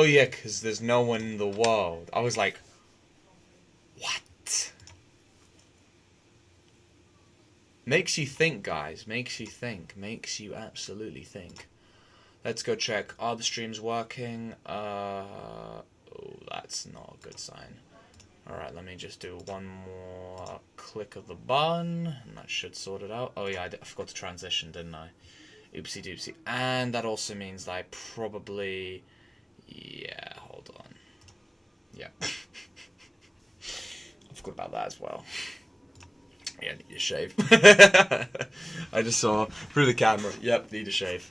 Oh yeah, because there's no one in the world. I was like, what? Makes you think, guys. Makes you think. Makes you absolutely think. Let's go check. Are the streams working? Oh, that's not a good sign. Alright, let me just do one more click of the button, and that should sort it out. Oh yeah, I forgot to transition, didn't I? Oopsie doopsie. And that also means that I probably... Yeah, hold on. Yeah. I forgot about that as well. Yeah, need a shave. I just saw through the camera. Yep, need a shave.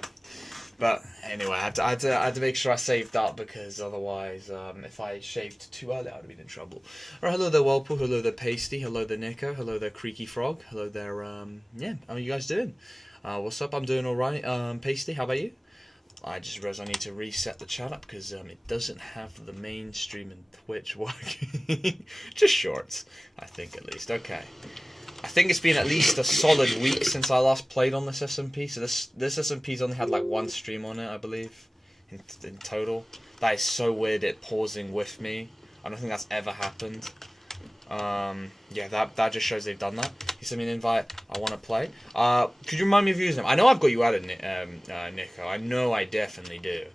But anyway, I had to make sure I saved up, because otherwise, if I shaved too early, I would have been in trouble. Alright, hello there, Whirlpool. Hello there, Pasty. Hello there, Nico. Hello there, Creaky Frog. Hello there, yeah, how are you guys doing? What's up? I'm doing alright. Pasty, how about you? I just realized I need to reset the chat up, because it doesn't have the main stream and Twitch working. Just shorts, I think, at least. Okay. I think it's been at least a solid week since I last played on this SMP. So this SMP's only had like one stream on it, I believe, in total. That is so weird, it pausing with me. I don't think that's ever happened. Yeah, that just shows they've done that. He sent me an invite. I want to play. Could you remind me of your username? I know I've got you added, Nico. I know I definitely do.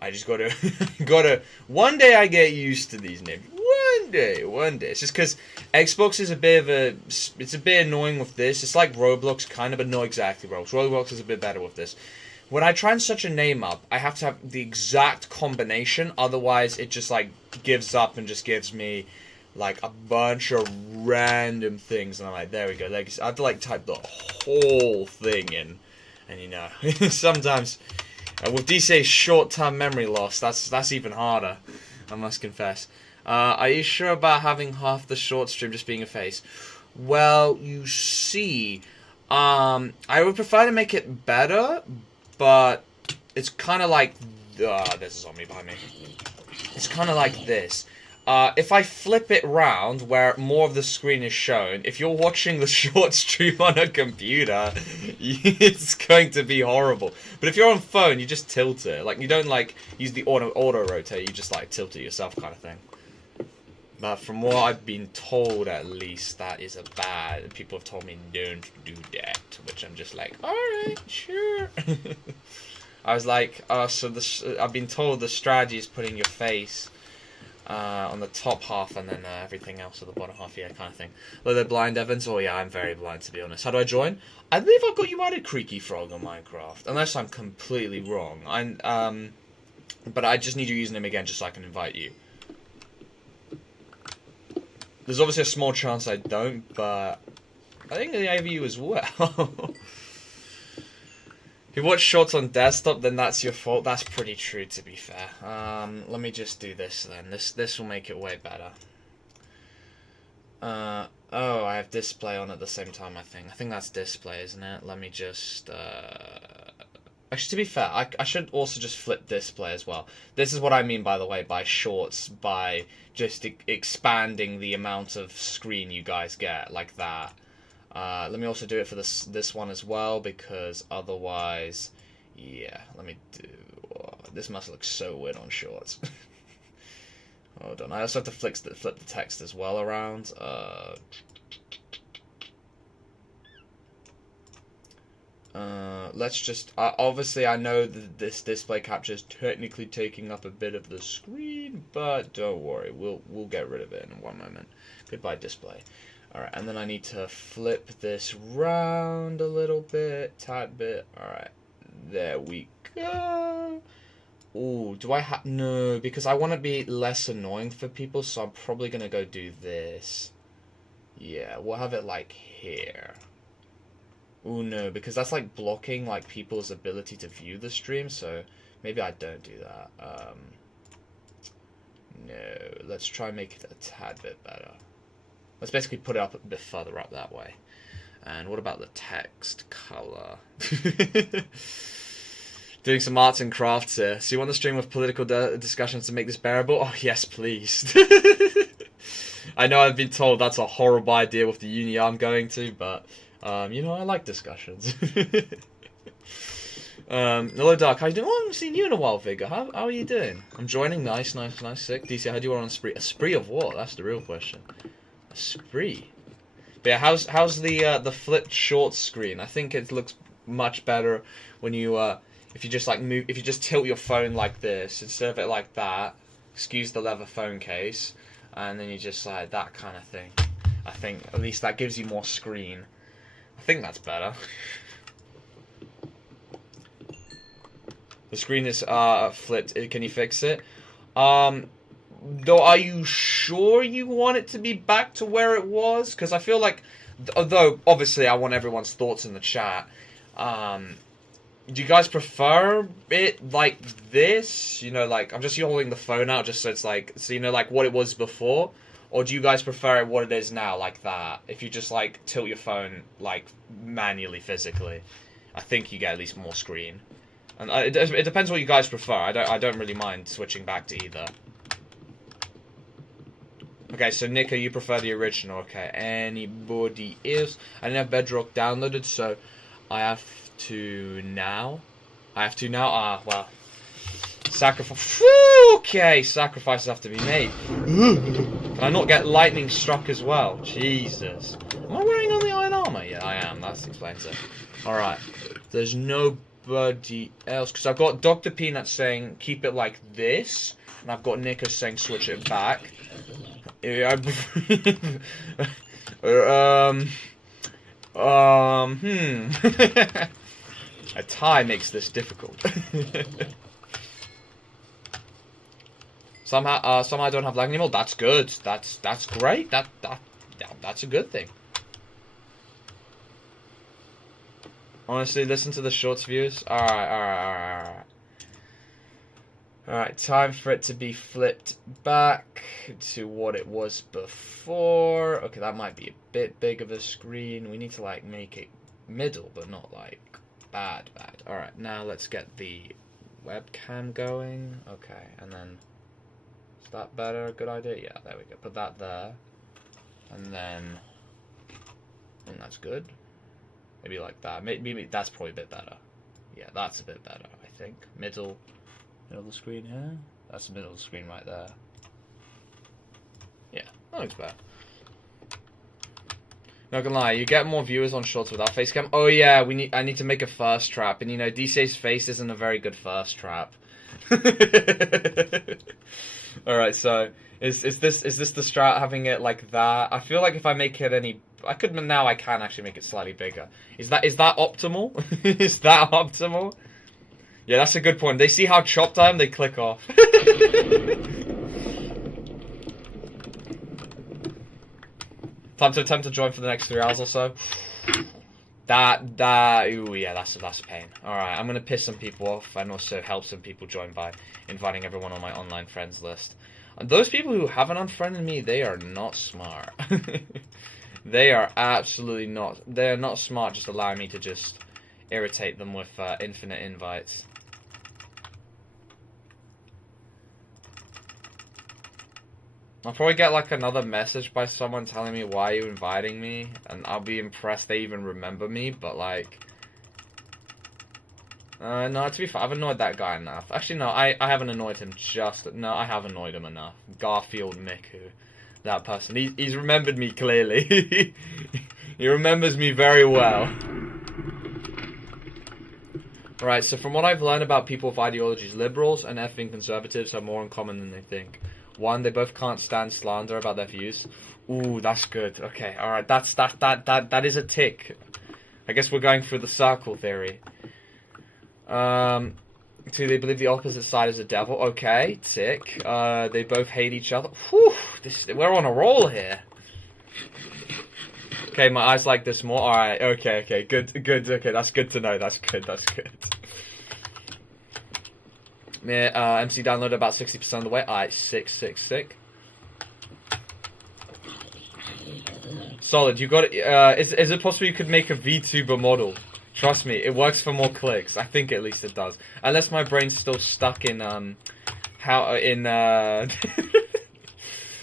I just gotta. One day I get used to these names. One day. It's just because Xbox is a bit annoying with this. It's like Roblox, kind of, but not exactly Roblox. Roblox is a bit better with this. When I try and search a name up, I have to have the exact combination. Otherwise, it just like gives up and just gives me like a bunch of random things, and I'm like, there we go. Like, I have to like type the whole thing in, and you know, sometimes with DCA's short-term memory loss, that's even harder. I must confess. Are you sure about having half the short stream just being a face? Well, you see, I would prefer to make it better, but it's kind of like... there's a zombie behind me. It's kind of like this. If I flip it round, where more of the screen is shown, if you're watching the short stream on a computer, it's going to be horrible. But if you're on phone, you just tilt it. Like, you don't, like, use the auto rotate, you just, like, tilt it yourself kind of thing. But from what I've been told, at least, that is a bad... People have told me, don't do that. Which I'm just like, alright, sure. I was like, so I've been told the strategy is putting your face on the top half and then everything else on the bottom half, yeah, kind of thing. Hello there, Blind Evans. Oh yeah, I'm very blind, to be honest. How do I join? I believe I've got you added, Creaky Frog, on Minecraft. Unless I'm completely wrong. But I just need your username again just so I can invite you. There's obviously a small chance I don't, but I think I have you as well. If you watch shorts on desktop, then that's your fault. That's pretty true, to be fair. Let me just do this then. This will make it way better. Oh, I have display on at the same time, I think. I think that's display, isn't it? Let me just... Actually, to be fair, I should also just flip display as well. This is what I mean, by the way, by shorts, by just expanding the amount of screen you guys get, like that. Let me also do it for this one as well, because otherwise, yeah, let me do... this must look so weird on shorts. Hold on, I also have to flip the text as well around. Let's just... obviously, I know that this display capture is technically taking up a bit of the screen, but don't worry, we'll get rid of it in one moment. Goodbye, display. Alright, and then I need to flip this round a little bit, tad bit. Alright, there we go. Ooh, do I have... No, because I want to be less annoying for people, so I'm probably going to go do this. Yeah, we'll have it like here. Ooh, no, because that's like blocking like people's ability to view the stream, so maybe I don't do that. No, let's try and make it a tad bit better. Let's basically put it up a bit further up that way. And what about the text color? Doing some arts and crafts here. So you want the stream with political discussions to make this bearable? Oh, yes, please. I know I've been told that's a horrible idea with the uni I'm going to, but, you know, I like discussions. Hello, Dark. How you doing? Oh, I haven't seen you in a while, Vigor. How are you doing? I'm joining. Nice, sick. DC, how do you want on a spree? A spree of what? That's the real question. A spree. But yeah, how's the flipped short screen? I think it looks much better when you if you just like move, if you just tilt your phone like this instead of it like that. Excuse the leather phone case, and then you just like that kind of thing. I think at least that gives you more screen. I think that's better. The screen is flipped. Can you fix it? Though, are you sure you want it to be back to where it was? Because I feel like, although obviously I want everyone's thoughts in the chat. Do you guys prefer it like this? You know, like, I'm just holding the phone out just so it's like, so you know, like what it was before? Or do you guys prefer it what it is now, like that? If you just, like, tilt your phone, like, manually, physically. I think you get at least more screen. And it depends what you guys prefer. I don't really mind switching back to either. Okay, so Nico, you prefer the original. Okay, anybody else? I didn't have Bedrock downloaded, so I have to now. Ah, well. Sacrifice. Okay, sacrifices have to be made. Can I not get lightning struck as well? Jesus. Am I wearing only iron armor? Yeah, I am. That explains it. Alright. There's nobody else. Because I've got Dr. Peanut saying keep it like this. And I've got Nico saying switch it back. A tie makes this difficult. Somehow I don't have lag anymore. That's good. That's great. That's a good thing. Honestly, listen to the shorts views. Alright. Alright, time for it to be flipped back to what it was before. Okay, that might be a bit big of a screen. We need to, like, make it middle, but not, like, bad. Alright, now let's get the webcam going. Okay, and then... Is that better? Good idea? Yeah, there we go. Put that there. And then... And that's good. Maybe like that. Maybe that's probably a bit better. Yeah, that's a bit better, I think. Middle of the screen here. That's the middle of the screen right there. Yeah, that looks better. Not gonna lie, you get more viewers on shorts without face cam. Oh yeah, I need to make a first trap, and you know, DC's face isn't a very good first trap. Alright, so is this the strat, having it like that? I feel like if I make it any I can actually make it slightly bigger. Is that optimal? Is that optimal? Yeah, that's a good point. They see how chopped I am, they click off. Time to attempt to join for the next 3 hours or so. Ooh, yeah, that's a pain. Alright, I'm gonna piss some people off and also help some people join by inviting everyone on my online friends list. And those people who haven't unfriended me, they are not smart. They are absolutely not. They're not smart, just allowing me to just irritate them with infinite invites. I'll probably get like another message by someone telling me why you're inviting me, and I'll be impressed they even remember me, but like... no, to be fair, I've annoyed that guy enough. Actually, no, I haven't annoyed him No, I have annoyed him enough. Garfield Miku. That person. He's remembered me clearly. He remembers me very well. Right, so from what I've learned about people with ideologies, liberals and effing conservatives have more in common than they think. One, they both can't stand slander about their views. Ooh, that's good. Okay, alright, that is a tick. I guess we're going through the circle theory. Two, they believe the opposite side is the devil. Okay, tick. They both hate each other. Whew, we're on a roll here. Okay, my eyes like this more. Alright, okay, good, okay, that's good to know. That's good. Yeah, MC downloaded about 60% of the way. Alright, sick. Solid, you got it. Is it possible you could make a VTuber model? Trust me, it works for more clicks. I think at least it does. Unless my brain's still stuck in, I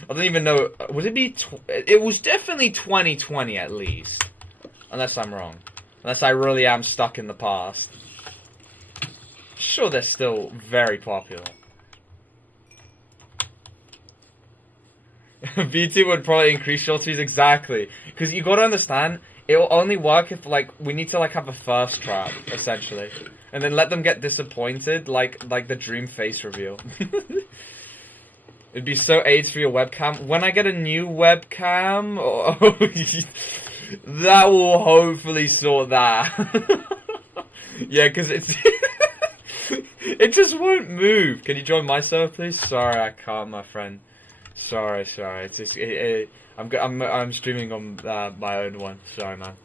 don't even know. Would it be... It was definitely 2020 at least. Unless I'm wrong. Unless I really am stuck in the past. Sure, they're still very popular. VT would probably increase shorties, exactly. Because you gotta understand, it'll only work if, like, we need to, like, have a first trap, essentially. And then let them get disappointed, like the dream face reveal. It'd be so AIDS for your webcam. When I get a new webcam, that will hopefully sort that. Yeah, because it's... it just won't move. Can you join my server, please? Sorry, I can't, my friend. Sorry. It's just, I'm streaming on my own one. Sorry, man.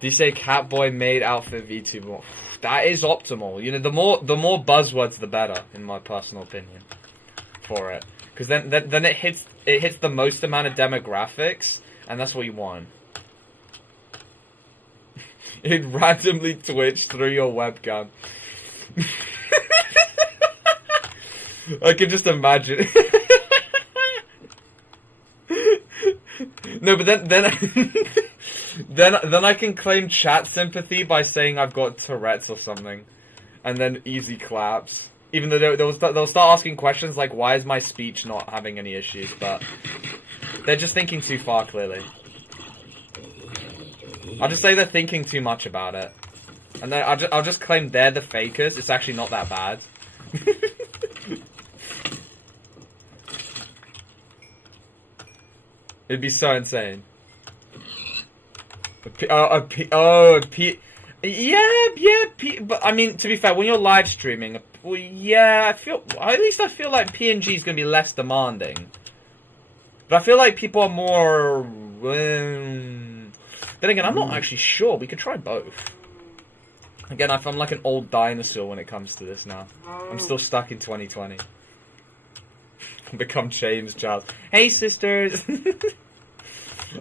Do you say Catboy made outfit VTuber? That is optimal. You know, the more buzzwords, the better, in my personal opinion, for it. Because then it hits the most amount of demographics, and that's what you want. It randomly twitch through your webcam. I can just imagine. No, but then I can claim chat sympathy by saying I've got Tourette's or something, and then easy claps. Even though they'll start asking questions like, why is my speech not having any issues? But they're just thinking too far, clearly. I'll just say they're thinking too much about it, and then I'll just claim they're the fakers. It's actually not that bad. It'd be so insane. Yeah, but I mean, to be fair, when you're live streaming, well, yeah, I feel like PNG is gonna be less demanding. But I feel like people are more. Then again, I'm not actually sure. We could try both. Again, I'm like an old dinosaur when it comes to this now. I'm still stuck in 2020. Become James Charles. Hey, sisters.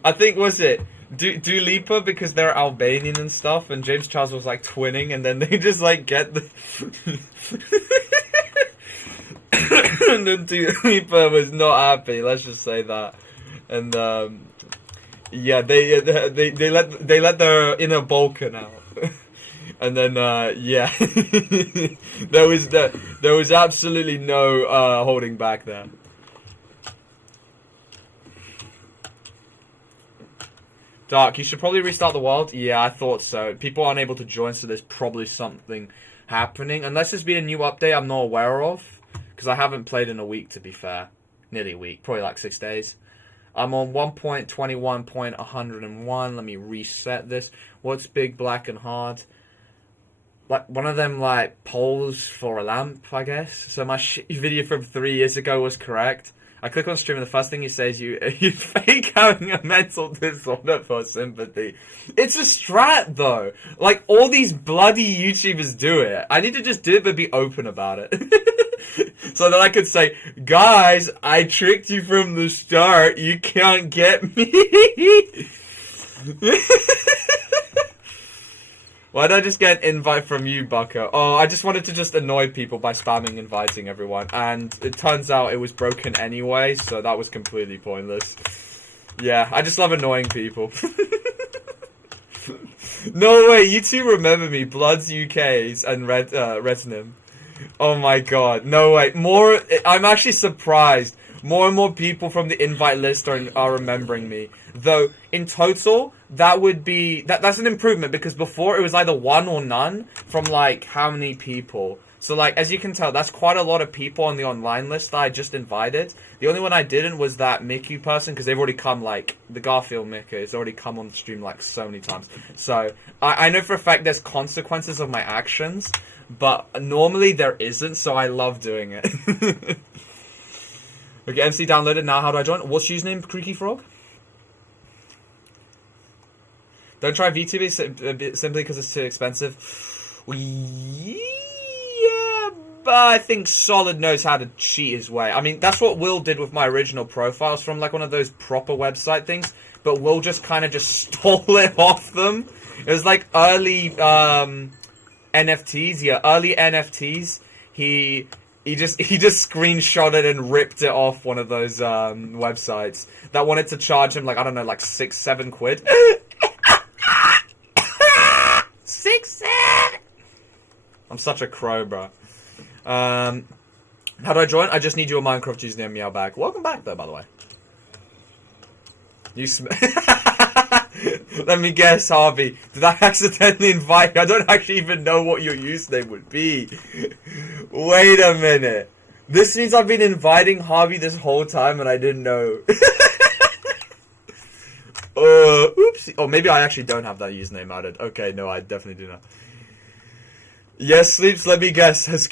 I think, was it do Lipa because they're Albanian and stuff, and James Charles was like twinning, and then they just like get the. And then Dua Lipa was not happy. Let's just say that, and yeah, they let their inner Balkan out. And then, yeah, there was absolutely no holding back there. Dark, you should probably restart the world. Yeah, I thought so. People aren't able to join, so there's probably something happening. Unless there's been a new update I'm not aware of, because I haven't played in a week, to be fair. Nearly a week, probably like 6 days. I'm on 1.21.101. Let me reset this. What's big, black, and hard? Like one of them like poles for a lamp, I guess. So my video from 3 years ago was correct. I click on stream and the first thing you say is you fake having a mental disorder for sympathy. It's a strat though. Like all these bloody YouTubers do it. I need to just do it but be open about it. So that I could say, guys, I tricked you from the start. You can't get me. Why did I just get an invite from you, Bucko? Oh, I just wanted to just annoy people by spamming inviting everyone. And it turns out it was broken anyway, so that was completely pointless. Yeah, I just love annoying people. No way, you two remember me. Bloods UKs and Retinum. Oh my god, no way. I'm actually surprised. More and more people from the invite list are remembering me. Though, in total, that would be... That's an improvement, because before it was either one or none from, like, how many people. So, like, as you can tell, that's quite a lot of people on the online list that I just invited. The only one I didn't was that Mickey person, because they've already come, like... The Garfield Mickey has already come on the stream, like, so many times. So, I know for a fact there's consequences of my actions, but normally there isn't, so I love doing it. Okay, MC downloaded. Now how do I join? What's your username, Creaky Frog? Don't try VTuber simply because it's too expensive. Yeah, but I think Solid knows how to cheat his way. I mean, that's what Will did with my original profiles from like one of those proper website things. But Will just kind of just stole it off them. It was like early NFTs. Yeah, early NFTs. He just screenshotted and ripped it off one of those websites that wanted to charge him like, I don't know, like 6-7 quid. 6-7. I'm such a crow, bro. How do I join? I just need your Minecraft username, meow back. Welcome back, though, by the way. You Let me guess, Harvey. Did I accidentally invite you? I don't actually even know what your username would be. Wait a minute. This means I've been inviting Harvey this whole time and I didn't know. Oops. Oh, maybe I actually don't have that username added. Okay, no, I definitely do not. Yes, Sleeps, let me guess. Thank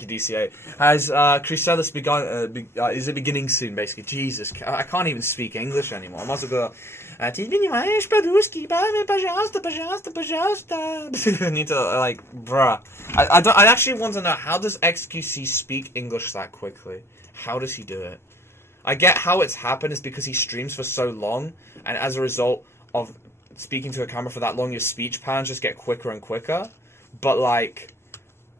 you, DCA. Has Chrysalis begun? Is it beginning soon? Basically, Jesus, I can't even speak English anymore. I must go. I need to like, bruh. I actually want to know, how does XQC speak English that quickly? How does he do it? I get how it's happened is because he streams for so long, and as a result of speaking to a camera for that long, your speech patterns just get quicker and quicker. But like,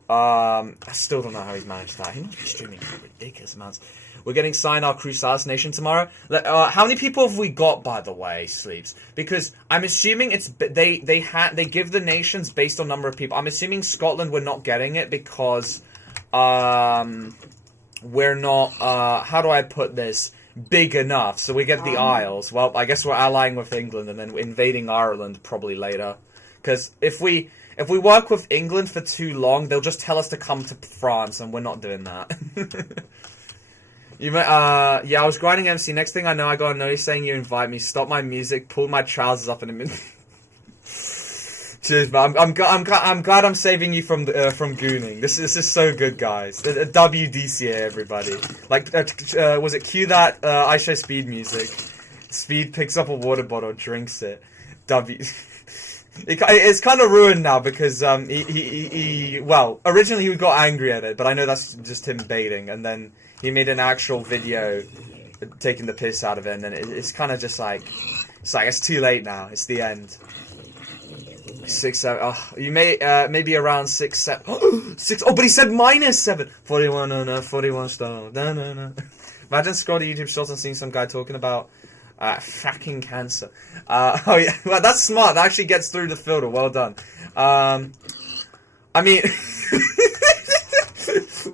I still don't know how he's managed that. He must be streaming for ridiculous amounts. We're getting signed our Crusaders Nation tomorrow. How many people have we got, by the way, Sleeps? Because I'm assuming it's they give the nations based on number of people. I'm assuming Scotland we're not getting it because we're not how do I put this, big enough. So we get the Isles. Well, I guess we're allying with England and then invading Ireland probably later. Because if we work with England for too long, they'll just tell us to come to France, and we're not doing that. Yeah, I was grinding MC. Next thing I know, I got a notice saying you invite me. Stop my music. Pulled my trousers up in a minute. Cheers, man. I'm glad I'm saving you from gooning. This is so good, guys. WDCA, everybody. Like, was it cue that I show Speed music? Speed picks up a water bottle, drinks it. It's kind of ruined now because well, originally he got angry at it, but I know that's just him baiting, and then he made an actual video taking the piss out of it, and then it's kind of just like, it's too late now. It's the end. 6, 7. Oh, you may maybe around 6, 7. 6. Oh, but he said -7. 41. No, no. 41 star. No, no, no. Imagine scrolling YouTube shorts and seeing some guy talking about fucking cancer. Oh yeah, well, that's smart. That actually gets through the filter. Well done. I mean,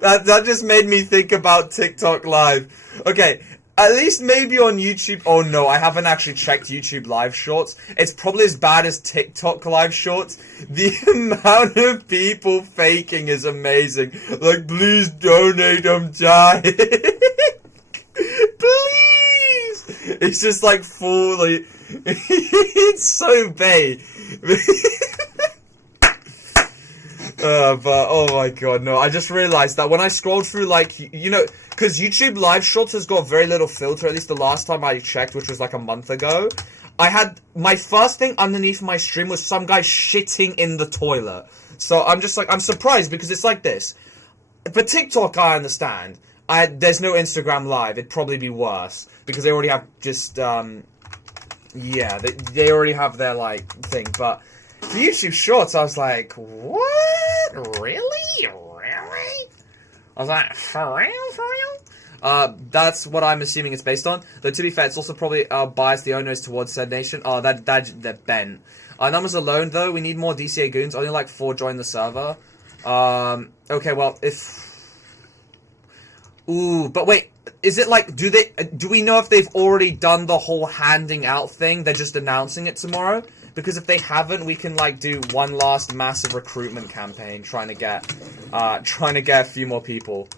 that just made me think about TikTok Live. Okay. At least maybe on YouTube. Oh no, I haven't actually checked YouTube live shorts. It's probably as bad as TikTok live shorts. The amount of people faking is amazing. Like, please donate, I'm dying. Please. It's just like fully. It's so bait. But oh my god, no, I just realized that when I scrolled through, like, you know, because YouTube live shorts has got very little filter, at least the last time I checked, which was like a month ago. I had, my first thing underneath my stream was some guy shitting in the toilet. So I'm just like, I'm surprised because it's like this. For TikTok, I understand. There's no Instagram live, it'd probably be worse. Because they already have just, yeah, they already have their, like, thing, but for YouTube Shorts, I was like, what? Really? Really? I was like, for real? For real? That's what I'm assuming it's based on. Though, to be fair, it's also probably biased the owners towards said nation. Oh, they're bent. Numbers alone, though, we need more DCA goons. Only like 4 join the server. Okay, well, if... Ooh, but wait, is it like, do we know if they've already done the whole handing out thing? They're just announcing it tomorrow? Because if they haven't, we can like do one last massive recruitment campaign, trying to get a few more people.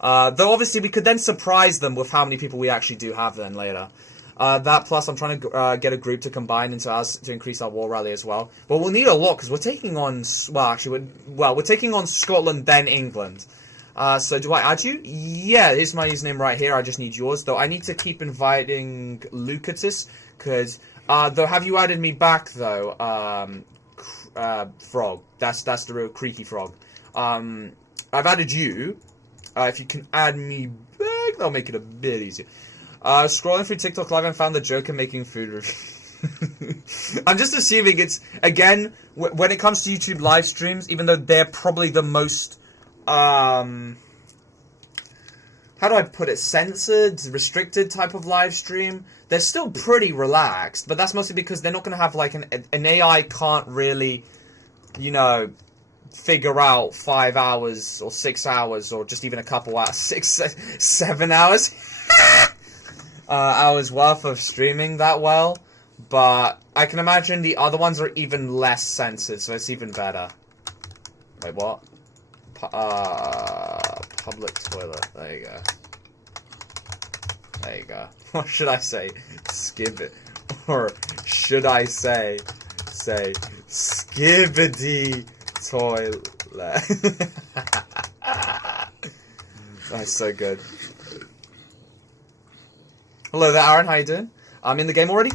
Though obviously we could then surprise them with how many people we actually do have then later. That plus I'm trying to get a group to combine into us to increase our war rally as well. But we'll need a lot because we're taking on, we're taking on Scotland then England. So do I add you? Yeah, here's my username right here. I just need yours. Though I need to keep inviting Lucatus because. Though, have you added me back, though, Frog? That's the real creaky Frog. I've added you. If you can add me back, that'll make it a bit easier. Scrolling through TikTok Live and found the Joker making food review. I'm just assuming it's, again, when it comes to YouTube live streams, even though they're probably the most, how do I put it, censored, restricted type of live stream, they're still pretty relaxed, but that's mostly because they're not going to have, like, an AI can't really you know, figure out 5 hours or 6 hours or just even a couple hours, 7 hours hours worth of streaming that well, but I can imagine the other ones are even less censored, so it's even better. Wait, what? Public toilet. There you go. There you go. What should I say? Skip it. Or should I say skibbity toilet? That's so good. Hello there, Aaron. How you doing? I'm in the game already.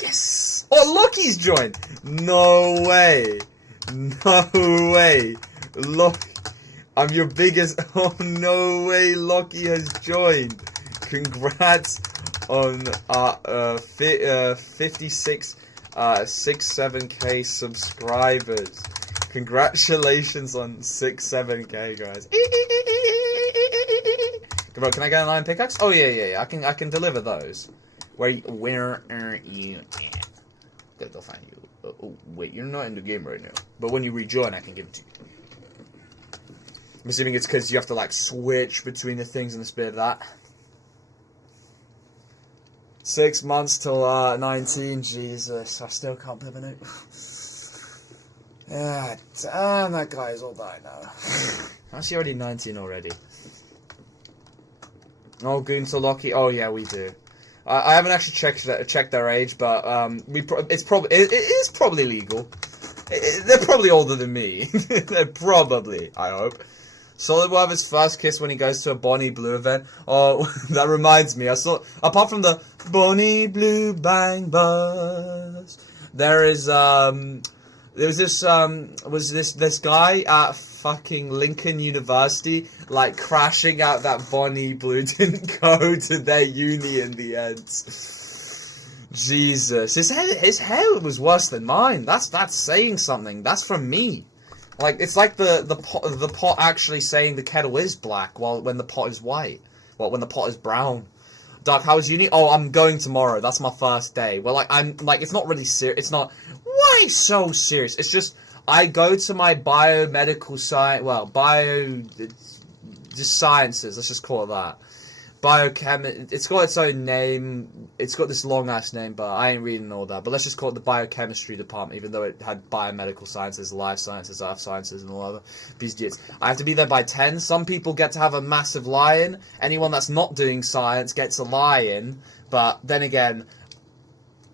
Yes. Oh, Loki's joined. No way. No way. Look, I'm your biggest. Oh no way. Loki has joined. Congrats on 56 67k subscribers. Congratulations on 67k, guys. Bro, can I get an iron pickaxe? Oh yeah. I can deliver those. Where are you at? Good, they'll find you. Oh, wait, you're not in the game right now. But when you rejoin, I can give it to you. I'm assuming it's because you have to like switch between the things and the speed of that. 6 months till 19. Jesus, I still can't believe it. Yeah, damn, that guy's all die now. How's he already 19 already? Oh, Goons are lucky. Oh yeah, we do. I haven't actually checked their age, but it is probably legal. They're probably older than me. They're probably, I hope. Solid will have his first kiss when he goes to a Bonnie Blue event. Oh, that reminds me. I saw, apart from the Bonnie Blue Bang Bus, there was this guy at fucking Lincoln University, like crashing out that Bonnie Blue didn't go to their uni in the end. Jesus, his hair was worse than mine. That's saying something. That's from me. Like, it's like the pot actually saying the kettle is black when the pot is white. Well, when the pot is brown. Doc, how was uni? Oh, I'm going tomorrow. That's my first day. Well, it's not really serious. It's not. Why so serious? It's just I go to my biomedical science. Well, just sciences. Let's just call it that. It's got its own name. It's got this long ass name, but I ain't reading all that. But let's just call it the biochemistry department, even though it had biomedical sciences, life sciences, earth sciences, and all other BZDs. I have to be there by 10. Some people get to have a massive lie-in. Anyone that's not doing science gets a lie-in. But then again,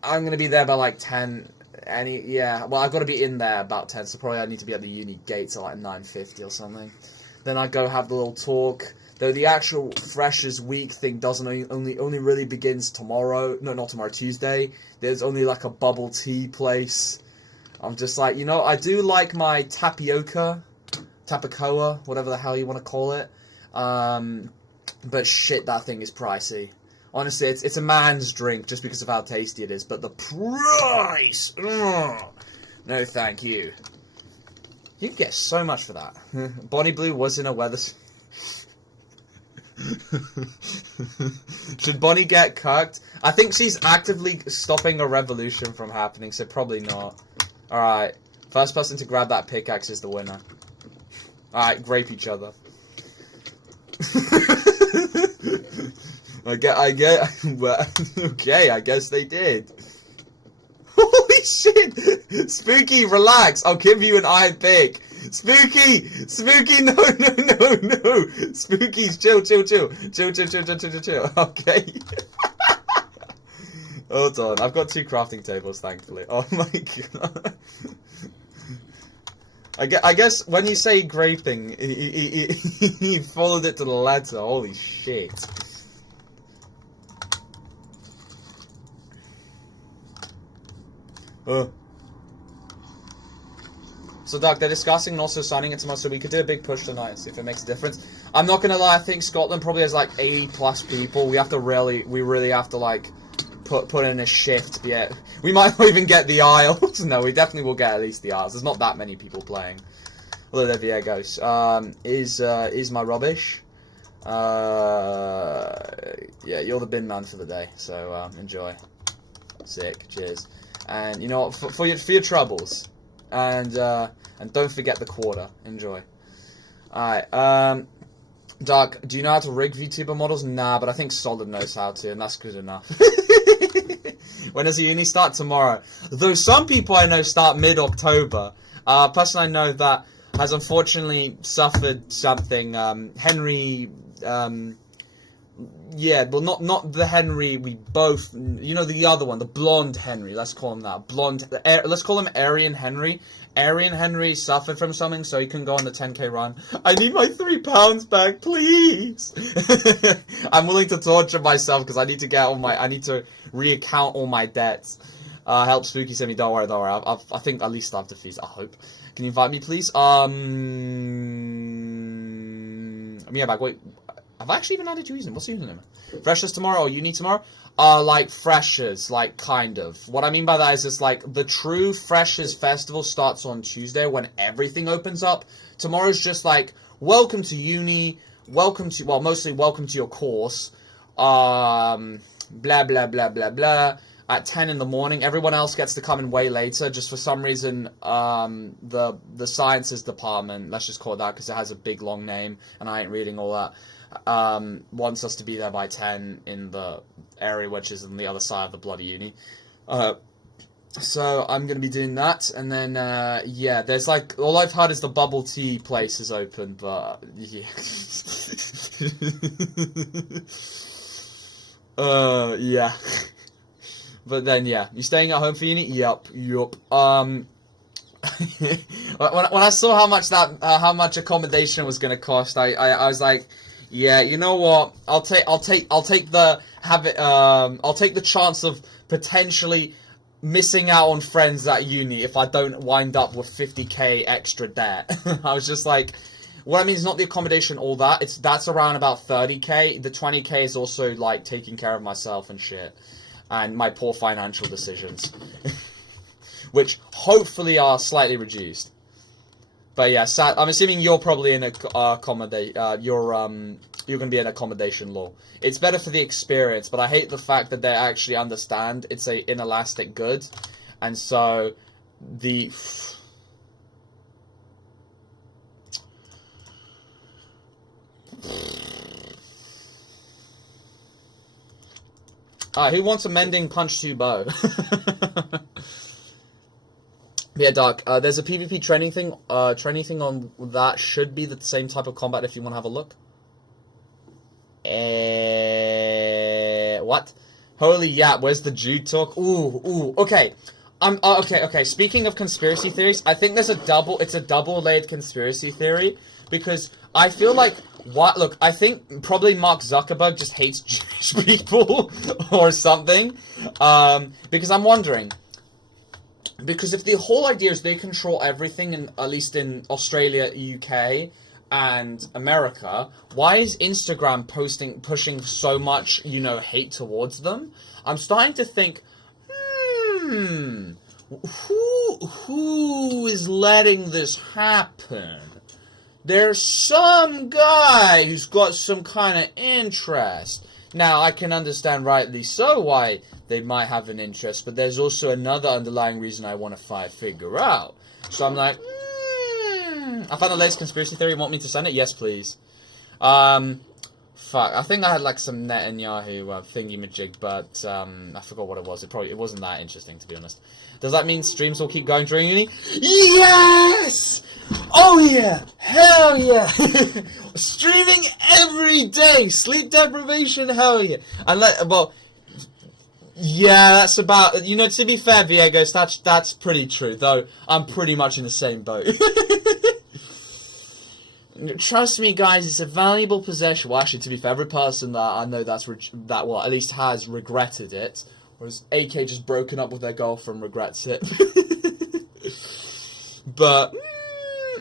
I'm gonna be there by like 10. Well, I've got to be in there about 10, so probably I need to be at the uni gates at like 9:50 or something. Then I go have the little talk. Though the actual Freshers Week thing doesn't only really begins tomorrow. No, not tomorrow, Tuesday. There's only like a bubble tea place. I'm just like, I do like my tapicoa, whatever the hell you want to call it. But shit, that thing is pricey. Honestly, it's a man's drink just because of how tasty it is. But the price, no, thank you. You can get so much for that. Bonnie Blue was in a weather. Should Bonnie get cucked? I think she's actively stopping a revolution from happening, so probably not. Alright, first person to grab that pickaxe is the winner. Alright, grape each other. Well, okay, I guess they did. Holy shit! Spooky, relax, I'll give you an iron pick. Spooky! Spooky, no! Spookies, chill. Okay. Hold on, I've got 2 crafting tables, thankfully. Oh my god. I guess when you say graping, he followed it to the letter. Holy shit. So, Doc, they're discussing and also signing it tomorrow, so we could do a big push tonight and see if it makes a difference. I'm not gonna lie, I think Scotland probably has like 80+ people. We really have to like put in a shift. Yeah, we might not even get the Isles. No, we definitely will get at least the Isles. There's not that many people playing. Hello there, Veagos. Is my rubbish? Yeah, you're the bin man for the day, so enjoy. Sick, cheers. And you know what, for your troubles, and don't forget the quarter. Enjoy. Alright, Doc, do you know how to rig VTuber models? Nah, but I think Solid knows how to, and that's good enough. When does the uni start? Tomorrow. Though some people I know start mid-October. A person I know that has unfortunately suffered something, Henry, yeah, well, not the Henry we both, you know, the other one, the blonde Henry, let's call him that, let's call him Aryan Henry. Aryan Henry suffered from something, so he couldn't go on the 10k run. I need my £3 back, please! I'm willing to torture myself, because I need to get I need to reaccount all my debts. Help Spooky send me, don't worry, I think at least I have defeat, I hope. Can you invite me, please? Yeah, back, wait. Have I actually even added your username? What's your username? Freshers tomorrow or uni tomorrow? Like freshers, like kind of. What I mean by that is just like the true freshers festival starts on Tuesday when everything opens up. Tomorrow's just like welcome to uni, mostly welcome to your course. Blah blah blah blah blah. At 10 in the morning, everyone else gets to come in way later. Just for some reason, the sciences department, let's just call it that because it has a big long name and I ain't reading all that. Wants us to be there by 10 in the area which is on the other side of the bloody uni. So I'm going to be doing that, and then, yeah, there's like, all I've heard is the bubble tea place is open, but, yeah. Yeah. But then, yeah, you staying at home for uni? Yup. When I saw how much accommodation was going to cost, I was like, yeah, you know what? I'll take the chance of potentially missing out on friends at uni if I don't wind up with 50k extra debt. I was just like, what I mean is not the accommodation, all that. That's around about 30k. The 20k is also like taking care of myself and shit, and my poor financial decisions, which hopefully are slightly reduced. But yeah, I'm assuming you're probably in you're going to be in accommodation law. It's better for the experience, but I hate the fact that they actually understand it's a inelastic good, and so the who wants a mending punch to bow? Yeah, Doc, there's a PvP training thing on that. Should be the same type of combat if you want to have a look. What? Holy yeah, where's the Jude talk? Ooh, okay. Okay. Speaking of conspiracy theories, I think it's a double-layered conspiracy theory, because I feel like, look, I think probably Mark Zuckerberg just hates Jewish people, or something, because I'm wondering, because if the whole idea is they control everything, at least in Australia, UK, and America, why is Instagram pushing so much, hate towards them? I'm starting to think, who is letting this happen? There's some guy who's got some kind of interest. Now, I can understand rightly so why they might have an interest, but there's also another underlying reason I want to figure out. So I'm like, I found the latest conspiracy theory. Want me to send it? Yes, please. Fuck. I think I had like some Netanyahu thingy-majig, but I forgot what it was. It wasn't that interesting, to be honest. Does that mean streams will keep going during uni? Yes! Oh yeah! Hell yeah! Streaming every day! Sleep deprivation, hell yeah! Yeah, that's about, to be fair, Veagos, that's pretty true, though I'm pretty much in the same boat. Trust me, guys, it's a valuable possession. Well, actually, to be fair, every person that I know at least has regretted it, whereas AK just broken up with their girlfriend regrets it. But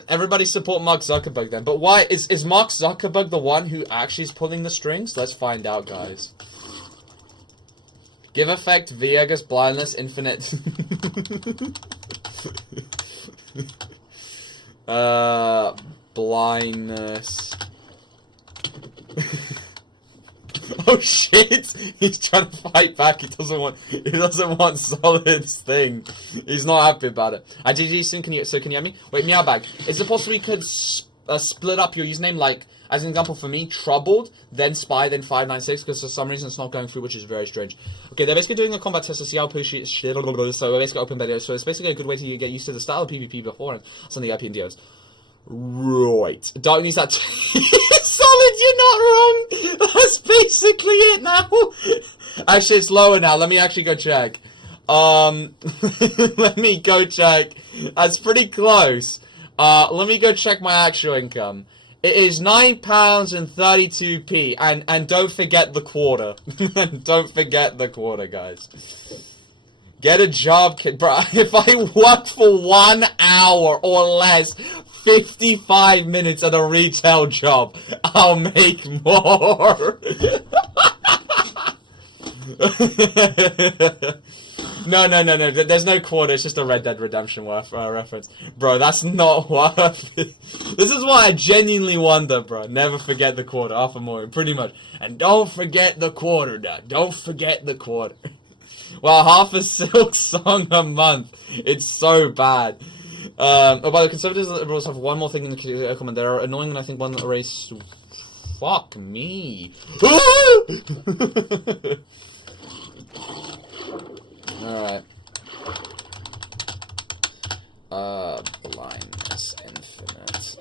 everybody support Mark Zuckerberg then. But why is Mark Zuckerberg the one who actually is pulling the strings? Let's find out, guys. Give effect, Veagos, blindness, infinite. Blindness. Oh shit! He's trying to fight back. He doesn't want Solid's thing. He's not happy about it. GG soon. Can you hear me? Wait, Meowbag. Is it possible you could split up your username, like as an example for me, Troubled, then Spy, then 596, because for some reason it's not going through, which is very strange. Okay, they're basically doing a combat test to see how pushy shit. So we're basically open video. So it's basically a good way to get used to the style of PvP before and some of the IP and DOs. Right. Don't use that. Solid, you're not wrong. That's basically it now. Actually, it's lower now. Let me actually go check. Let me go check. That's pretty close. Let me go check my actual income. It is £9.32p, and don't forget the quarter. Don't forget the quarter, guys. Get a job, kid. Bro, if I work for 1 hour or less, 55 minutes at a retail job, I'll make more. No. There's no quarter. It's just a Red Dead Redemption reference. Bro, that's not worth it. This is what I genuinely wonder, bro. Never forget the quarter. Half a million, pretty much. And don't forget the quarter, Dad. Don't forget the quarter. Well, half a Silk song a month. It's so bad. By the way, conservatives and liberals have one more thing in the comment. They're annoying, and I think one race. Fuck me. Alright. Blindness infinite.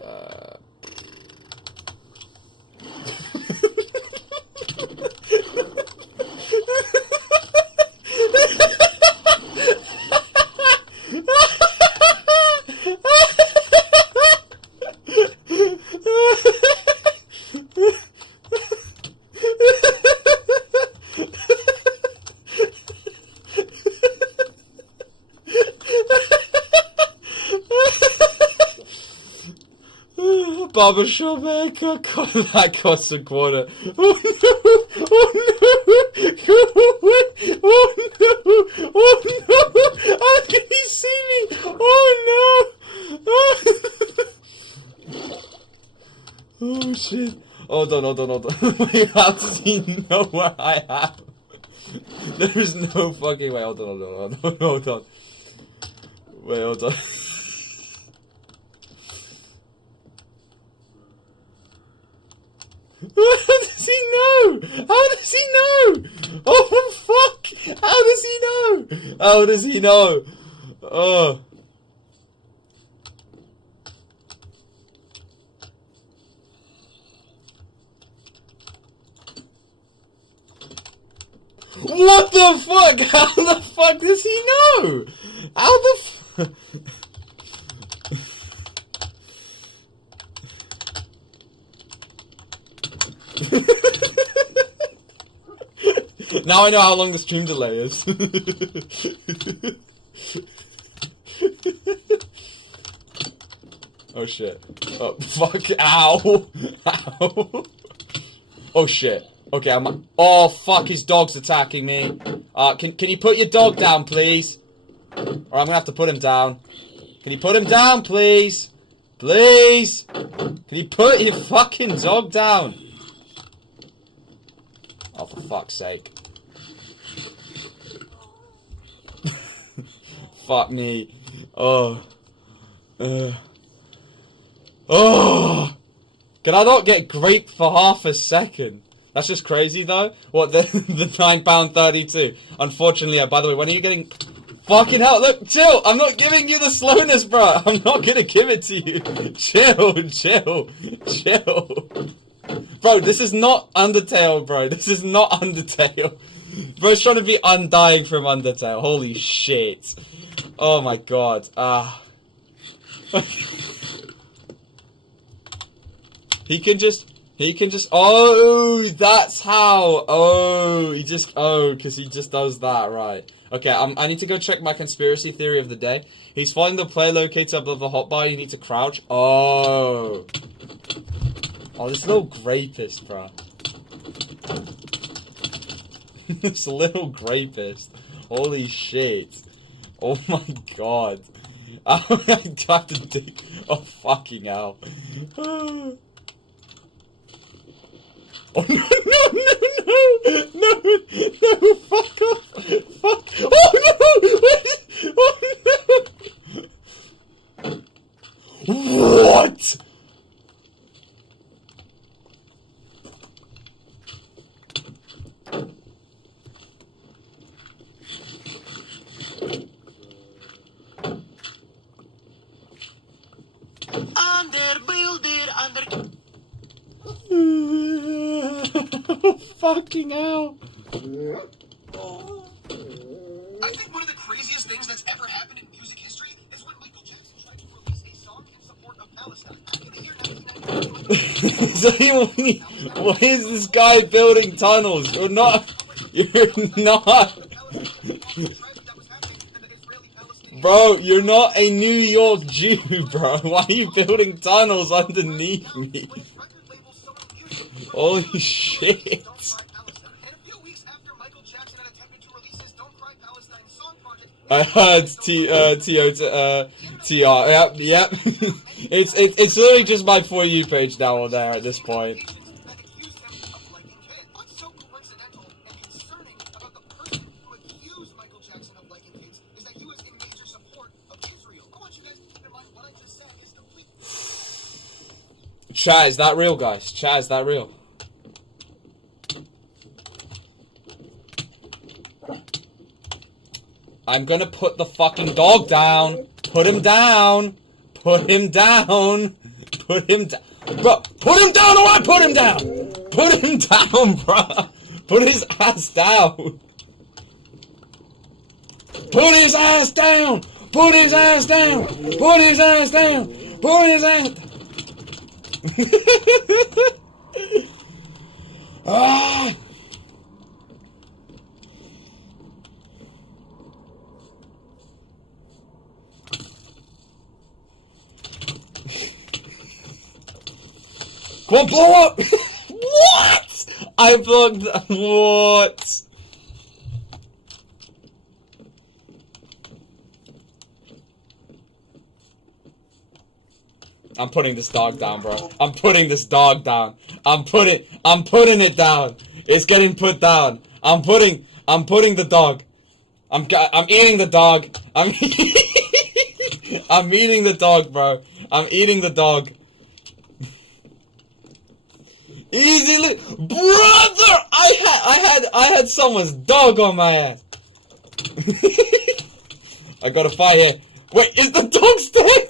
Barbershop haircut, that costs a quarter. Oh no! Oh no! Oh no! Oh no! How can he see me? Oh no! Oh shit! Hold on. Wait, how does he know where I am? There is no fucking way. Hold on. Wait, hold on. How does he know? How does he know? Oh fuck! How does he know? How does he know? Oh. What the fuck? How the fuck does he know? How the fuck? Now I know how long the stream delay is. Oh shit. Oh fuck. Ow. Ow. Oh shit. Okay, oh fuck, his dog's attacking me. Can you put your dog down, please? Or I'm gonna have to put him down. Can you put him down, please? Please? Can you put your fucking dog down? Oh, for fuck's sake. Fuck me. Oh. Oh. Can I not get grape for half a second? That's just crazy, though. What, the £9.32? Unfortunately, by the way, when are you getting... Fucking hell, look, chill! I'm not giving you the slowness, bro! I'm not gonna give it to you! Chill. Bro, this is not Undertale, bro. This is not Undertale. Bro's trying to be undying from Undertale. Holy shit. Oh my god. He can just, oh, that's how, because he just does that, right. Okay, I need to go check my conspiracy theory of the day. He's finding the player locator above the hotbar, you need to crouch. Oh, this little grapist, bro. This little grapist. Holy shit. Oh my god. I have to dig. Oh, fucking hell. Oh, no. no, fuck off. Fuck. Oh no! Oh no! What? Fucking hell. I think one of the craziest things that's ever happened in music history is when Michael Jackson tried to release a song in support of Palestine. In the year 1999, Why is this guy building tunnels? You're not. Bro, you're not a New York Jew, bro. Why are you building tunnels underneath me? Holy shit. I heard T.R. Yep. It's literally just my For You page now or there at this point. Chat, is that real, guys? Chat, is that real? I'm gonna put the fucking dog down. Put him down. Put him down. Put him down. Bro, put him down or I put him down. Put him down, bro. Put his ass down. Put his ass down. Put his ass down. Put his ass down. Put his ass down. Ah. Come on, blow up! What? I blocked. What? I'm putting this dog down, bro. I'm putting this dog down. I'm putting it down. It's getting put down. I'm putting the dog. I'm eating the dog. I'm eating the dog, bro. I'm eating the dog. Easy, brother. I had someone's dog on my ass. I gotta fight here. Wait, is the dog dead?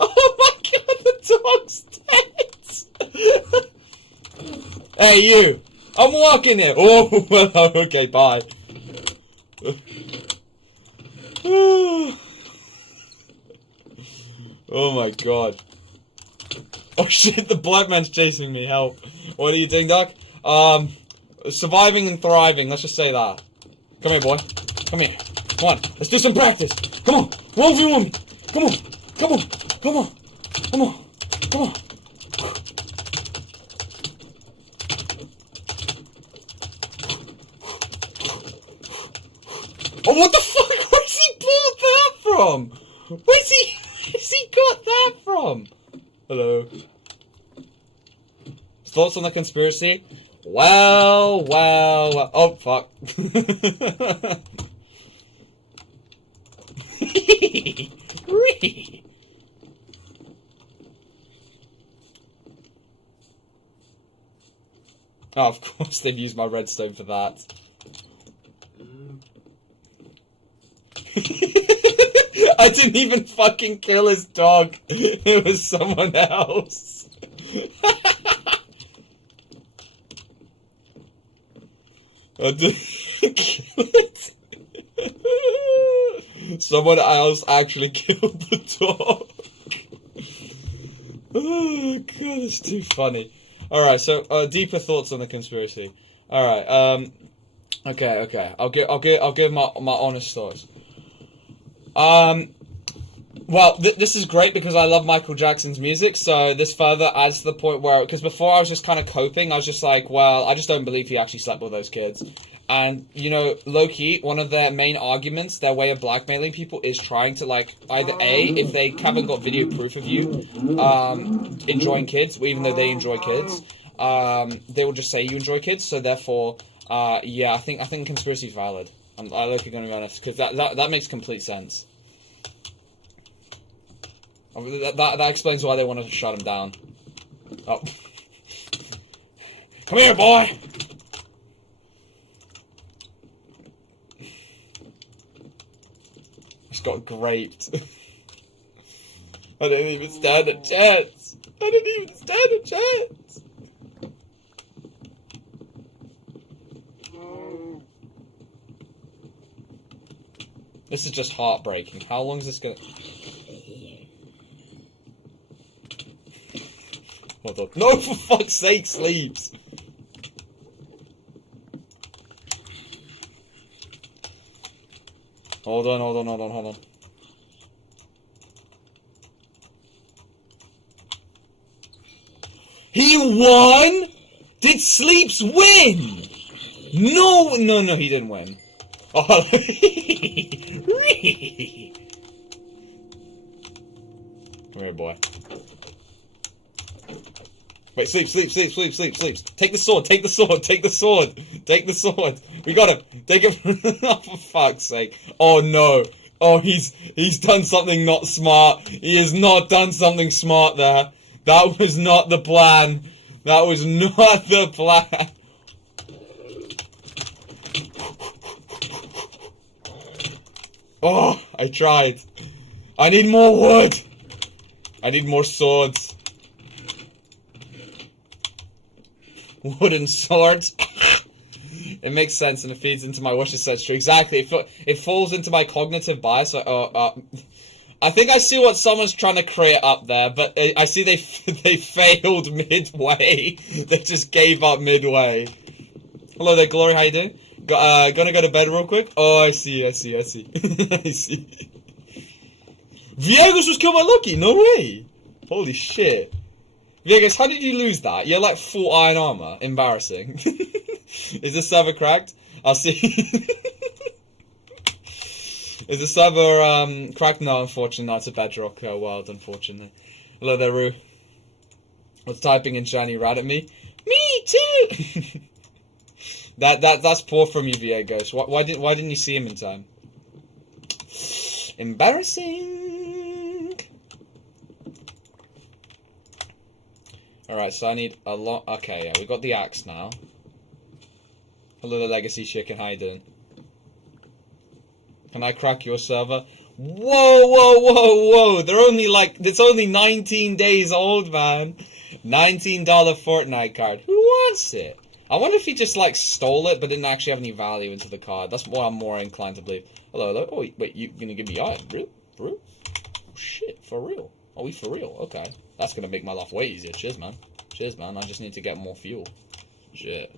Oh my god, the dog's dead. Hey, you. I'm walking here. Oh, well, okay, bye. Oh my god. Oh shit, the black man's chasing me, help. What are you doing, Doc? Surviving and thriving, let's just say that. Come here, boy. Come here. Come on, let's do some practice. Come on, 1v1 me. Come on, come on, come on, come on, come on. Oh, what the fuck? Where's he pulled that from? Where's he got that from? Hello. Thoughts on the conspiracy? Well. Oh, fuck. Oh, of course they've used my redstone for that. I didn't even fucking kill his dog. It was someone else. I didn't kill it. Someone else actually killed the dog. Oh god, it's too funny. Alright, so deeper thoughts on the conspiracy. Alright, okay. I'll give my honest thoughts. Well, this is great because I love Michael Jackson's music, so this further adds to the point where, because before I was just kind of coping, I was just like, well, I just don't believe he actually slept with those kids. And, you know, low-key, one of their main arguments, their way of blackmailing people, is trying to, like, either A, if they haven't got video proof of you enjoying kids, even though they enjoy kids, they will just say you enjoy kids. So therefore, yeah, I think conspiracy is valid. I'm literally going to be honest, because that makes complete sense. That explains why they wanted to shut him down. Oh. Come here, boy! Just got graped. I didn't even stand a chance. I didn't even stand a chance. This is just heartbreaking. How long is this gonna... Hold on. No, for fuck's sake, sleeps! Hold on. He won?! Did Sleeps win?! No, he didn't win. Oh, come here, boy. Wait, sleeps. Take the sword. We got him. Take him. Oh, for fuck's sake. Oh, no. Oh, he's done something not smart. He has not done something smart there. That was not the plan. Oh, I tried. I need more wood. I need more swords. Wooden swords. It makes sense and it feeds into my wishes set tree. Exactly. It falls into my cognitive bias. I think I see what someone's trying to create up there, but I see they failed midway. They just gave up midway. Hello there, Glory. How you doing? Gonna go to bed real quick. Oh, I see. I see. Veagos was killed by Loki. No way. Holy shit. Veagos, how did you lose that? You're like full iron armor. Embarrassing. Is the server cracked? I'll see. Is the server cracked? No, unfortunately, no, it's a bedrock world, unfortunately. Hello there, Roo. Was typing in shiny rat at me. Me too. That's poor from you, Veagos. Why didn't you see him in time? Embarrassing. Alright, so I need a lot. Okay, yeah, we got the axe now. Hello, the legacy chicken. How you doing? Can I crack your server? Whoa! They're only it's only 19 days old, man. $19 Fortnite card. Who wants it? I wonder if he just stole it, but didn't actually have any value into the card. That's what I'm more inclined to believe. Hello. Oh, wait, you gonna give me iron? Real? For real? Oh, shit, for real? Are we for real? Okay. That's gonna make my life way easier. Cheers, man. I just need to get more fuel. Shit.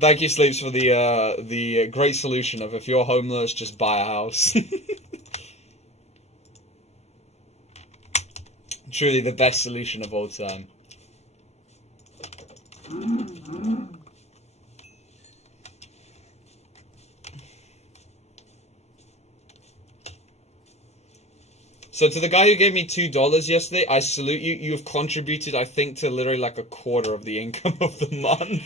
Thank you, Sleeps, for the great solution of if you're homeless, just buy a house. Truly the best solution of all time. So to the guy who gave me $2 yesterday, I salute you. You have contributed, I think, to literally a quarter of the income of the month.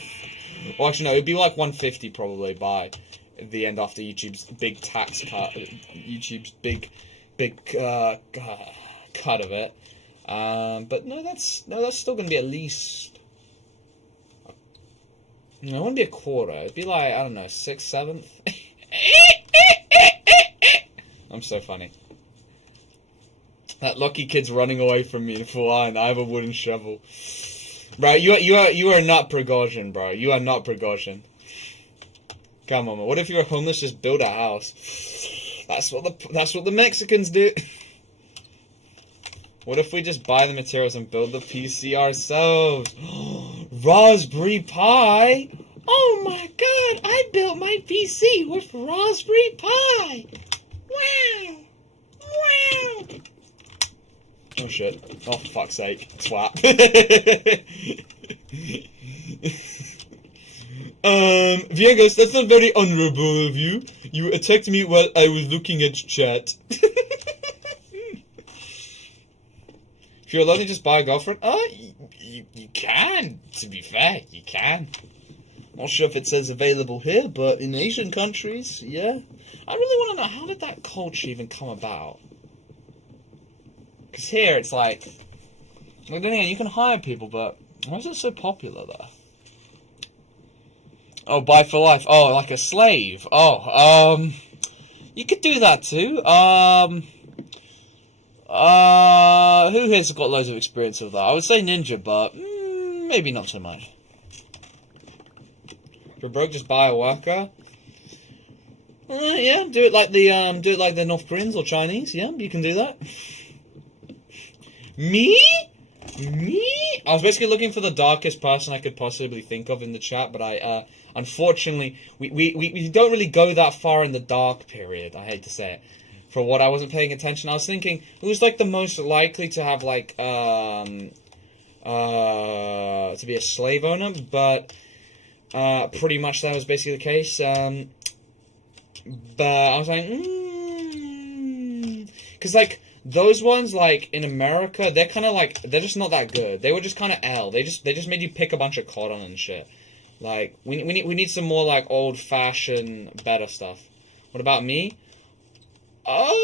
Well, actually, no, it'd be $150 probably by the end after YouTube's big tax cut, YouTube's big cut of it. But no, that's still gonna be at least. No, it wouldn't be a quarter. It'd be I don't know, 6/7. I'm so funny. That lucky kid's running away from me in full iron. I have a wooden shovel. Bro, you are not Prigozhin, bro. You are not Prigozhin. Come on, man. What if you were homeless? Just build a house. That's what the Mexicans do. What if we just buy the materials and build the PC ourselves? Raspberry Pi? Oh my god, I built my PC with Raspberry Pi! Wow! Wow! Oh shit. Oh, for fuck's sake. Swap. Veagos, that's not very honorable of you. You attacked me while I was looking at chat. If you're allowed to just buy a girlfriend, you can, to be fair, you can. Not sure if it says available here, but in Asian countries, yeah. I really want to know, how did that culture even come about? Because here, it's like, you can hire people, but why is it so popular, though? Oh, buy for life. Oh, like a slave. Oh, you could do that, too. Who here's got loads of experience with that? I would say Ninja, but maybe not so much. If you're broke, just buy a worker. Yeah, do it like the North Koreans or Chinese. Yeah, you can do that. Me? I was basically looking for the darkest person I could possibly think of in the chat, but I unfortunately we don't really go that far in the dark period. I hate to say it. For what I wasn't paying attention, I was thinking who's like the most likely to have like to be a slave owner, but pretty much that was basically the case. But I was like, because like those ones like in America, they're kind of like they're just not that good. They were just kind of L. They just made you pick a bunch of cotton and shit. Like we need some more like old fashioned better stuff. What about me? Oh,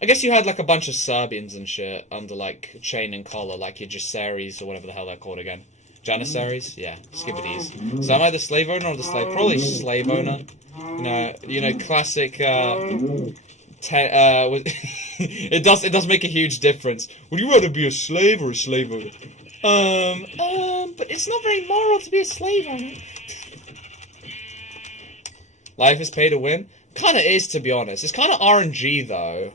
I guess you had like a bunch of Serbians and shit under like chain and collar, like your Janissaries or whatever the hell they're called again. Janissaries? Yeah, skibbities. So am I the slave owner or the slave? Probably slave owner. You know, classic. It does make a huge difference. Would you rather be a slave or a slave owner? But it's not very moral to be a slave owner. Life is pay to win? Kinda is, to be honest. It's kinda RNG, though.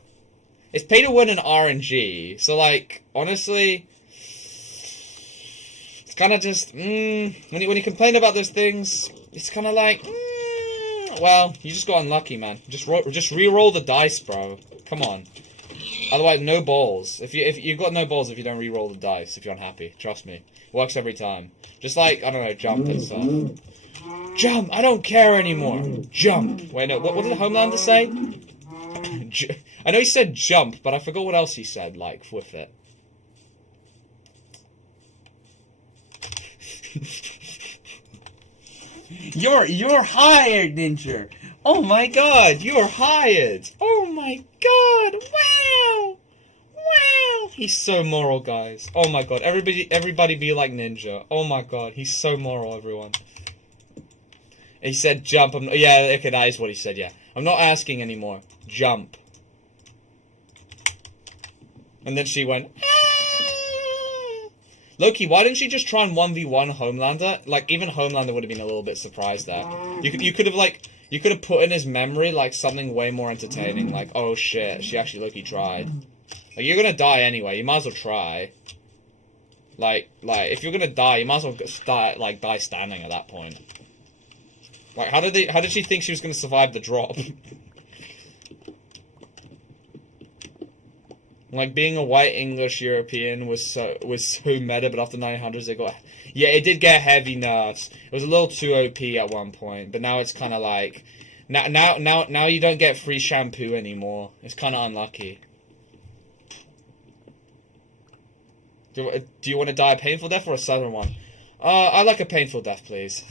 It's pay to win and RNG. So, like, honestly, it's kinda just, when you complain about those things, it's kinda like, well, you just got unlucky, man. Just re-roll the dice, bro. Come on. Otherwise, no balls. If you've got no balls if you don't re-roll the dice, if you're unhappy. Trust me. Works every time. Just like, I don't know, jump and stuff. Jump! I don't care anymore. Jump! Wait, no, what did Homelander say? I know he said jump, but I forgot what else he said, like, with it. You're hired, Ninja! Oh my god, you're hired! Oh my god! Wow! Wow! He's so moral, guys. Oh my god, everybody be like Ninja. Oh my god, he's so moral, everyone. He said jump. Yeah, okay, that is what he said, yeah. I'm not asking anymore. Jump. And then she went, ah! Loki, why didn't she just try and 1v1 Homelander? Like, even Homelander would have been a little bit surprised there. You could have put in his memory, like, something way more entertaining. Like, oh shit, she actually Loki tried. Like, you're gonna die anyway, you might as well try. Like, if you're gonna die, you might as well die standing at that point. Like, how did she think she was going to survive the drop? Like, being a white English European was so meta, but after 900s it got... Yeah, it did get heavy nerfs. It was a little too OP at one point, but now it's kind of like... Now you don't get free shampoo anymore. It's kind of unlucky. Do you want to die a painful death or a southern one? I like a painful death, please.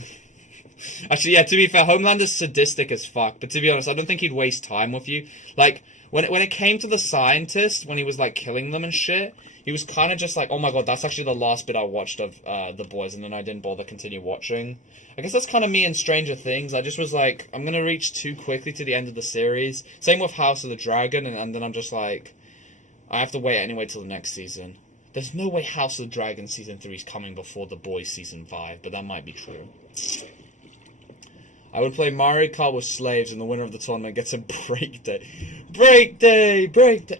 Actually, yeah, to be fair, Homelander's sadistic as fuck, but to be honest, I don't think he'd waste time with you. Like, when it came to the scientist, when he was, like, killing them and shit, he was kind of just like, oh my god, that's actually the last bit I watched of The Boiz, and then I didn't bother continue watching. I guess that's kind of me in Stranger Things. I just was like, I'm gonna reach too quickly to the end of the series. Same with House of the Dragon, and then I'm just like, I have to wait anyway till the next season. There's no way House of the Dragon Season 3 is coming before The Boiz Season 5, but that might be true. I would play Mario Kart with slaves, and the winner of the tournament gets a break day. Break day! Break day!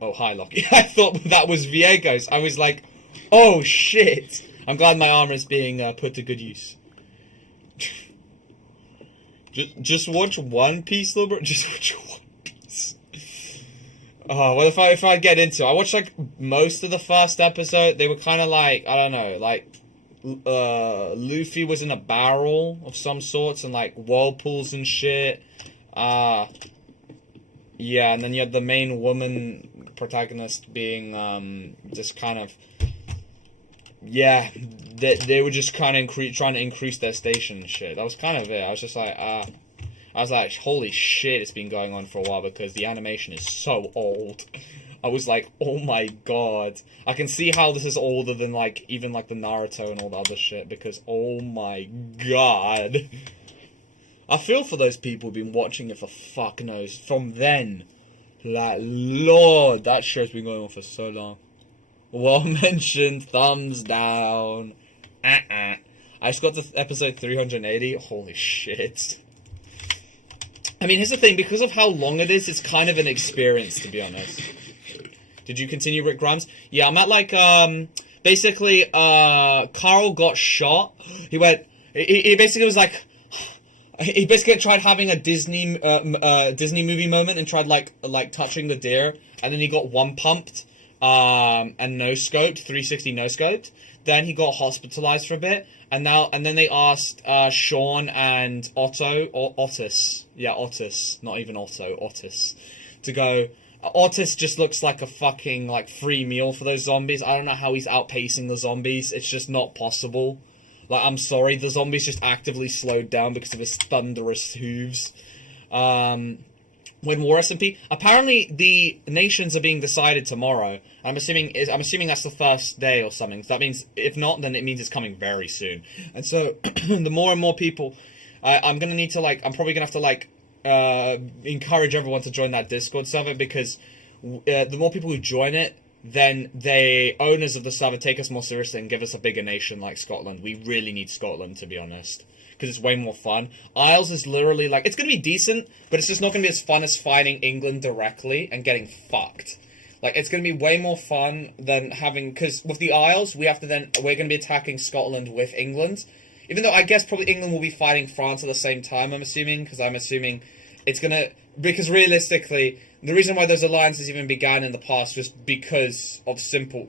Oh, hi, Lockie. I thought that was Veagos. I was like, Oh shit! I'm glad my armor is being put to good use. just watch One Piece, little bro. Just watch One Piece. Oh, well, if I get into it, I watched like most of the first episode. They were kind of like, I don't know, like Luffy was in a barrel of some sorts and like whirlpools and shit. Yeah, and then you had the main woman protagonist being just kind of, yeah, they were just kind of trying to increase their station and shit. That was kind of it. I was just like, I was like, holy shit, it's been going on for a while because the animation is so old. I was like, oh my god. I can see how this is older than like even like the Naruto and all the other shit because oh my god. I feel for those people who've been watching it for fuck knows from then. Like, lord, that show's been going on for so long. Well mentioned, thumbs down. I just got to episode 380. Holy shit. I mean, here's the thing, because of how long it is, it's kind of an experience, to be honest. Did you continue Rick Grimes? Yeah, I'm at like, basically, Carl got shot. He basically was like, he basically tried having a Disney movie moment and tried like touching the deer, and then he got one pumped, and no scoped, 360 no scoped. Then he got hospitalized for a bit, and then they asked Sean and Otis, not even Otto, Otis, to go. Otis just looks like a fucking like free meal for those zombies. I don't know how he's outpacing the zombies. It's just not possible. Like, I'm sorry, the zombies just actively slowed down because of his thunderous hooves. When War SMP, apparently the nations are being decided tomorrow. I'm assuming that's the first day or something. So that means, if not, then it means it's coming very soon. And so, the more and more people, I'm gonna need to like, I'm probably gonna have to like, encourage everyone to join that Discord server because the more people who join it, then the owners of the server take us more seriously and give us a bigger nation like Scotland. We really need Scotland, to be honest, because it's way more fun. Isles is literally like, it's going to be decent, but it's just not going to be as fun as fighting England directly and getting fucked. Like, it's going to be way more fun than having, because with the Isles, we're going to be attacking Scotland with England. Even though I guess probably England will be fighting France at the same time, I'm assuming, because I'm assuming it's going to, because realistically, the reason why those alliances even began in the past was because of simple,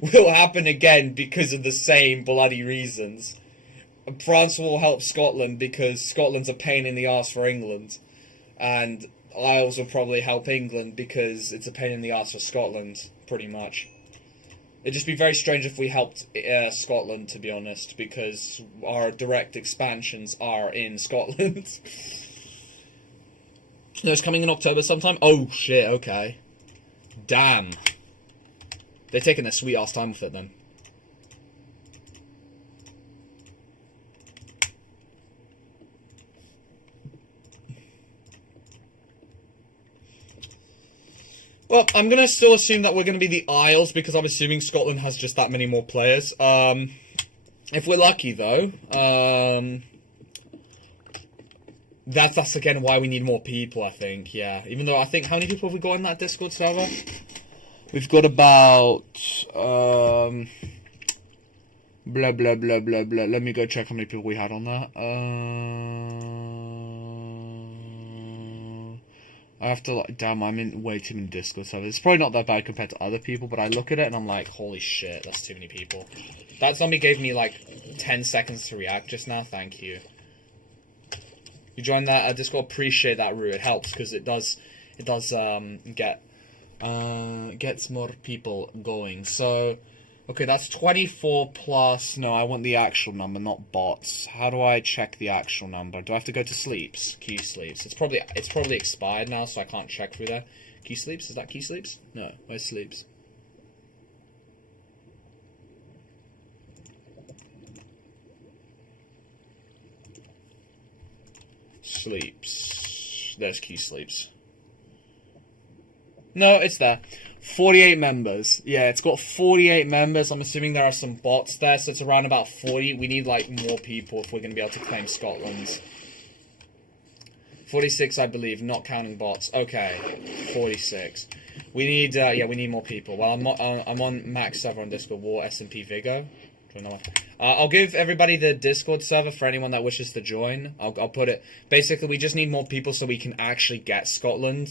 will happen again because of the same bloody reasons. France will help Scotland because Scotland's a pain in the arse for England, and Isles will probably help England because it's a pain in the arse for Scotland, pretty much. It'd just be very strange if we helped Scotland, to be honest, because our direct expansions are in Scotland. No, it's coming in October sometime? Oh, shit, okay. Damn. They're taking their sweet-ass time with it, then. Well, I'm going to still assume that we're going to be the Isles, because I'm assuming Scotland has just that many more players. If we're lucky, though, that's again why we need more people, I think, yeah. Even though I think, how many people have we got in that Discord server? We've got about, blah, blah, blah, blah, blah. Let me go check how many people we had on that. I have to, like, damn, I'm in way too many Discord servers. It's probably not that bad compared to other people, but I look at it and I'm like, holy shit, that's too many people. That zombie gave me, like, 10 seconds to react just now, thank you. You joined that Discord, appreciate that, Rue. It helps because it does gets more people going. So, okay, that's 24 plus. No, I want the actual number, not bots. How do I check the actual number? Do I have to go to sleeps? Key sleeps. It's probably expired now, so I can't check through there. Key sleeps? Is that key sleeps? No, where's sleeps? Sleeps. There's key sleeps. No, it's there. 48 members. Yeah, it's got 48 members. I'm assuming there are some bots there, so it's around about 40. We need, like, more people if we're going to be able to claim Scotland. 46, I believe, not counting bots. Okay, 46. We need, yeah, we need more people. Well, I'm on Max server on Discord, War SMP Vigo. I'll give everybody the Discord server for anyone that wishes to join. I'll put it. Basically, we just need more people so we can actually get Scotland,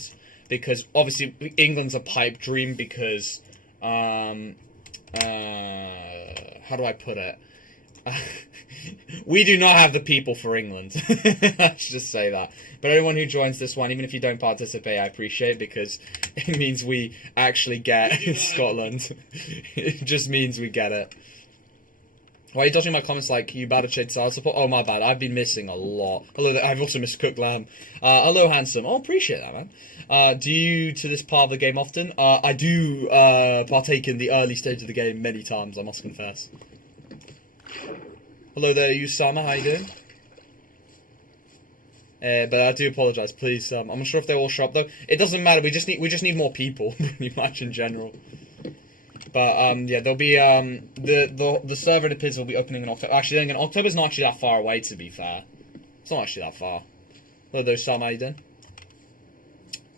because obviously England's a pipe dream. Because how do I put it? We do not have the people for England. Let's just say that. But anyone who joins this one, even if you don't participate, I appreciate, because it means we actually get Scotland. It just means we get it. Why are you dodging my comments like you bad at shade style support? Oh, my bad. I've been missing a lot. Hello, I've also missed Cook Lamb. Hello, handsome. Oh, appreciate that, man. Do you to this part of the game often? I do partake in the early stage of the game many times, I must confess. Hello there, Usama. How you doing? But I do apologise. Please, I'm not sure if they all show up though. It doesn't matter. We just need more people, pretty much in general. But yeah, there'll be the server in Piz will be opening in October. Actually, then again, October's not actually that far away. To be fair, it's not actually that far. Hello there, Usama. How you doing?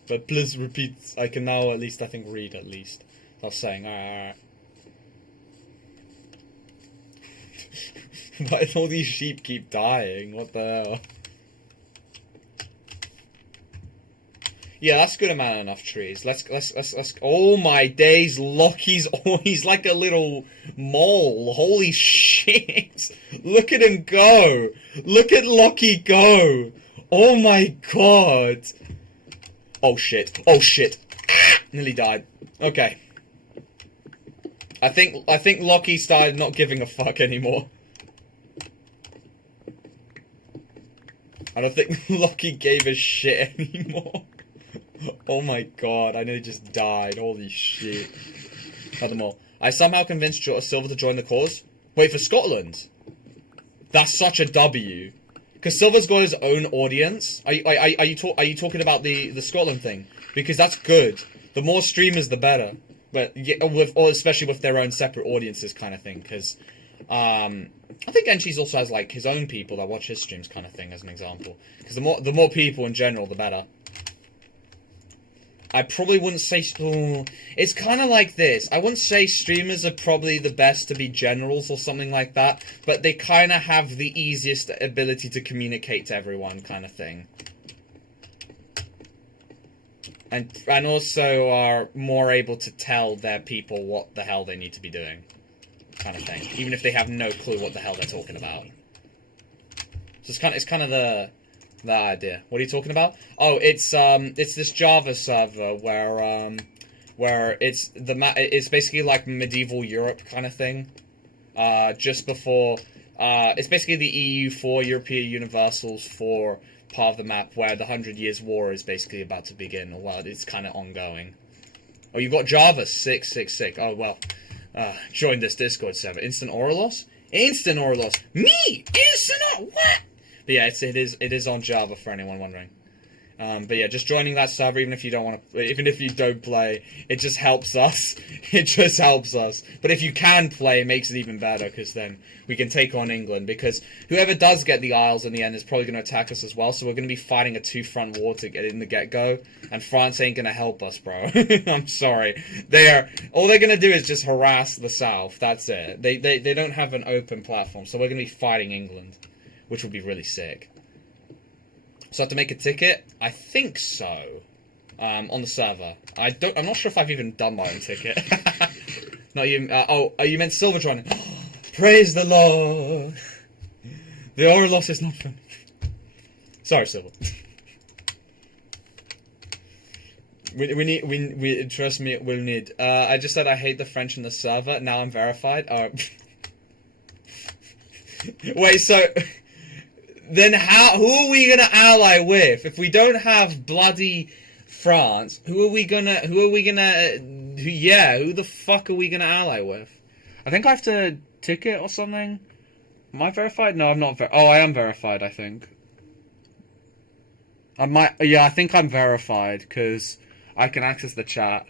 But please repeat. I can now at least, I think, read at least. I was saying, alright. Why do all these sheep keep dying? What the hell? Yeah, that's good amount of enough trees. Let's. Oh my days, Lockie's. Oh, he's like a little mole. Holy shit! Look at him go. Look at Lockie go. Oh my god. Oh shit. Oh shit. Nearly died. Okay. I think Lockie started not giving a fuck anymore. I don't think Lockie gave a shit anymore. Oh my god, I nearly just died. Holy shit. Furthermore, I somehow convinced Silver to join the cause. Wait, for Scotland? That's such a W. Because Silver's got his own audience. Are you talking about the Scotland thing? Because that's good. The more streamers, the better. But yeah, or especially with their own separate audiences, kind of thing. Because I think Enchies also has like his own people that watch his streams, kind of thing, as an example. Because the more people in general, the better. I probably wouldn't say... Oh, it's kind of like this. I wouldn't say streamers are probably the best to be generals or something like that, but they kind of have the easiest ability to communicate to everyone, kind of thing. And also are more able to tell their people what the hell they need to be doing, kind of thing. Even if they have no clue what the hell they're talking about. So it's kind of the... that idea. What are you talking about? Oh, it's this Java server where it's basically like medieval Europe kind of thing. Just before it's basically the EU4 European Universals for part of the map where the 100 Years War is basically about to begin. Or well, it's kind of ongoing. Oh, you got Java 666. Oh well, join this Discord server. Instant aura loss. Instant aura loss. Me instant what? But yeah, it is on Java for anyone wondering. But yeah, just joining that server, even if you don't want to, even if you don't play, it just helps us. It just helps us. But if you can play, it makes it even better, because then we can take on England. Because whoever does get the Isles in the end is probably going to attack us as well. So we're going to be fighting a two-front war to get in the get-go, and France ain't going to help us, bro. I'm sorry. All they're going to do is just harass the South. That's it. They don't have an open platform, so we're going to be fighting England, which would be really sick. So I have to make a ticket? I think so. On the server. I'm not sure if I've even done my own ticket. Not you. Oh, you meant Silvertron. Praise the Lord. The aura loss is not fun. Sorry, Silver. We trust me, we'll need. I just said I hate the French in the server. Now I'm verified. Wait, so then who are we gonna ally with if we don't have bloody France? Who the fuck are we gonna ally with? I think I have to ticket or something. Am I verified? No, I'm not. I am verified. I think. I might. Yeah, I think I'm verified because I can access the chat.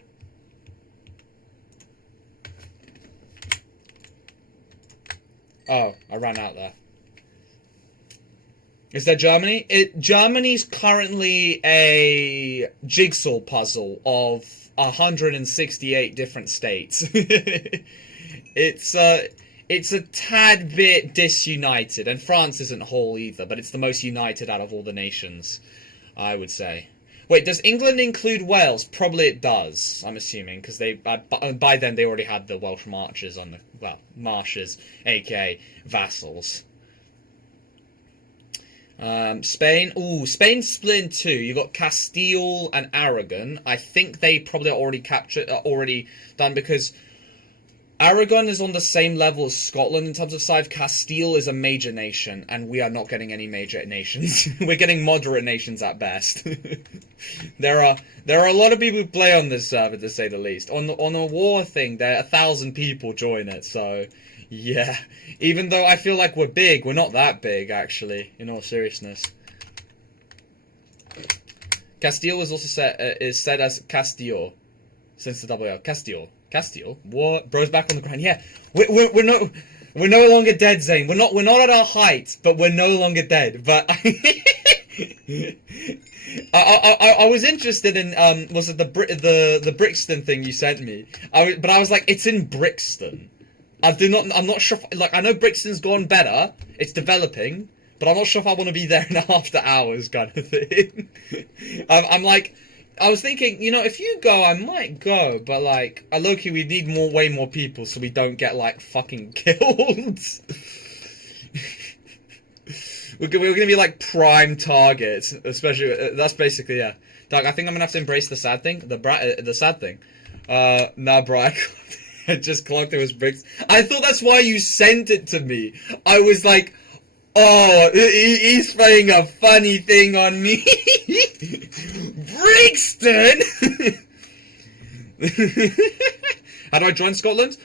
Oh, I ran out there. Is that Germany? Germany's currently a jigsaw puzzle of 168 different states. It's a tad bit disunited, and France isn't whole either, but it's the most united out of all the nations, I would say. Wait, does England include Wales? Probably it does, I'm assuming, because they by then they already had the Welsh marches on the, well, marshes, aka vassals. Spain. Ooh, Spain's split in two. You got Castile and Aragon. I think they probably are already done, because Aragon is on the same level as Scotland in terms of size. Castile is a major nation, and we are not getting any major nations. We're getting moderate nations at best. There are a lot of people who play on this server, to say the least. On a war thing, there are 1,000 people join it, so yeah. Even though I feel like we're big, we're not that big, actually, in all seriousness. Castile is also said as Castillo, since the double L. Castile? What? Bro's back on the ground. Yeah, we're no longer dead, Zane. We're not at our height, but we're no longer dead. But I was interested in was it the Brixton thing you sent me? But I was like, it's in Brixton. I'm not sure. Like, I know Brixton's gone better. It's developing, but I'm not sure if I want to be there in after hours kind of thing. I'm like, I was thinking, you know, if you go, I might go, but like, low-key, we need way more people so we don't get like fucking killed. We're gonna be like prime targets, especially. That's basically, yeah. Doug, I think I'm gonna have to embrace the sad thing. The sad thing. Nah, bro. I just clocked it was bricks. I thought that's why you sent it to me. I was like, oh, he's playing a funny thing on me. Brixton! How do I join Scotland?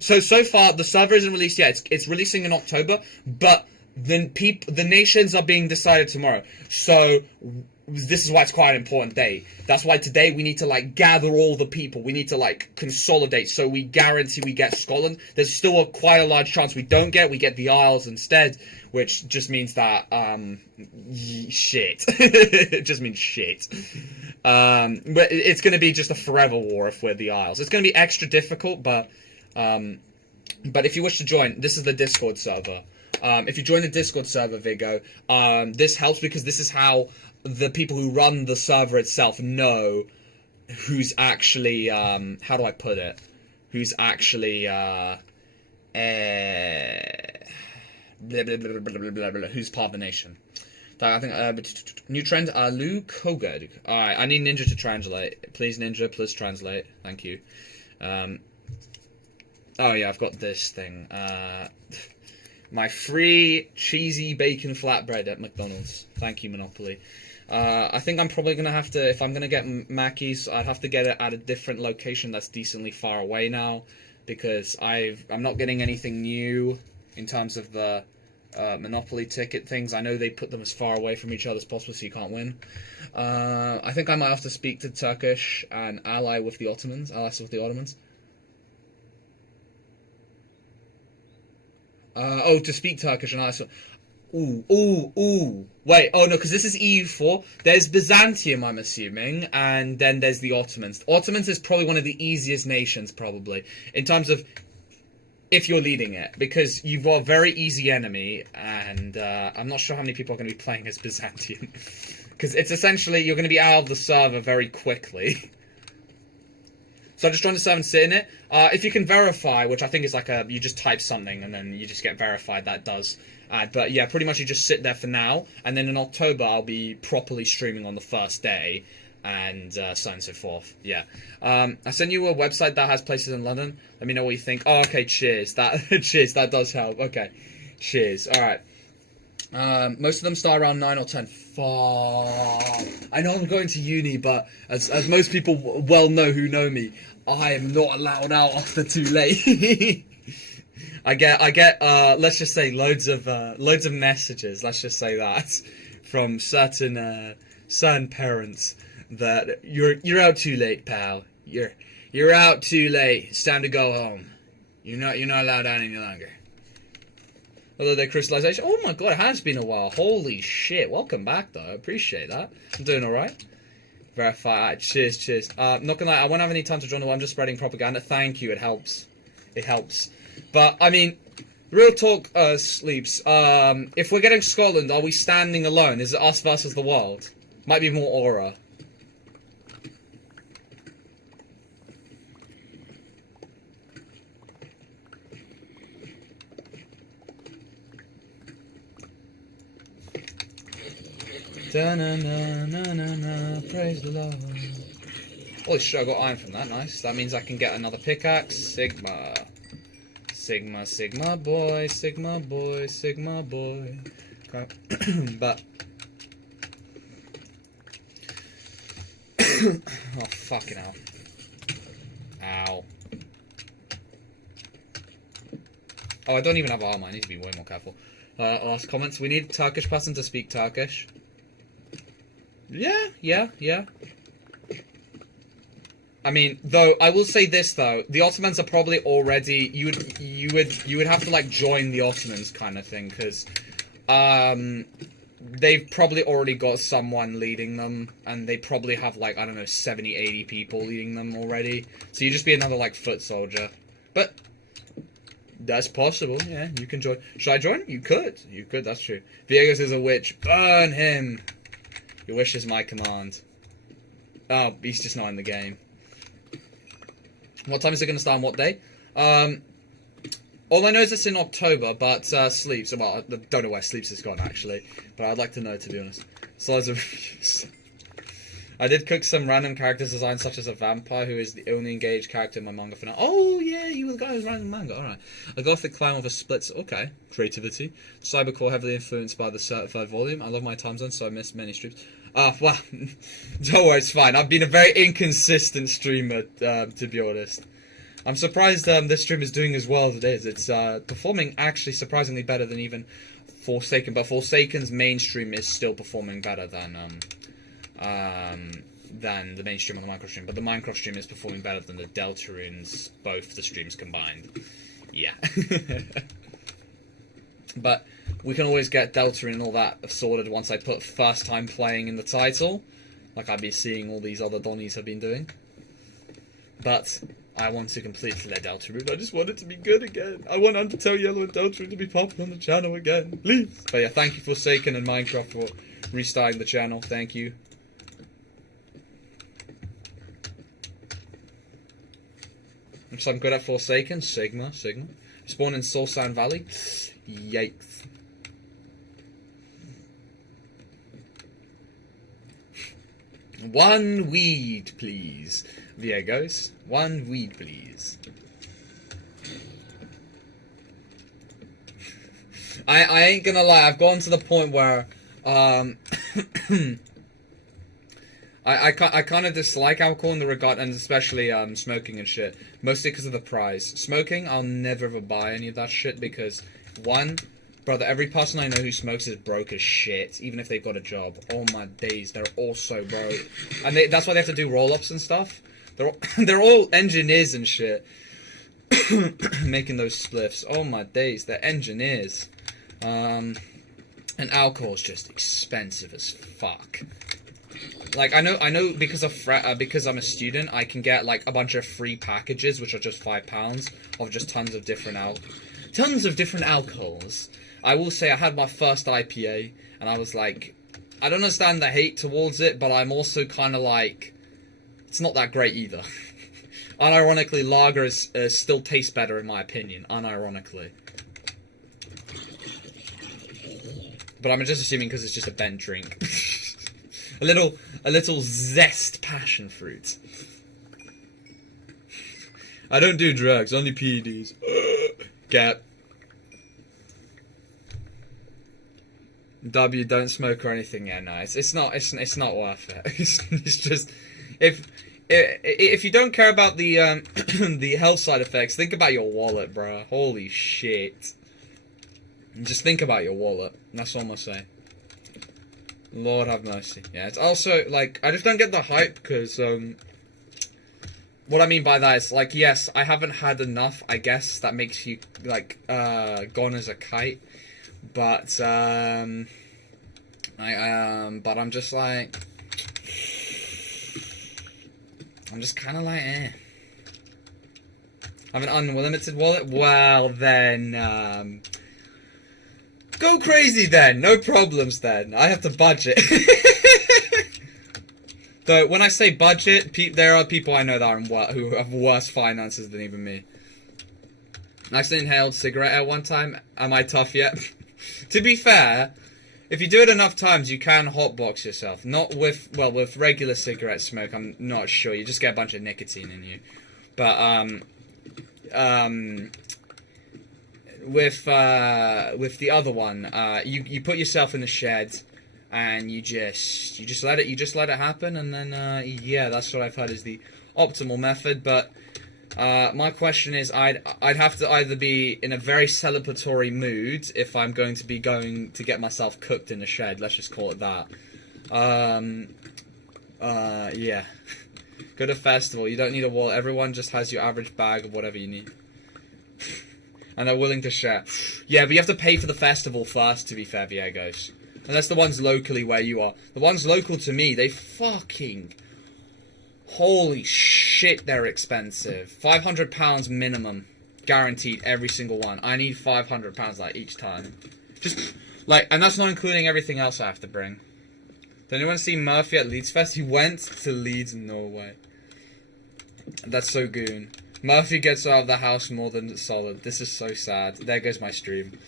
So far, the server isn't released yet. It's releasing in October, but the nations are being decided tomorrow. So this is why it's quite an important day. That's why today we need to like gather all the people. We need to like consolidate, so we guarantee we get Scotland. There's still quite a large chance we don't get. We get the Isles instead, which just means that shit. It just means shit. But it's going to be just a forever war if we're the Isles. It's going to be extra difficult, but if you wish to join, this is the Discord server. If you join the Discord server, Vigo, this helps because this is how the people who run the server itself know who's actually, how do I put it? Who's actually, who's part of the nation. I think, new trend, Luke Hogard. Alright, I need Ninja to translate. Please, Ninja, please translate. Thank you. Oh yeah, I've got this thing. My free cheesy bacon flatbread at McDonald's. Thank you, Monopoly. I think I'm probably going to have to, if I'm going to get Mackey's, I'd have to get it at a different location that's decently far away now, because I'm not getting anything new in terms of the Monopoly ticket things. I know they put them as far away from each other as possible so you can't win. I think I might have to speak to Turkish and ally with the Ottomans. To speak Turkish and ally. Ooh. Wait, oh no, because this is EU4. There's Byzantium, I'm assuming, and then there's the Ottomans. Ottomans is probably one of the easiest nations, probably, in terms of if you're leading it, because you've got a very easy enemy, and I'm not sure how many people are going to be playing as Byzantium. Because it's essentially, you're going to be out of the server very quickly. So I just joined the server and sit in it. If you can verify, which I think is like you just type something and then you just get verified, that does add. But yeah, pretty much you just sit there for now. And then in October, I'll be properly streaming on the first day. And so on and so forth. Yeah. I sent you a website that has places in London. Let me know what you think. Oh, okay, cheers. Cheers, that does help. Okay. Cheers. Alright. Most of them start around 9 or 10. Fuck. I know I'm going to uni, but as most people well know who know me, I am not allowed out after too late. I get let's just say loads of messages, let's just say that, from certain parents that you're out too late, pal. You're out too late. It's time to go home. You're not allowed out any longer. Although their crystallization. Oh my god, it has been a while. Holy shit. Welcome back, though. I appreciate that. I'm doing alright. Verify. Alright, cheers. Not gonna lie, I won't have any time to join the war. I'm just spreading propaganda. Thank you, it helps. It helps. But, I mean, real talk, Sleeps. If we're getting Scotland, are we standing alone? Is it us versus the world? Might be more aura. Da-na-na-na-na-na, praise the Lord. Holy shit, I got iron from that, nice. That means I can get another pickaxe. Sigma. Sigma boy. Okay. But... oh, fucking hell. Ow. Oh, I don't even have armor, I need to be way more careful. Last comments, we need a Turkish person to speak Turkish. Yeah. I mean, though, I will say this though: the Ottomans are probably already you would have to like join the Ottomans kind of thing because they've probably already got someone leading them, and they probably have like I don't know 70, 80 people leading them already. So you just be another like foot soldier, but that's possible. Yeah, you can join. Should I join? You could. That's true. Veagos is a witch. Burn him. Your wish is my command. Oh, he's just not in the game. What time is it going to start on what day? All I know is it's in October, but Sleeps... Well, I don't know where Sleeps has gone, actually. But I'd like to know, to be honest. So loads of reviews. I did cook some random character designs, such as a vampire, who is the only engaged character in my manga for now. Oh, yeah, you were the guy who's writing the manga. Alright. A gothic clown with a split... Okay. Creativity. Cybercore heavily influenced by the certified volume. I love my time zone, so I missed many streams. Well, don't worry, it's fine. I've been a very inconsistent streamer, to be honest. I'm surprised this stream is doing as well as it is. It's performing actually surprisingly better than even Forsaken, but Forsaken's mainstream is still performing better than the mainstream on the Minecraft stream. But the Minecraft stream is performing better than the Deltarunes, both the streams combined. Yeah. But we can always get Deltarune and all that sorted once I put first time playing in the title. Like I'd be seeing all these other Donnies have been doing. But I want to completely let Deltarune. I just want it to be good again. I want Undertale Yellow and Deltarune to be popular on the channel again. Please. But yeah, thank you Forsaken and Minecraft for restarting the channel. Thank you. So I'm good at Forsaken. Sigma. Spawn in Soulsand Valley. Yikes. One weed, please. Veagos. One weed, please. I ain't gonna lie, I've gotten to the point where, I kind of dislike alcohol in the regard, and especially, smoking and shit. Mostly because of the price. Smoking, I'll never ever buy any of that shit because, one, brother, every person I know who smokes is broke as shit, even if they've got a job. Oh my days, they're all so broke. And that's why they have to do roll-ups and stuff. They're all engineers and shit. Making those spliffs. Oh my days, they're engineers. And alcohol's just expensive as fuck. Like, I know because I'm a student, I can get, like, a bunch of free packages, which are just £5, of just tons of different alcohols. I will say I had my first IPA, and I was like, I don't understand the hate towards it, but I'm also kind of like, it's not that great either. Unironically, lager still tastes better in my opinion, unironically. But I'm just assuming because it's just a bent drink. A little zest passion fruit. I don't do drugs, only PEDs. Gap. W, don't smoke or anything. Yeah, no, it's not worth it. It's just if you don't care about the the health side effects, think about your wallet, bro. Holy shit. Just think about your wallet. That's all I'm gonna say. Lord have mercy. Yeah, it's also, like, I just don't get the hype, because, what I mean by that is, like, yes, I haven't had enough, I guess, that makes you, like, gone as a kite, but, but I'm just like, I'm just kind of like, eh. I have an unlimited wallet? Well, then, go crazy then. No problems then. I have to budget. Though, when I say budget, there are people I know that are who have worse finances than even me. I accidentally inhaled cigarette at one time. Am I tough yet? To be fair, if you do it enough times, you can hotbox yourself. Not with, well, with regular cigarette smoke, I'm not sure. You just get a bunch of nicotine in you. But, with the other one, you put yourself in the shed, and you just let it happen, and then yeah, that's what I've heard is the optimal method. But my question is, I'd have to either be in a very celebratory mood if I'm going to get myself cooked in the shed. Let's just call it that. Yeah. Go to festival. You don't need a wallet. Everyone just has your average bag of whatever you need. And they're willing to share. Yeah, but you have to pay for the festival first, to be fair, Veagos. Unless the ones locally where you are. The ones local to me, they fucking... Holy shit, they're expensive. £500 minimum. Guaranteed, every single one. I need £500 like each time. Just, like, and that's not including everything else I have to bring. Did anyone see Murphy at Leeds Fest? He went to Leeds, Norway. That's so goon. Murphy gets out of the house more than solid. This is so sad. There goes my stream.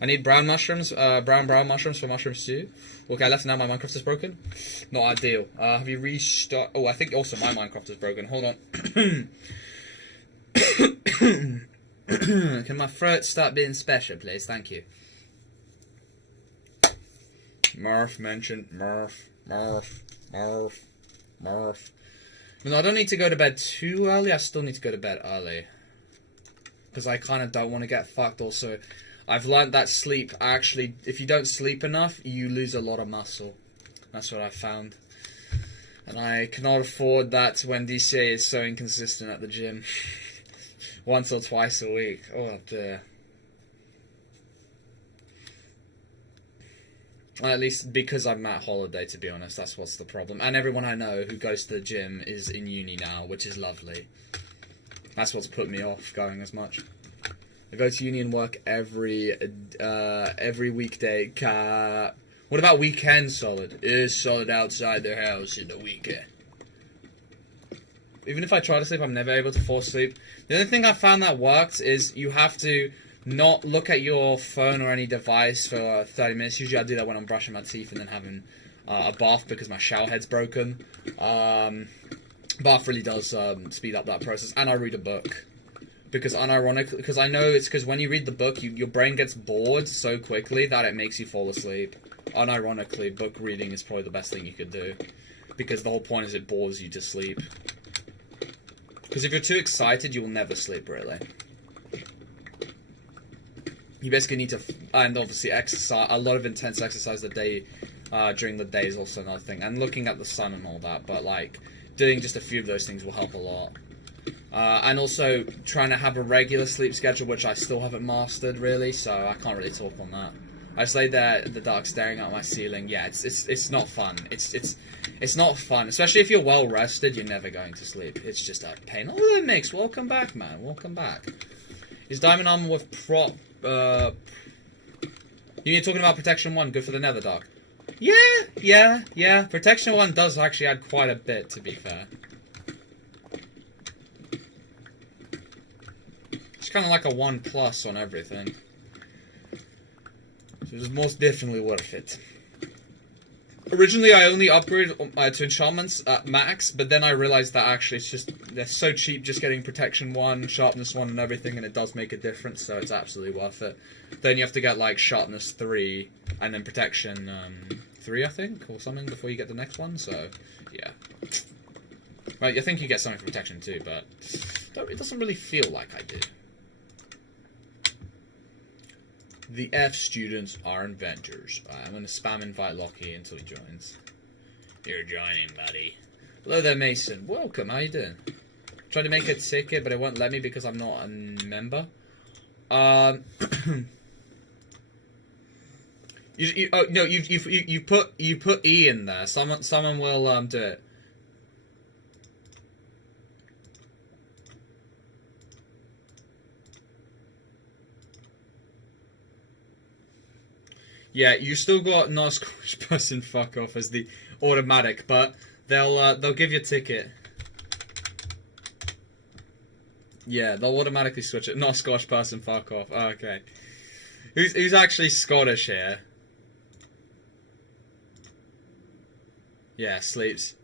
I need brown mushrooms, brown mushrooms for mushroom stew. Okay, I left now my Minecraft is broken. Not ideal. Have you restarted? Oh, I think also my Minecraft is broken. Hold on. Can my throat start being special, please? Thank you. Murph mentioned. Murph. No, I don't need to go to bed too early. I still need to go to bed early. Because I kind of don't want to get fucked. Also, I've learned that sleep, actually, if you don't sleep enough, you lose a lot of muscle. That's what I've found. And I cannot afford that when DCA is so inconsistent at the gym. Once or twice a week. Oh, dear. Well, at least because I'm at holiday, to be honest, that's what's the problem. And everyone I know who goes to the gym is in uni now, which is lovely. That's what's put me off going as much. I go to uni and work every weekday. What about weekend Solid? Is Solid outside their house in the weekend? Even if I try to sleep, I'm never able to fall asleep. The only thing I found that works is you have to not look at your phone or any device for 30 minutes. Usually I do that when I'm brushing my teeth and then having a bath because my shower head's broken. Bath really does speed up that process. And I read a book. Because unironically, because I know it's because when you read the book, your brain gets bored so quickly that it makes you fall asleep. Unironically, book reading is probably the best thing you could do. Because the whole point is it bores you to sleep. Because if you're too excited, you will never sleep, really. You basically need to, and obviously exercise, a lot of intense exercise during the day is also another thing. And looking at the sun and all that, but like, doing just a few of those things will help a lot. And also trying to have a regular sleep schedule, which I still haven't mastered really, so I can't really talk on that. I just lay there in the dark staring at my ceiling. Yeah, it's not fun. It's not fun, especially if you're well rested. You're never going to sleep. It's just a pain. Oh, there, Mix, welcome back, man. Welcome back. Is diamond armor with prop? You're talking about protection 1, good for the nether, Dark. Yeah. Protection 1 does actually add quite a bit, to be fair. It's kind of like a 1+ on everything. So it's most definitely worth it. Originally, I only upgraded to enchantments at max, but then I realized that actually it's just, they're so cheap just getting protection 1, sharpness 1 and everything, and it does make a difference, so it's absolutely worth it. Then you have to get like sharpness 3, and then protection 3, I think, or something before you get the next one, so yeah. Right, I think you get something for protection 2, but it doesn't really feel like I do. The F students are inventors. I'm going to spam invite Lockie until he joins. You're joining, buddy. Hello there, Mason. Welcome, how you doing? Tried to make a ticket, but it won't let me because I'm not a member. You put E in there. Someone will do it. Yeah, you still got not a Scottish person fuck off as the automatic, but they'll give you a ticket. Yeah, they'll automatically switch it. Not a Scottish person fuck off. Oh, okay. Who's actually Scottish here? Yeah, sleeps.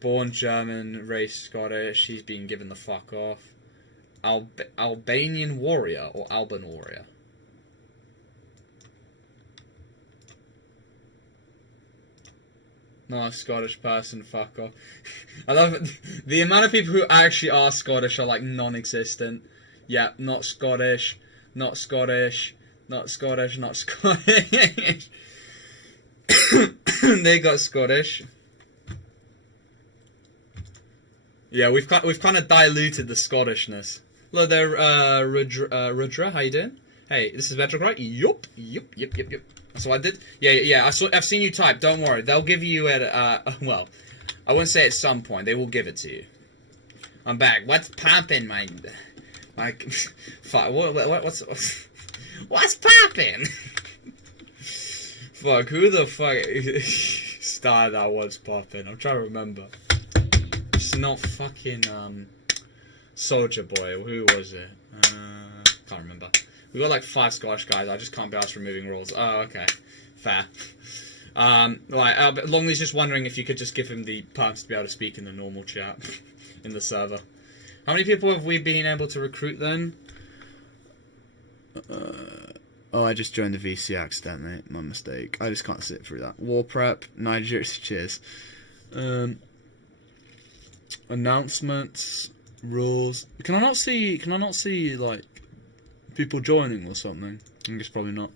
Born German, raised Scottish. He's been given the fuck off. Albanian warrior or Alban warrior? Not a Scottish person, fuck off. I love it. The amount of people who actually are Scottish are like non-existent. Yeah, not Scottish, not Scottish, not Scottish, not Scottish. They got Scottish. Yeah, we've kind of diluted the Scottishness. Hello there, Rudra, how you doing? Hey, this is Veagos, right? Yup. That's what I did. Yeah. I've seen you type. Don't worry, they'll give you it. Well, I wouldn't say at some point. They will give it to you. I'm back. What's poppin', my fuck? What's poppin'? Fuck. Who the fuck started that? What's poppin'? I'm trying to remember. It's not fucking Soldier Boy. Who was it? Can't remember. We got like 5 Scottish guys. I just can't be asked removing rules. Oh, okay, fair. Right. Longley's just wondering if you could just give him the perms to be able to speak in the normal chat in the server. How many people have we been able to recruit then? Oh, I just joined the VC accidentally. My mistake. I just can't sit through that. War prep. Nigeria. Cheers. Announcements. Rules. Can I not see like people joining or something? I guess probably not.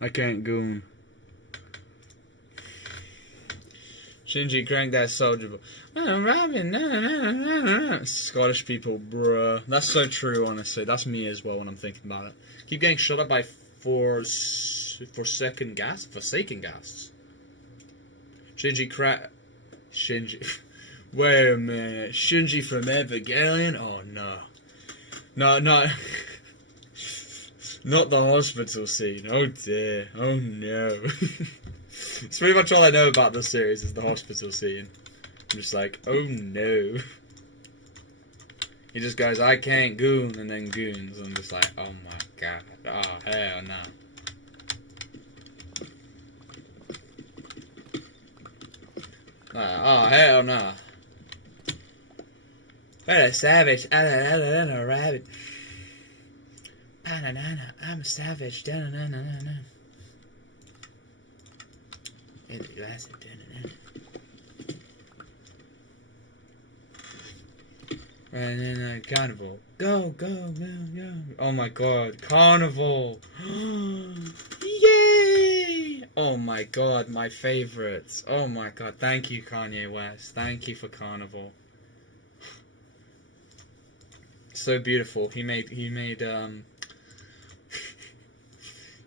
I can't goon. Shinji, crank that soldier. Robin, Scottish people, bruh. That's so true, honestly. That's me as well when I'm thinking about it. Keep getting shot up by Forsaken gas? Forsaken gas. Shinji crack. Shinji. Wait a minute. Shinji from Evangelion? Oh no. No. Not the hospital scene. Oh dear. Oh no. It's pretty much all I know about this series is the hospital scene. I'm just like, oh no. He just goes, I can't goon, and then goons. I'm just like, oh my god. Oh, hell no. Oh, hell no. What a savage. I'm a rabbit. I'm a savage. And then carnival. Go. Oh my god, carnival. Yay! Oh my god, my favorites. Oh my god, thank you Kanye West. Thank you for carnival. So beautiful. He made he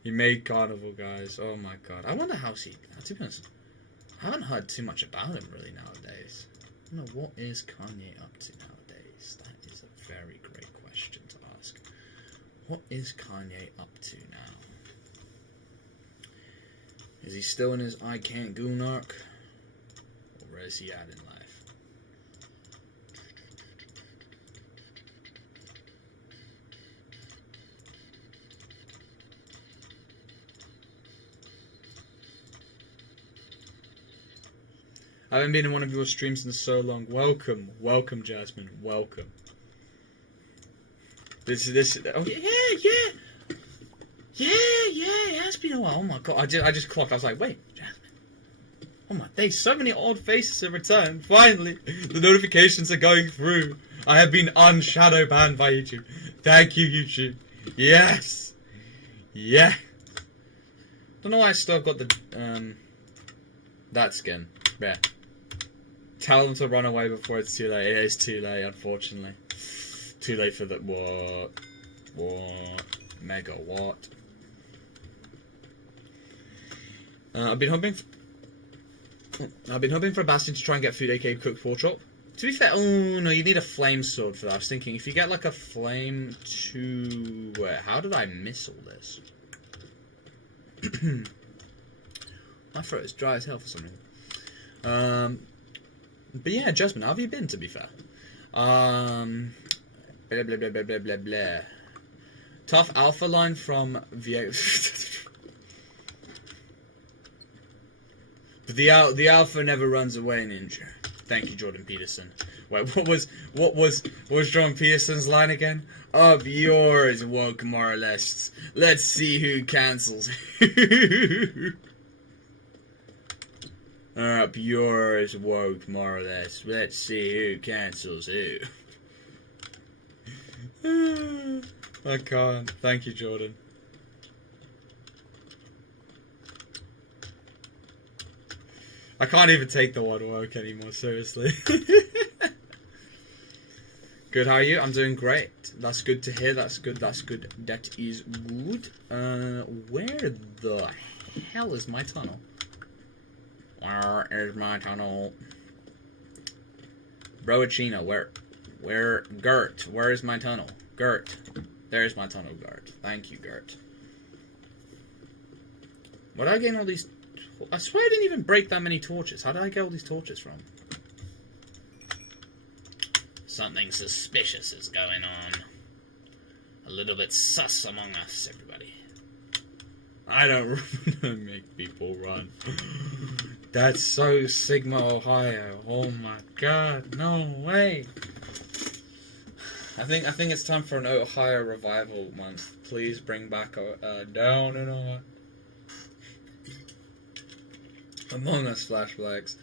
made carnival, guys. Oh my god. I wonder how he, to be honest, I haven't heard too much about him really nowadays. I don't know, what is Kanye up to nowadays? That is a very great question to ask. What is Kanye up to now? Is he still in his I Can't Goon arc? Or where is he at in life? I haven't been in one of your streams in so long. Welcome, Jasmine. Welcome. This. Oh yeah. It has been a while. Oh my god, I just clocked. I was like, wait, Jasmine. Oh my days, so many odd faces have returned. Finally, the notifications are going through. I have been unshadow banned by YouTube. Thank you, YouTube. Yes. Yeah. Don't know why I still got the that skin. Yeah. Tell them to run away before it's too late. It is too late, unfortunately. Too late for the what? Megawatt. I've been hoping. I've been hoping for a Bastion to try and get food, aka cooked pork chop. To be fair, oh no, you need a flame sword for that. I was thinking, if you get like a flame to... Wait, how did I miss all this? My throat is dry as hell for some reason. But yeah, Jasmine, how have you been, to be fair? Blah, blah, blah, blah, blah, blah, blah. Tough alpha line from Veagos. But the alpha never runs away, Ninja. Thank you, Jordan Peterson. Wait, what was Jordan Peterson's line again? Up yours, woke moralists. Let's see who cancels who. Up yours, woke moralists. Let's see who cancels who. I can't. Thank you, Jordan. I can't even take the word woke anymore, seriously. Good, how are you? I'm doing great. That's good to hear, that's good, that's good. That is good. Where the hell is my tunnel? Where is my tunnel? Broachina, where, Gert, where is my tunnel? Gert, there's my tunnel, Gert. Thank you, Gert. What did I get all these... I swear I didn't even break that many torches. How did I get all these torches from? Something suspicious is going on. A little bit sus among us, everybody. I don't make people run. That's so Sigma, Ohio. Oh my god, no way. I think it's time for an Ohio revival month. Please bring back down in Ohio. Among Us flashbacks.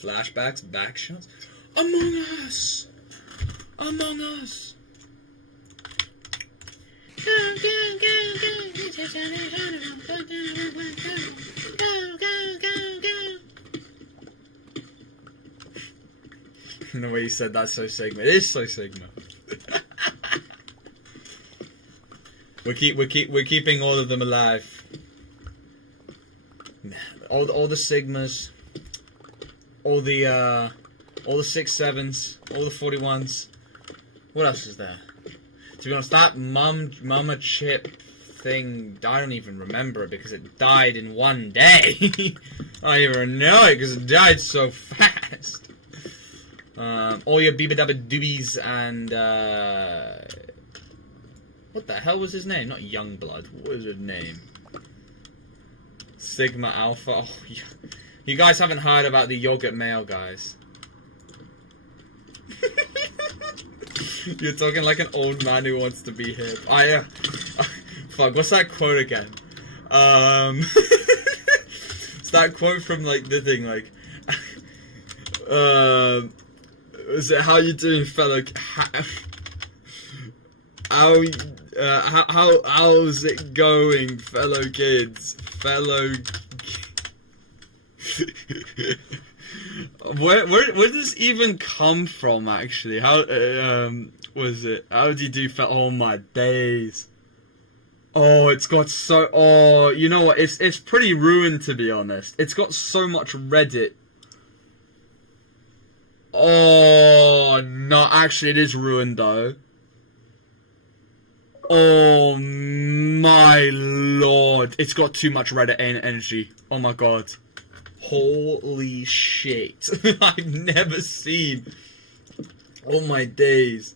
Flashbacks? Backshots? Among Us! Among Us! The way you said that's so Sigma. It is so Sigma. we're keeping all of them alive. All the Sigmas, all the 6-7s, all the 41s. What else is there? To be honest, that Mama Chip thing, I don't even remember it because it died in one day. I don't even know it because it died so fast. All your Biba Dabba Doobies and what the hell was his name? Not Youngblood. What was his name? Sigma Alpha. Oh, you guys haven't heard about the yogurt male, guys. You're talking like an old man who wants to be hip. Fuck, what's that quote again? It's that quote from, like, the thing, like... is it, how you doing, fellow... How's it going, fellow kids? Where does this even come from, actually? How was it? How do you do? Oh my days! Oh, it's got so. Oh, you know what? It's pretty ruined, to be honest. It's got so much Reddit. Oh no! Actually, it is ruined though. Oh my lord. It's got too much Reddit energy. Oh my god. Holy shit. I've never seen. Oh my days.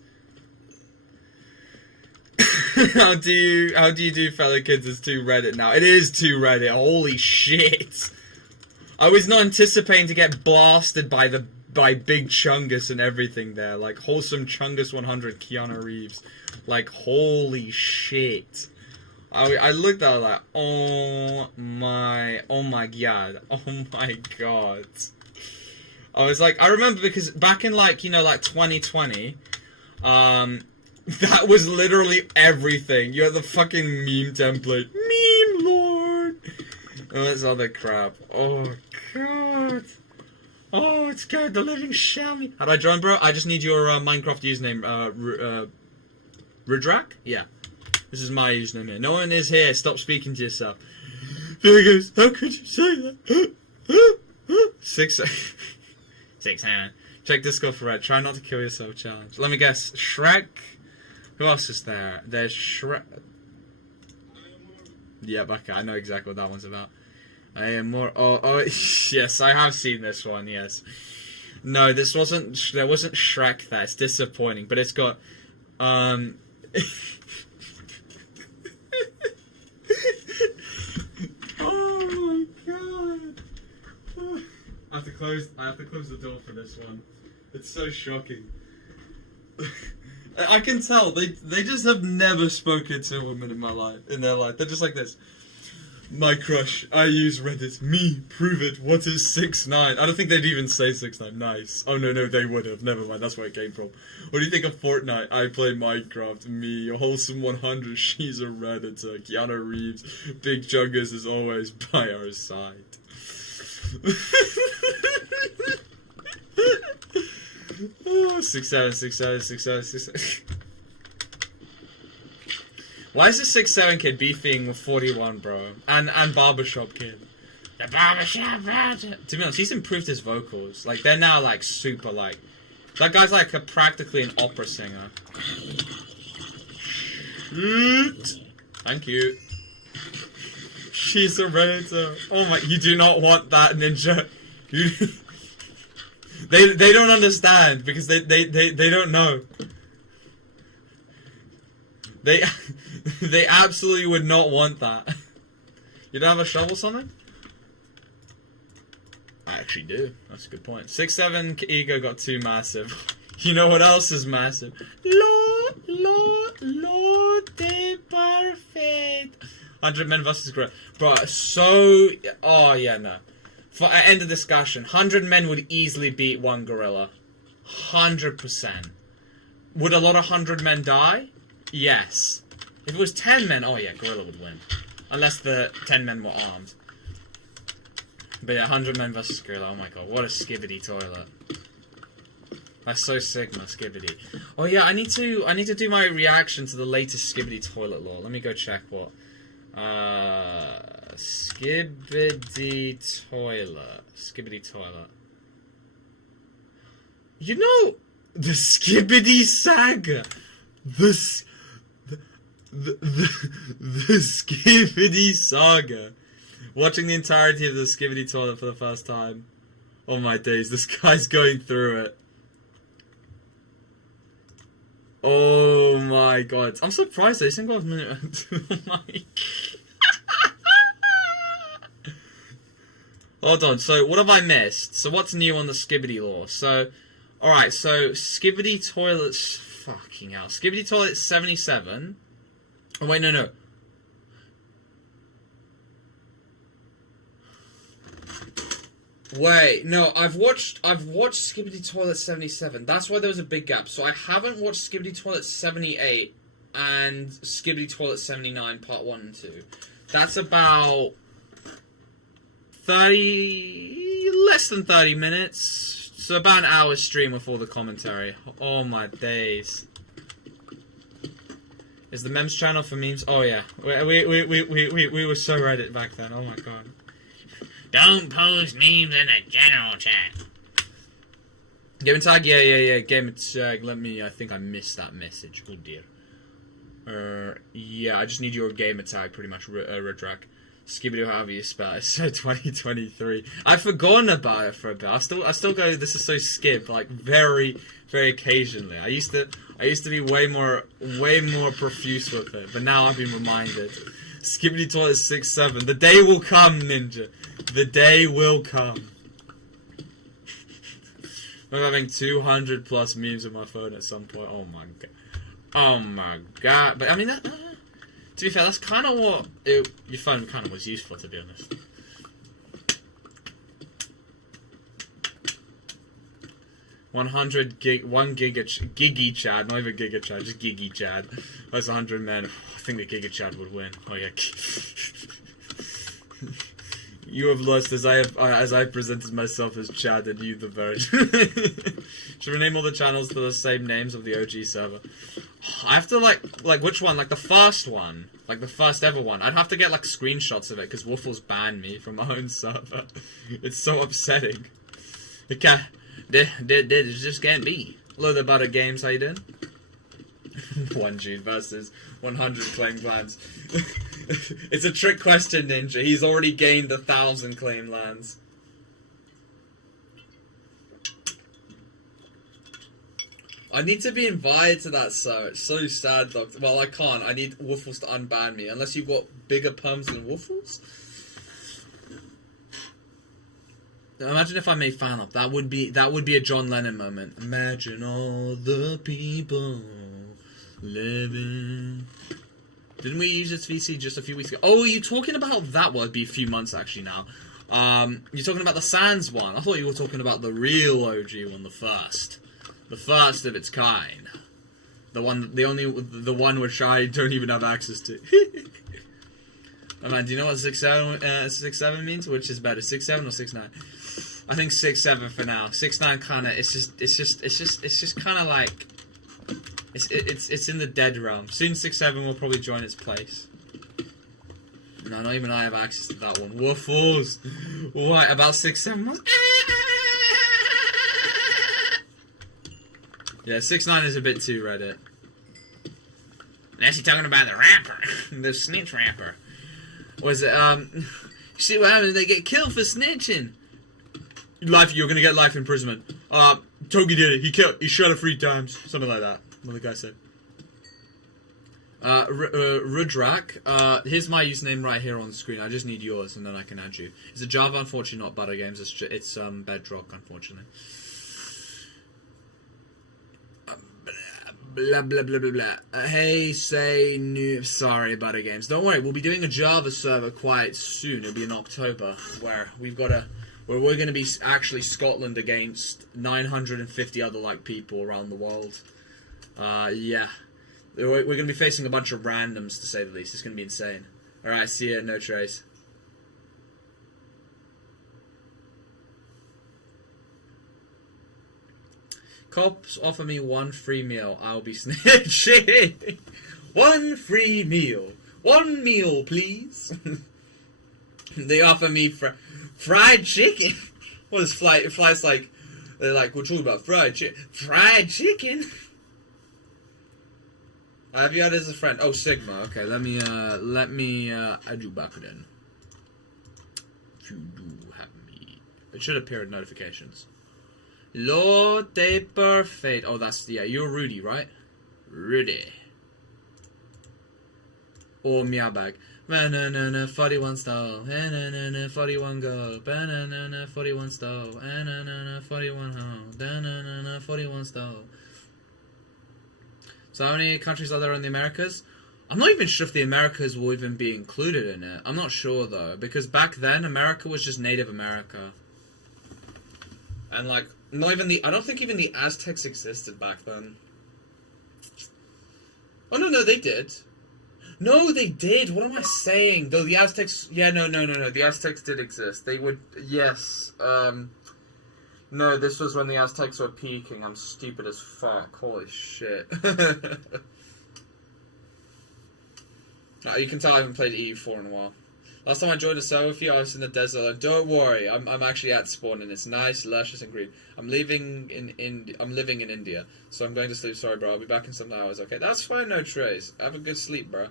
How do you do, fellow kids? It's too Reddit now. It is too Reddit. Holy shit. I was not anticipating to get blasted by Big Chungus and everything there. Like, Wholesome Chungus 100 Keanu Reeves. Like, holy shit. I looked at it like, oh my god. Oh my god. I was like, I remember because back in, like, you know, like 2020, that was literally everything. You had the fucking meme template. Meme lord. And this other crap. Oh god. Oh, it scared the living shit out of me. How do I join, bro? I just need your Minecraft username. Ridrak? Yeah. This is my username here. No one is here. Stop speaking to yourself. Veagos, how could you say that? 6 7. Check Discord for red. Try not to kill yourself challenge. Let me guess. Shrek. Who else is there? There's Shrek. Yep, okay, I know exactly what that one's about. I am more. Oh, yes, I have seen this one. Yes. No, this wasn't. There wasn't Shrek. There. It's disappointing, but it's got. Oh my god! I have to close the door for this one. It's so shocking. I can tell they just have never spoken to a woman in their life. They're just like this. My crush. I use Reddit. Me. Prove it. What is 6ix9ine? I don't think they'd even say 6ix9ine. Nice. Oh no, they would have. Never mind. That's where it came from. What do you think of Fortnite? I play Minecraft. Me. Wholesome 100. She's a Redditor. Keanu Reeves. Big Juggers is always by our side. Oh, 6'7", 6'7", 6'7", 6'7". Why is the 6'7" kid beefing with 41, bro? And Barbershop kid. The Barbershop kid. To be honest, he's improved his vocals. Like, they're now, like, super, like... That guy's, like, practically an opera singer. Thank you. She's a Redditor. Oh my... You do not want that, Ninja. They don't understand, because they don't know. They absolutely would not want that. You don't have a shovel or something? I actually do. That's a good point. 6'7" ego got too massive. You know what else is massive? Lo de perfect. 100 men versus Gorilla. Bro, so... Oh, yeah, no. For end of discussion, 100 men would easily beat one gorilla. 100%. Would a lot of 100 men die? Yes. If it was 10 men, oh yeah, gorilla would win. Unless the 10 men were armed. But yeah, 100 men versus gorilla, oh my god, what a skibbity toilet. That's so Sigma, skibbity. Oh yeah, I need to do my reaction to the latest skibbity toilet lore. Let me go check what. Skibbity toilet. You know, the Skibbity saga. The Skibbity saga. Watching the entirety of the Skibbity toilet for the first time. Oh my days, this guy's going through it. Oh my god. I'm surprised they didn't go a minute. Oh my. Hold on, so what have I missed? So what's new on the Skibbity lore? So, alright, so Skibbity toilets... Fucking hell. Skibbity toilet 77. Oh wait, no. Wait, no, I've watched Skibbity Toilet 77. That's why there was a big gap. So I haven't watched Skibbity Toilet 78 and Skibbity Toilet 79 part 1 and 2. That's about less than 30 minutes. So about an hour stream with all the commentary. Oh my days. Is the memes channel for memes? Oh yeah. We were so Reddit back then. Oh my god. Don't post memes in the general chat. Game tag? Yeah. Game tag. I think I missed that message. Oh dear. Yeah, I just need your gamer tag pretty much, Redrak. Skibbity, however you spell it. So 2023. I've forgotten about it for a bit. I still go, this is so skip, like very, very occasionally. I used to be way more profuse with it, but now I've been reminded. Skibbity Toilet 6'7". The day will come, Ninja. The day will come. I'm having 200 plus memes on my phone at some point. Oh my god. Oh my god. But I mean, to be fair, that's kind of what your phone kind of was used for, to be honest. One Giggy Chad, not even Giga Chad, just Giggy Chad. That's 100 men. I think the Giga Chad would win. Oh yeah. You have lost as I presented myself as Chad and you the bird. Should we name all the channels to the same names of the OG server? I have to like which one? Like the first one, like the first ever one. I'd have to get like screenshots of it because Waffles banned me from my own server. It's so upsetting. This just can't be. Hello there, Butter Games. How you doing? 1 June versus 100 claim lands. It's a trick question, Ninja. He's already gained 1,000 claim lands. I need to be invited to that, so it's so sad, Doctor. Well, I can't. I need Waffles to unban me, unless you've got bigger perms than Waffles. Imagine if I made fan up. That would be a John Lennon moment. Imagine all the people living. Didn't we use this VC just a few weeks ago? Oh, are you talking about that? Well, it'd be a few months actually now. You're talking about the Sans one. I thought you were talking about the real OG one, the first of its kind. The one which I don't even have access to. Oh man, do you know what 6'7" means? Which is better, 6'7" or 6'9"? I think 6'7" for now. 6'9" kind of. It's just kind of like. It's in the dead realm. Soon 6'7" will probably join its place. No, not even I have access to that one. Waffles. What about 6'7"? Yeah, 6'9" is a bit too Reddit. Unless you're talking about the rapper, the snitch rapper. Was it? You see what happens? They get killed for snitching. You're gonna get life imprisonment. Togi did it. He shot her 3 times. Something like that. What the guy said. Rudrak. Here's my username right here on the screen. I just need yours, and then I can add you. It's a Java, unfortunately, not Butter Games. It's Bedrock, unfortunately. Blah blah blah blah blah. Hey, say new. Sorry, Butter Games. Don't worry, we'll be doing a Java server quite soon. It'll be in October, where we're going to be actually Scotland against 950 other like people around the world. Yeah, we're going to be facing a bunch of randoms to say the least. It's going to be insane. All right, see ya. No trace. Cops offer me 1 free meal. I'll be snitching. 1 free meal. 1 meal, please. They offer me fried chicken. What is flight? Flight's like, they're like, we're talking about fried chicken. Fried chicken. Have you had as a friend? Oh, Sigma. Okay, let me add you back then. If you do have me, it should appear in notifications. Lord, they perfect. Oh, you're Rudy, right? Rudy. Or Meowbag. Banana 41 style. Banana 41 go. Banana 41 style. Banana 41 home. Banana 41 style. So how many countries are there in the Americas? I'm not even sure if the Americas will even be included in it. I'm not sure though, because back then America was just Native America. And like, I don't think even the Aztecs existed back then. Oh no, they did. No, they did. What am I saying? Though the Aztecs, yeah, no. The Aztecs did exist. They would, yes. No, this was when the Aztecs were peaking. I'm stupid as fuck. Holy shit. You can tell I haven't played EU4 in a while. Last time I joined a server with you, I was in the desert. And don't worry, I'm actually at spawn and it's nice, luscious, and green. I'm living in India, so I'm going to sleep. Sorry, bro. I'll be back in some hours. Okay, that's fine. No trace. Have a good sleep, bro.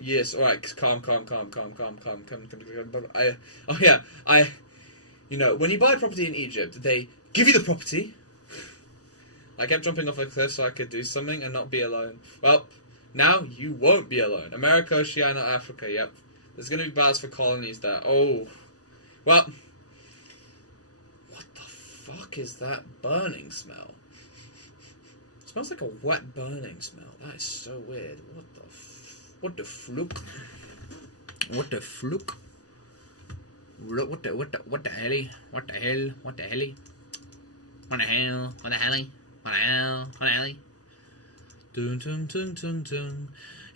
Yes. All right. Calm. You know, when you buy a property in Egypt, they give you the property. I kept jumping off a cliff so I could do something and not be alone. Well, now you won't be alone. America, Oceania, Africa, yep. There's going to be battles for colonies there. Oh. Well. What the fuck is that burning smell? It smells like a wet burning smell. That is so weird. What the fluke? What the fluke? What the hell? What the hell? What the hell? What the hell? What the hell? What the hell? What the hell? What the hell? Dun dun dun dun dun.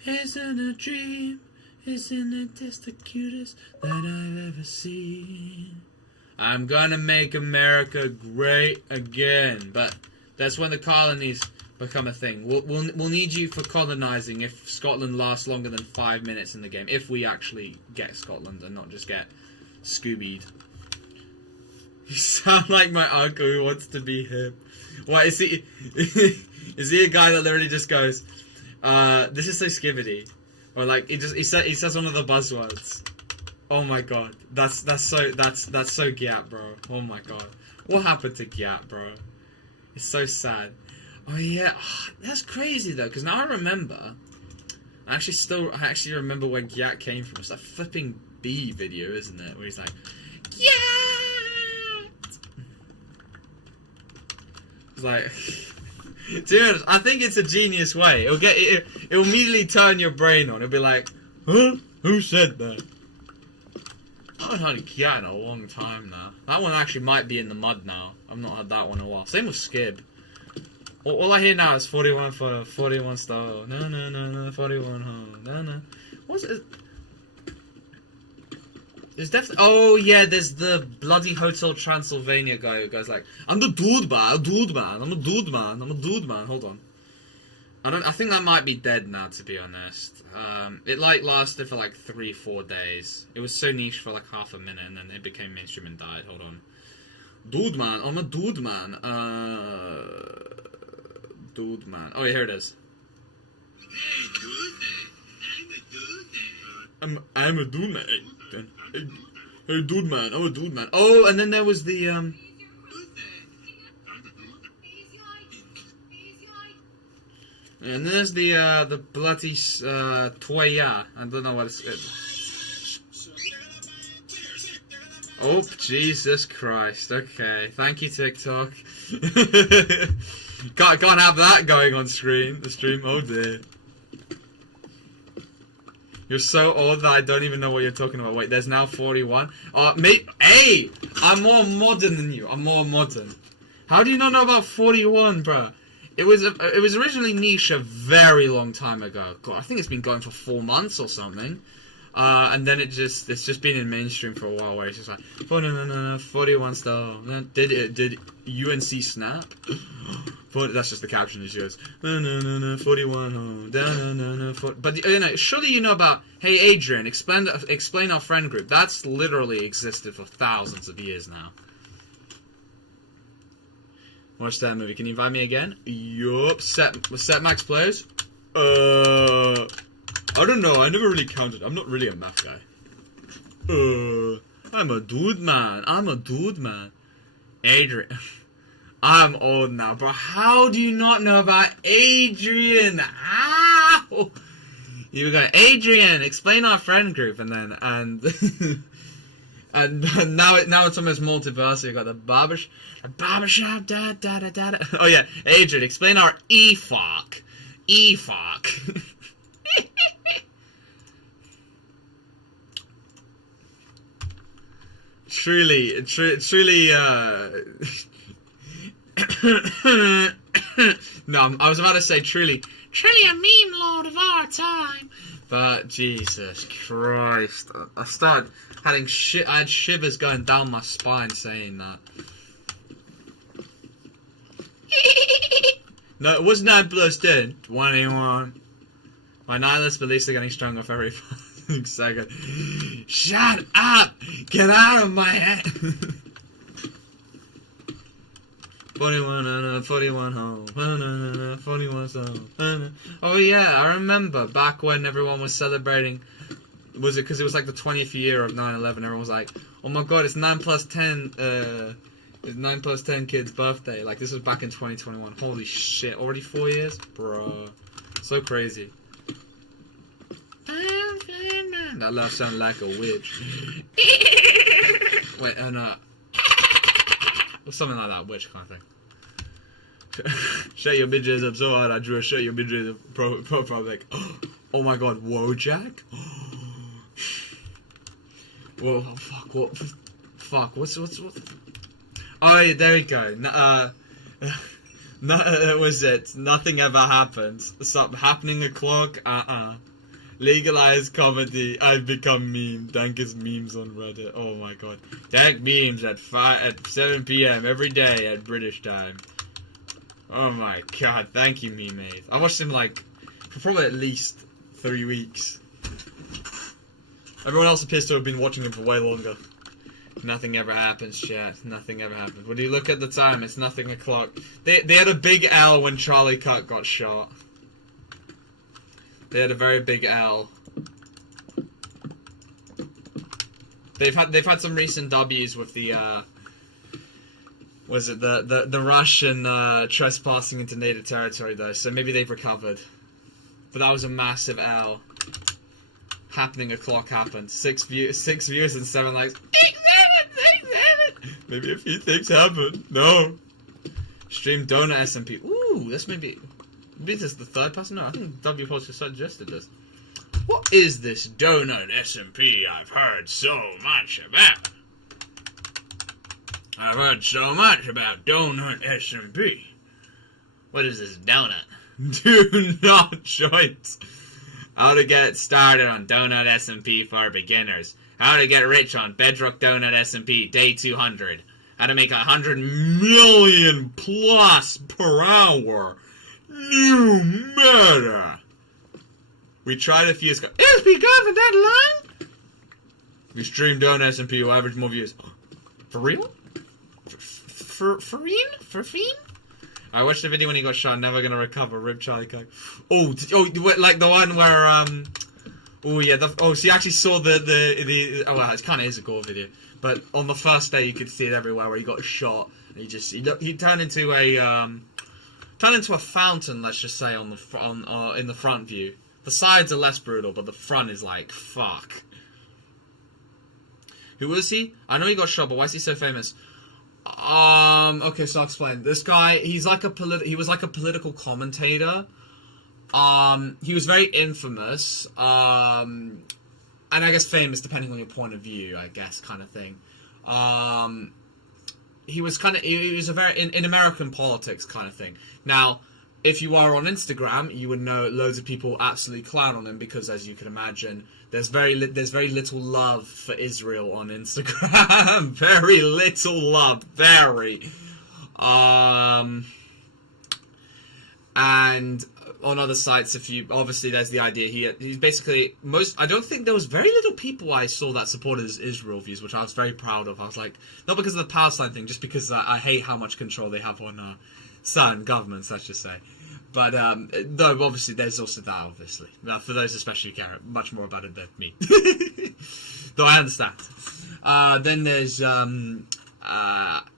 Isn't a dream? Isn't it just the cutest that I've ever seen? I'm gonna make America great again, but that's when the colonies become a thing. We'll need you for colonizing if Scotland lasts longer than 5 minutes in the game. If we actually get Scotland and not just get Scoobied. You sound like my uncle who wants to be hip. What is he? Is he a guy that literally just goes, "This is so skibbity," or like he says one of the buzzwords. Oh my god, that's so Gyat, bro. Oh my god, what happened to Gyat, bro? It's so sad. Oh yeah, that's crazy though, because now I remember. I actually remember where Gyat came from. It's that flipping B video, isn't it? Where he's like, Gyat! It's like, dude, I think it's a genius way. It'll immediately turn your brain on. It'll be like, huh? Who said that? I haven't heard Gyat in a long time now. That one actually might be in the mud now. I've not had that one in a while. Same with Skib. All I hear now is 41 for 41 star. No, 41 home. No. What's it? There's definitely. Oh yeah, there's the bloody Hotel Transylvania guy who goes like, "I'm the dude man, I'm a dude man." Hold on. I think that might be dead now, to be honest. It like lasted for like 3-4 days. It was so niche for like half a minute, and then it became mainstream and died. Hold on. Dude man, I'm a dude man. Dude man. Oh yeah, here it is. Hey, dude man. I'm a dude man. I'm a dude man. Hey dude man, I'm a dude man. Oh, and then there was the And there's the bloody Toya. I don't know what it's. Oh Jesus Christ! Okay, thank you TikTok. Can't have that going on screen. The stream. Oh dear. You're so old that I don't even know what you're talking about. Wait, there's now 41. Mate, hey, I'm more modern than you. I'm more modern. How do you not know about 41, bruh? It was originally niche a very long time ago. God, I think it's been going for 4 months or something. And then it's just been in mainstream for a while, where it's just like, oh no, 41 star. Did UNC snap? That's just the caption. It goes, no, 41. No. But you know, surely you know about. Hey Adrian, explain our friend group. That's literally existed for thousands of years now. Watch that movie. Can you invite me again? Yup. Set max players? I don't know. I never really counted. I'm not really a math guy. I'm a dude man. Adrian. I'm old now, bro. How do you not know about Adrian? Ow! You go, Adrian, explain our friend group, and now it's almost multiverse. You got the barbershop, da. Oh yeah, Adrian, explain our EFOC. Truly, no, I was about to say truly a meme lord of our time. But Jesus Christ, I had shivers going down my spine saying that. No, it was 9 plus 10. 21. My nihilist beliefs are getting stronger for every second. Shut up! Get out of my head! 41 home. 41 home. Oh yeah, I remember back when everyone was celebrating. Was it because it was like the 20th year of 9/11? Everyone was like, "Oh my god, it's 9 plus 10. It's 9 plus 10 kids' birthday." Like this was back in 2021. Holy shit! Already 4 years, bro. So crazy. That laugh sounded like a witch. Wait, no. Or something like that, witch kind of thing. Shut your bitches up so hard I drew a shut your bitches up profile like, oh my god, Wojak? Whoa, fuck, what's oh yeah, there we go. That was it. Nothing ever happens. Stop happening o'clock, Legalized comedy. I've become meme. Dank is memes on Reddit. Oh my god. Dank memes at 7 p.m. every day at British time. Oh my god. Thank you, meme mate. I watched him like for probably at least 3 weeks. Everyone else appears to have been watching him for way longer. Nothing ever happens, chat. Nothing ever happens. When you look at the time, it's nothing o'clock. They had a big L when Charlie Kirk got shot. They had a very big L. They've had some recent W's with the was it the Russian trespassing into native territory though, so maybe they've recovered. But that was a massive L. Happening o'clock happened. 6 views and 7 likes. 6, 7. Maybe a few things happened. No. Stream Donut SMP. Ooh, this maybe this is the third person. No, I think W Post suggested this. What is this Donut SMP I've heard so much about? I've heard so much about Donut SMP. What is this donut? Do not joint. How to get started on Donut SMP for beginners. How to get rich on Bedrock Donut SMP day 200. How to make 100 million plus per hour. New meta. We tried a few years ago. It's because of that line. We streamed Donut SMP will average more views. For real? For fiend? I watched the video when he got shot. Never gonna recover. Rip Charlie Kirk. Oh, like the one where oh yeah. So you actually saw the. Oh well, it kind of is a gore video. But on the first day, you could see it everywhere where he got shot. And he turned into a fountain. Let's just say in the front view. The sides are less brutal, but the front is like fuck. Who was he? I know he got shot, but why is he so famous? Okay, so I'll explain. This guy, he was like a political commentator. He was very infamous, and I guess famous depending on your point of view, I guess, kind of thing. He was a very, in American politics kind of thing. Now, if you are on Instagram, you would know loads of people absolutely clown on him because, as you can imagine, there's very little love for Israel on Instagram. Very little love. Very. And on other sites, obviously there's the idea he's basically I don't think there was very little people I saw that supported his Israel views, which I was very proud of. I was like, not because of the Palestine thing, just because I hate how much control they have on certain governments, let's just say. But, though, obviously, there's also that, obviously. Now, for those especially who care much more about it than me. Though I understand. Then there's,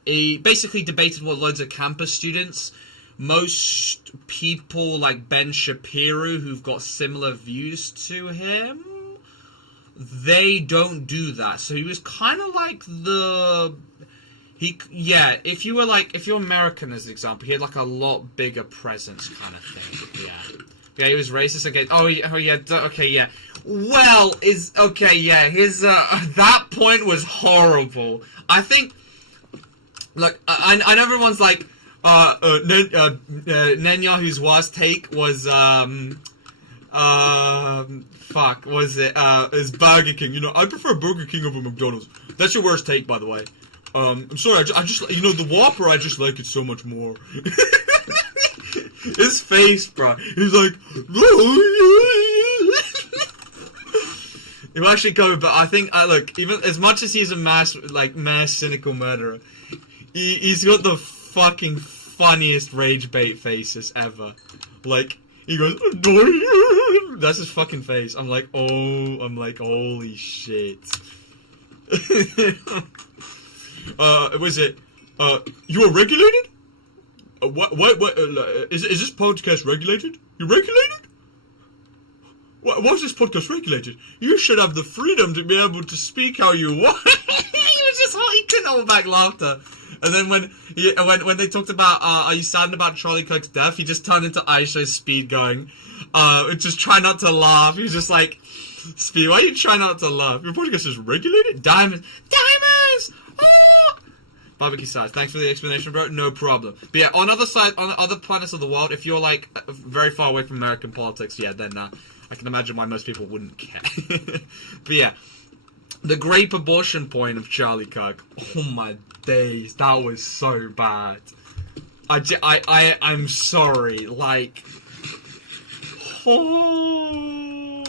he basically debated what loads of campus students. Most people, like Ben Shapiro, who've got similar views to him, they don't do that. So he was kind of like if you're American as an example, he had like a lot bigger presence kind of thing. Yeah, he was racist against. Well, his that point was horrible. I think. Look, I know everyone's like, Netanyahu's worst take was is Burger King. You know, I prefer Burger King over McDonald's. That's your worst take, by the way. I'm sorry, I just the Whopper, I just like it so much more. His face, bro. He's like, he'll actually go, but I think, look, even as much as he's a mass cynical murderer, he's got the fucking funniest rage bait faces ever. Like, he goes, that's his fucking face. I'm like, holy shit. Was it, you are regulated? What, is this podcast regulated? You regulated? Why is this podcast regulated? You should have the freedom to be able to speak how you want. He couldn't hold back laughter. And then when they talked about, are you saddened about Charlie Kirk's death? He just turned into Aisha's Speed going, just try not to laugh. He was just like, Speed, why you try not to laugh? Your podcast is regulated? Diamonds! Oh! Barbecue size. Thanks for the explanation, bro. No problem. But yeah, on other planets of the world, if you're like very far away from American politics, yeah, then I can imagine why most people wouldn't care. But yeah, the grape abortion point of Charlie Kirk. Oh my days, that was so bad. I'm sorry. Like, I'm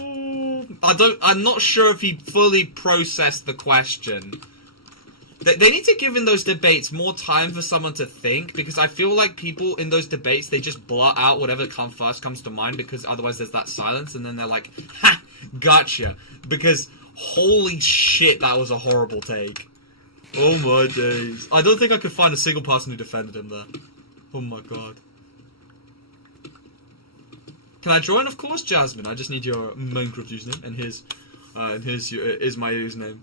not sure if he fully processed the question. They need to give in those debates more time for someone to think, because I feel like people in those debates, they just blurt out whatever first comes to mind, because otherwise there's that silence, and then they're like, ha, gotcha. Because, holy shit, that was a horrible take. Oh my days. I don't think I could find a single person who defended him there. Oh my god. Can I join? Of course, Jasmine. I just need your Minecraft username, and his is my username.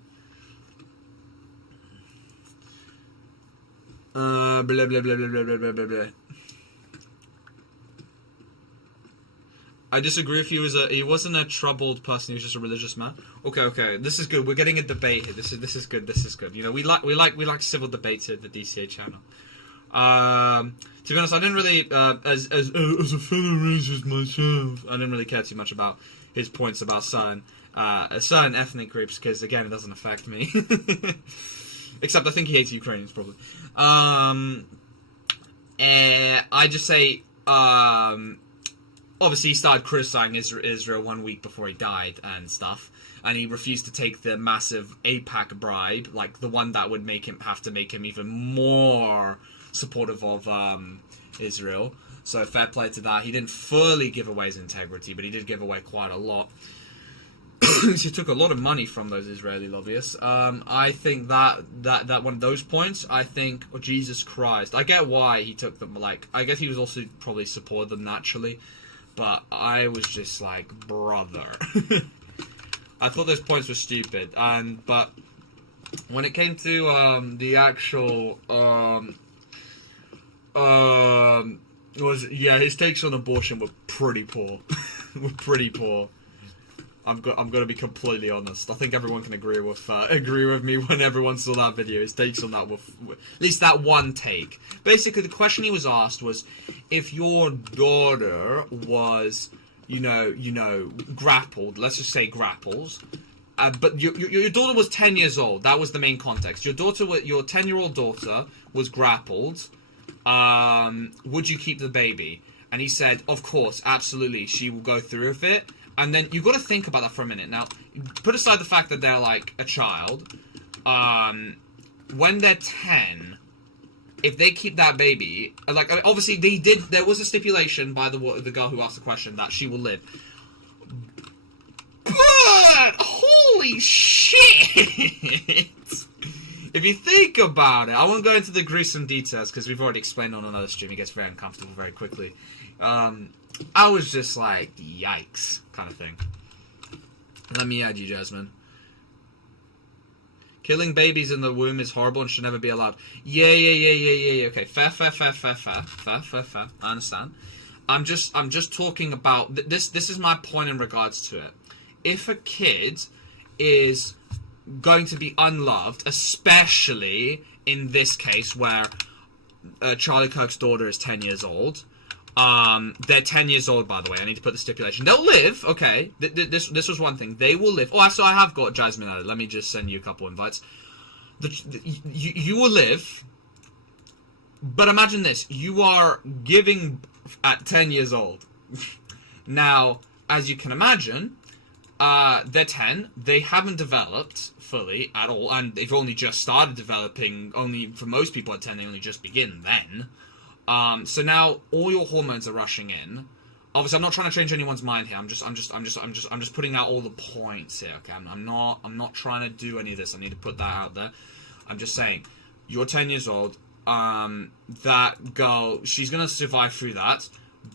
Blah blah blah blah blah blah blah blah. I disagree if he wasn't a troubled person, he was just a religious man. Okay, this is good. We're getting a debate here. This is good. You know, we like civil debates here at the DCA channel. To be honest, I didn't really as a fellow racist myself, I didn't really care too much about his points about certain ethnic groups, because again, it doesn't affect me. Except I think he hates Ukrainians, probably. I just say, obviously he started criticizing Israel 1 week before he died and stuff, and he refused to take the massive AIPAC bribe, like the one that would have to make him even more supportive of Israel. So fair play to that. He didn't fully give away his integrity, but he did give away quite a lot. He took a lot of money from those Israeli lobbyists. I think that one of those points, I think, oh, Jesus Christ, I get why he took them. Like, I guess he was also probably supported them naturally, but I was just like, brother. I thought those points were stupid. But when it came to the actual his takes on abortion were pretty poor. I'm gonna be completely honest. I think everyone can agree with me when everyone saw that video. His takes on that were at least that one take. Basically, the question he was asked was, if your daughter was, you know, grappled. Let's just say grapples. But your daughter was 10 years old. That was the main context. Your 10-year-old daughter was grappled. Would you keep the baby? And he said, of course, absolutely. She will go through with it. And then you've got to think about that for a minute. Now, put aside the fact that they're like a child. When they're 10, if they keep that baby, like obviously they did. There was a stipulation by the girl who asked the question that she will live. But holy shit! If you think about it, I won't go into the gruesome details because we've already explained on another stream. It gets very uncomfortable very quickly. I was just like, yikes, kind of thing. Let me add you, Jasmine. Killing babies in the womb is horrible and should never be allowed. Yeah. Okay, fair. I understand. I'm just talking about this. This is my point in regards to it. If a kid is going to be unloved, especially in this case where Charlie Kirk's daughter is 10 years old. They're 10 years old, by the way. I need to put the stipulation. They'll live, okay. This was one thing. They will live. Oh, so I have got Jasmine added. Let me just send you a couple invites. You will live. But imagine this. You are giving at 10 years old. Now, as you can imagine, they're 10. They haven't developed fully at all. And they've only just started developing. Only for most people at 10, they only just begin then. So now all your hormones are rushing in. Obviously, I'm not trying to change anyone's mind here. I'm just putting out all the points here. Okay, I'm not trying to do any of this. I need to put that out there. I'm just saying, you're 10 years old. That girl, she's gonna survive through that,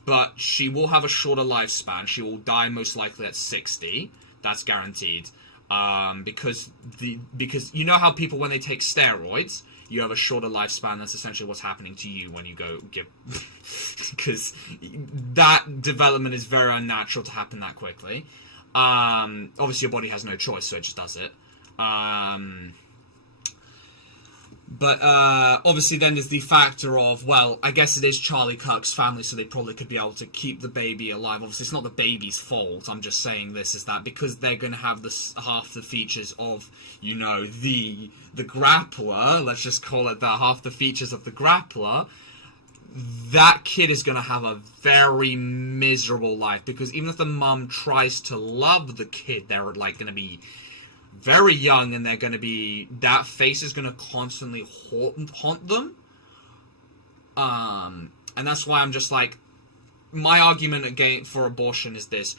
but she will have a shorter lifespan. She will die most likely at 60. That's guaranteed. Because you know how people, when they take steroids, you have a shorter lifespan. That's essentially what's happening to you when you go give... Because that development is very unnatural to happen that quickly. Obviously, your body has no choice, so it just does it. But obviously then there's the factor of, well, I guess it is Charlie Kirk's family, so they probably could be able to keep the baby alive. Obviously, it's not the baby's fault. I'm just saying this is that because they're going to have this half the features of, you know, the grappler. Let's just call it that, half the features of the grappler. That kid is going to have a very miserable life, because even if the mum tries to love the kid, they're like going to be very young, and they're going to be, that face is going to constantly haunt them. And that's why I'm just like, my argument again for abortion is this.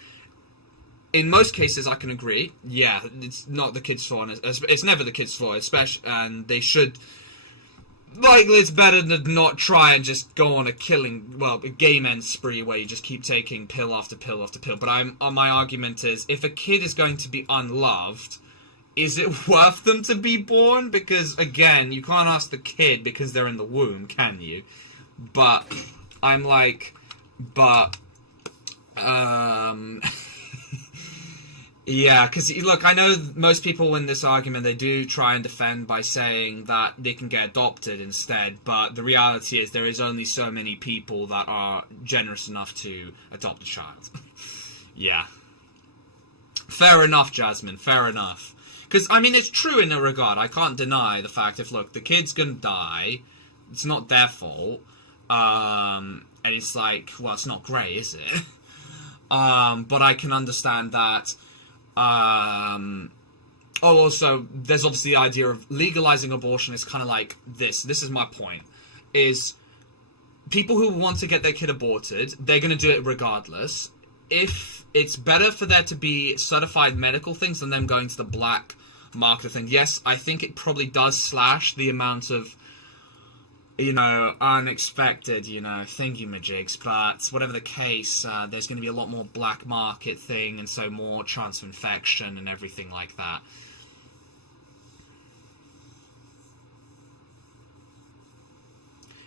In most cases, I can agree. Yeah, it's not the kid's fault. It's never the kid's fault, especially, and they should. Like, it's better to not try and just go on a gay man spree where you just keep taking pill after pill after pill. But my argument is, if a kid is going to be unloved, is it worth them to be born? Because, again, you can't ask the kid because they're in the womb, can you? But, I'm like, yeah, because, look, I know most people in this argument, they do try and defend by saying that they can get adopted instead, but the reality is there is only so many people that are generous enough to adopt a child. Yeah. Fair enough, Jasmine, fair enough. Because, I mean, it's true in a regard. I can't deny the fact if, look, the kid's gonna die, it's not their fault, and it's like, well, it's not great, is it? But I can understand that. Also, there's obviously the idea of legalizing abortion is kind of like this. This is my point. Is people who want to get their kid aborted, they're going to do it regardless. If it's better for there to be certified medical things than them going to the black market thing. Yes, I think it probably does slash the amount of, unexpected, thingy-majigs, but whatever the case, there's going to be a lot more black market thing, and so more chance of infection and everything like that.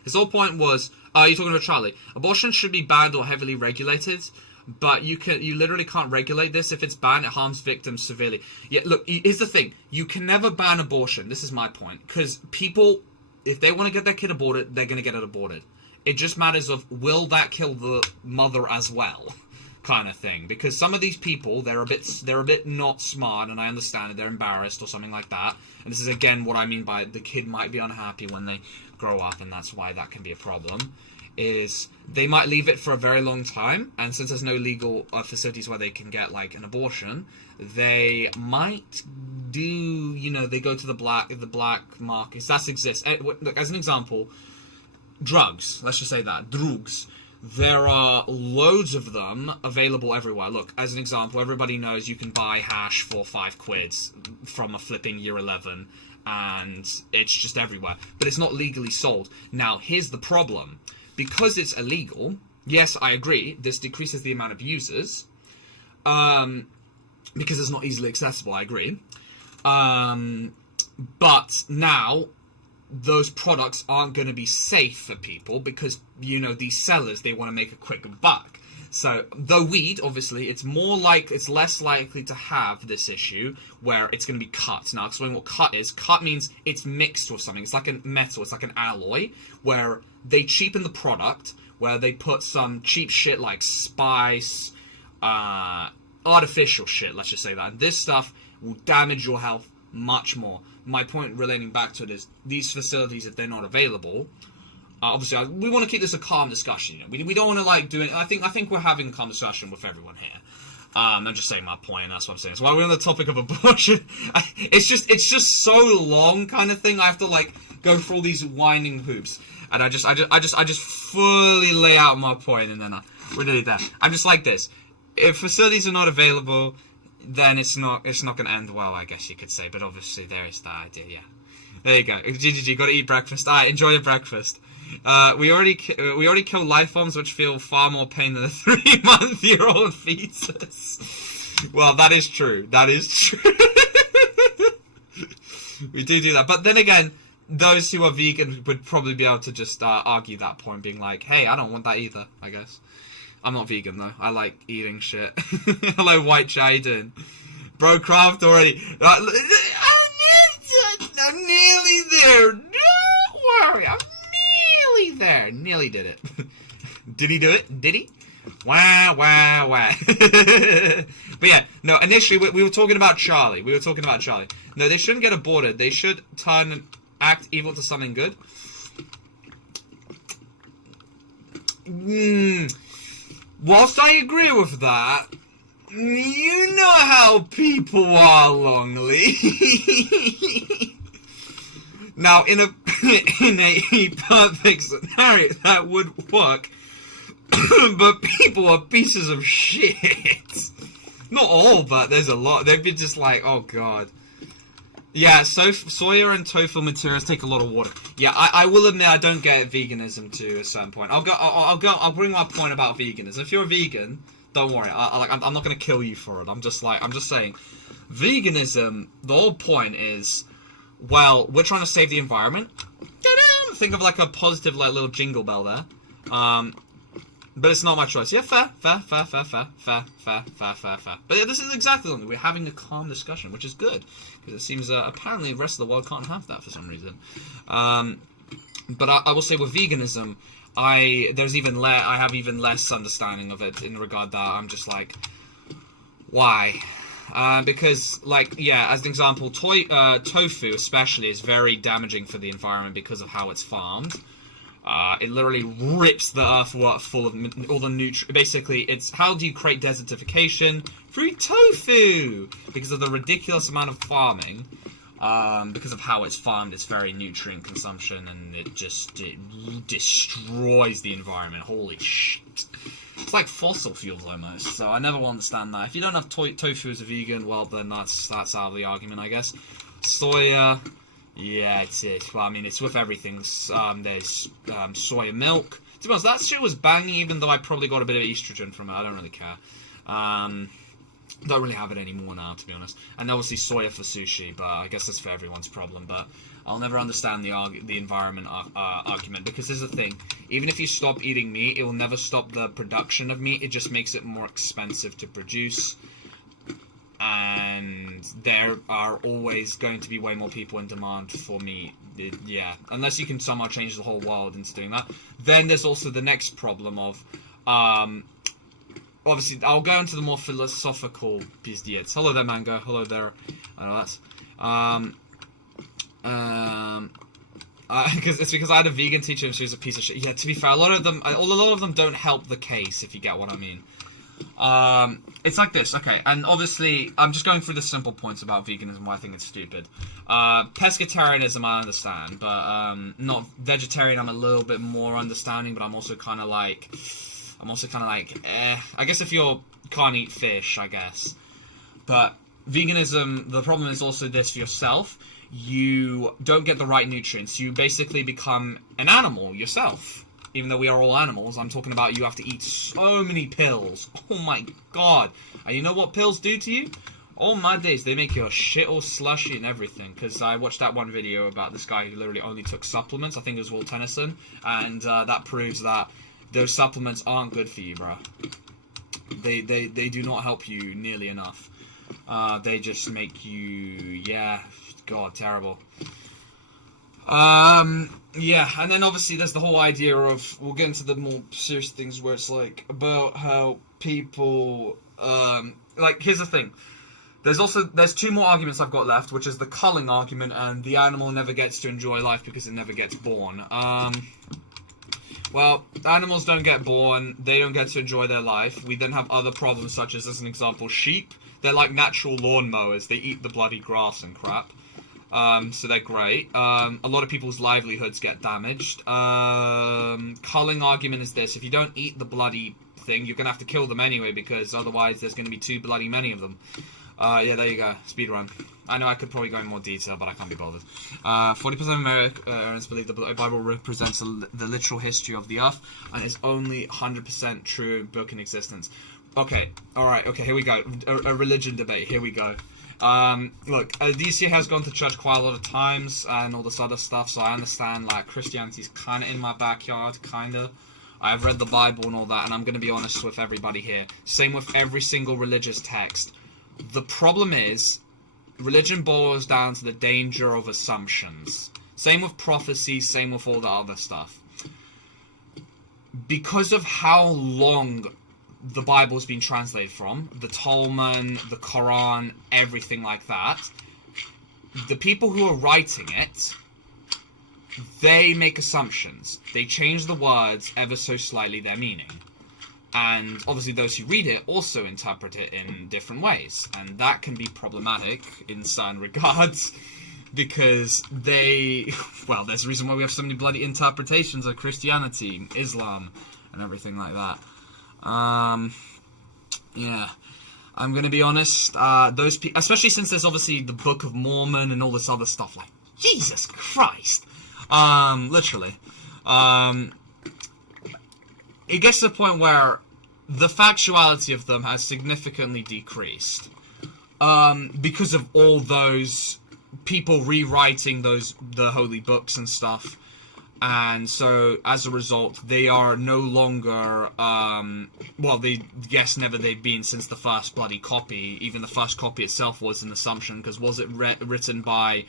His whole point was, you're talking about Charlie, abortion should be banned or heavily regulated, but you literally can't regulate this. If it's banned, it harms victims severely. Yeah, look, here's the thing, you can never ban abortion, this is my point, because people, if they want to get their kid aborted, they're going to get it aborted. It just matters of, will that kill the mother as well? Kind of thing. Because some of these people, they're a bit not smart, and I understand it, they're embarrassed or something like that. And this is, again, what I mean by the kid might be unhappy when they grow up, and that's why that can be a problem. Is they might leave it for a very long time, and since there's no legal facilities where they can get, like, an abortion, they might do, they go to the black markets. That exists. Look, as an example, drugs. Let's just say that. Drugs. There are loads of them available everywhere. Look, as an example, everybody knows you can buy hash for £5 from a flipping year 11, and it's just everywhere. But it's not legally sold. Now, here's the problem. Because it's illegal, yes, I agree, this decreases the amount of users, because it's not easily accessible, I agree. But now, those products aren't going to be safe for people because, these sellers, they want to make a quick buck. So, though weed, obviously, it's less likely to have this issue where it's going to be cut. Now, I'll explain what cut is. Cut means it's mixed with something. It's like a metal. It's like an alloy where they cheapen the product, where they put some cheap shit like spice, artificial shit, let's just say that. And this stuff will damage your health much more. My point relating back to it is, these facilities, if they're not available, obviously, we want to keep this a calm discussion. We don't want to like do it. I think we're having a calm discussion with everyone here. I'm just saying my point. That's what I'm saying. So while we're on the topic of abortion, it's just so long, kind of thing. I have to like go through all these winding hoops, and I just fully lay out my point, and then we're nearly there. I'm just like this. If facilities are not available, then it's not going to end well, I guess you could say. But obviously, there is that idea. Yeah. There you go. GGG. Got to eat breakfast. Alright, enjoy your breakfast. We already kill life forms which feel far more pain than a 3-month-old fetus. Well, that is true. That is true. We do that. But then again, those who are vegan would probably be able to just argue that point, being like, hey, I don't want that either, I guess. I'm not vegan, though. I like eating shit. Hello, White Jaden. Bro, craft already. I'm nearly there. Don't worry. I'm nearly there. Nearly did it. Did he do it? Did he? Wah, wah, wah. But yeah, no, initially we were talking about Charlie. No, they shouldn't get aborted. They should act evil to something good. Whilst I agree with that, you You know how people are, Longley. Now, in a perfect scenario, that would work. But people are pieces of shit. Not all, but there's a lot. They'd be just like, oh god. Yeah, so soya and tofu materials take a lot of water. Yeah, I will admit I don't get veganism to a certain point. I'll bring my point about veganism. If you're a vegan, don't worry. I'm not gonna kill you for it. I'm just saying, veganism. The whole point is, well, we're trying to save the environment. Think of like a positive, like little jingle bell there. But it's not my choice. Yeah, fair. But yeah, this is exactly what we're having a calm discussion, which is good. Because it seems apparently the rest of the world can't have that for some reason. But I will say with veganism, I have even less understanding of it in regard that I'm just like, why? Because, like, yeah, as an example, tofu especially is very damaging for the environment because of how it's farmed. It literally rips the earth full of all the nutrients. Basically, it's how do you create desertification? Through tofu! Because of the ridiculous amount of farming. Because of how it's farmed, it's very nutrient consumption, and it destroys the environment. Holy shit. It's like fossil fuels almost, so I never will understand that. If you don't have tofu as a vegan, well then that's out of the argument, I guess. Soya... Yeah, it's it. Well, I mean, it's with everything. There's soya milk. To be honest, that shit was banging, even though I probably got a bit of estrogen from it. I don't really care. Don't really have it anymore now, to be honest. And obviously soya for sushi, but I guess that's for everyone's problem. But I'll never understand the environment argument, because here's the thing. Even if you stop eating meat, it will never stop the production of meat. It just makes it more expensive to produce. And there are always going to be way more people in demand for meat. Yeah, unless you can somehow change the whole world into doing that. Then there's also the next problem of, obviously, I'll go into the more philosophical pizdiets. Hello there, Mango. Hello there. I know that's, because I had a vegan teacher and she was a piece of shit. Yeah, to be fair, a lot of them don't help the case, if you get what I mean. It's like this, okay, and obviously, I'm just going through the simple points about veganism, why I think it's stupid. Pescatarianism, I understand, but, not vegetarian, I'm a little bit more understanding, but I'm also kind of like, I guess if you can't eat fish, I guess. But veganism, the problem is also this for yourself, you don't get the right nutrients, you basically become an animal yourself. Even though we are all animals, I'm talking about you have to eat so many pills. Oh my god. And you know what pills do to you? Oh my days, they make your shit all slushy and everything. Because I watched that one video about this guy who literally only took supplements. I think it was Will Tennyson. And that proves that those supplements aren't good for you, bro. They do not help you nearly enough. They just make you, yeah, god, terrible. Yeah, and then obviously there's the whole idea of, we'll get into the more serious things where it's like, about how people, like, here's the thing. There's two more arguments I've got left, which is the culling argument and the animal never gets to enjoy life because it never gets born. Well, animals don't get born, they don't get to enjoy their life. We then have other problems such as an example, sheep. They're like natural lawnmowers, they eat the bloody grass and crap. So they're great. A lot of people's livelihoods get damaged. Culling argument is this: if you don't eat the bloody thing, you're gonna have to kill them anyway, because otherwise there's gonna be too bloody many of them. Yeah, there you go. Speedrun. I know I could probably go in more detail, but I can't be bothered. 40% of Americans believe the Bible represents the literal history of the earth, and is only 100% true book in existence. Okay, alright, okay, here we go. A religion debate, here we go. Look, DC has gone to church quite a lot of times and all this other stuff, so I understand, like, Christianity's kind of in my backyard, kind of. I've read the Bible and all that, and I'm going to be honest with everybody here. Same with every single religious text. The problem is, religion boils down to the danger of assumptions. Same with prophecy, same with all the other stuff. Because of how long the Bible's been translated from, the Talmud, the Quran, everything like that, the people who are writing it, they make assumptions. They change the words ever so slightly, their meaning. And obviously those who read it also interpret it in different ways. And that can be problematic in certain regards, because well, there's a reason why we have so many bloody interpretations of Christianity, Islam, and everything like that. Yeah. I'm gonna be honest, those people, especially since there's obviously the Book of Mormon and all this other stuff, like, Jesus Christ! Literally. It gets to the point where the factuality of them has significantly decreased. Because of all those people rewriting the holy books and stuff. And so, as a result, they are no longer, well, never they've been since the first bloody copy. Even the first copy itself was an assumption, because was it written by,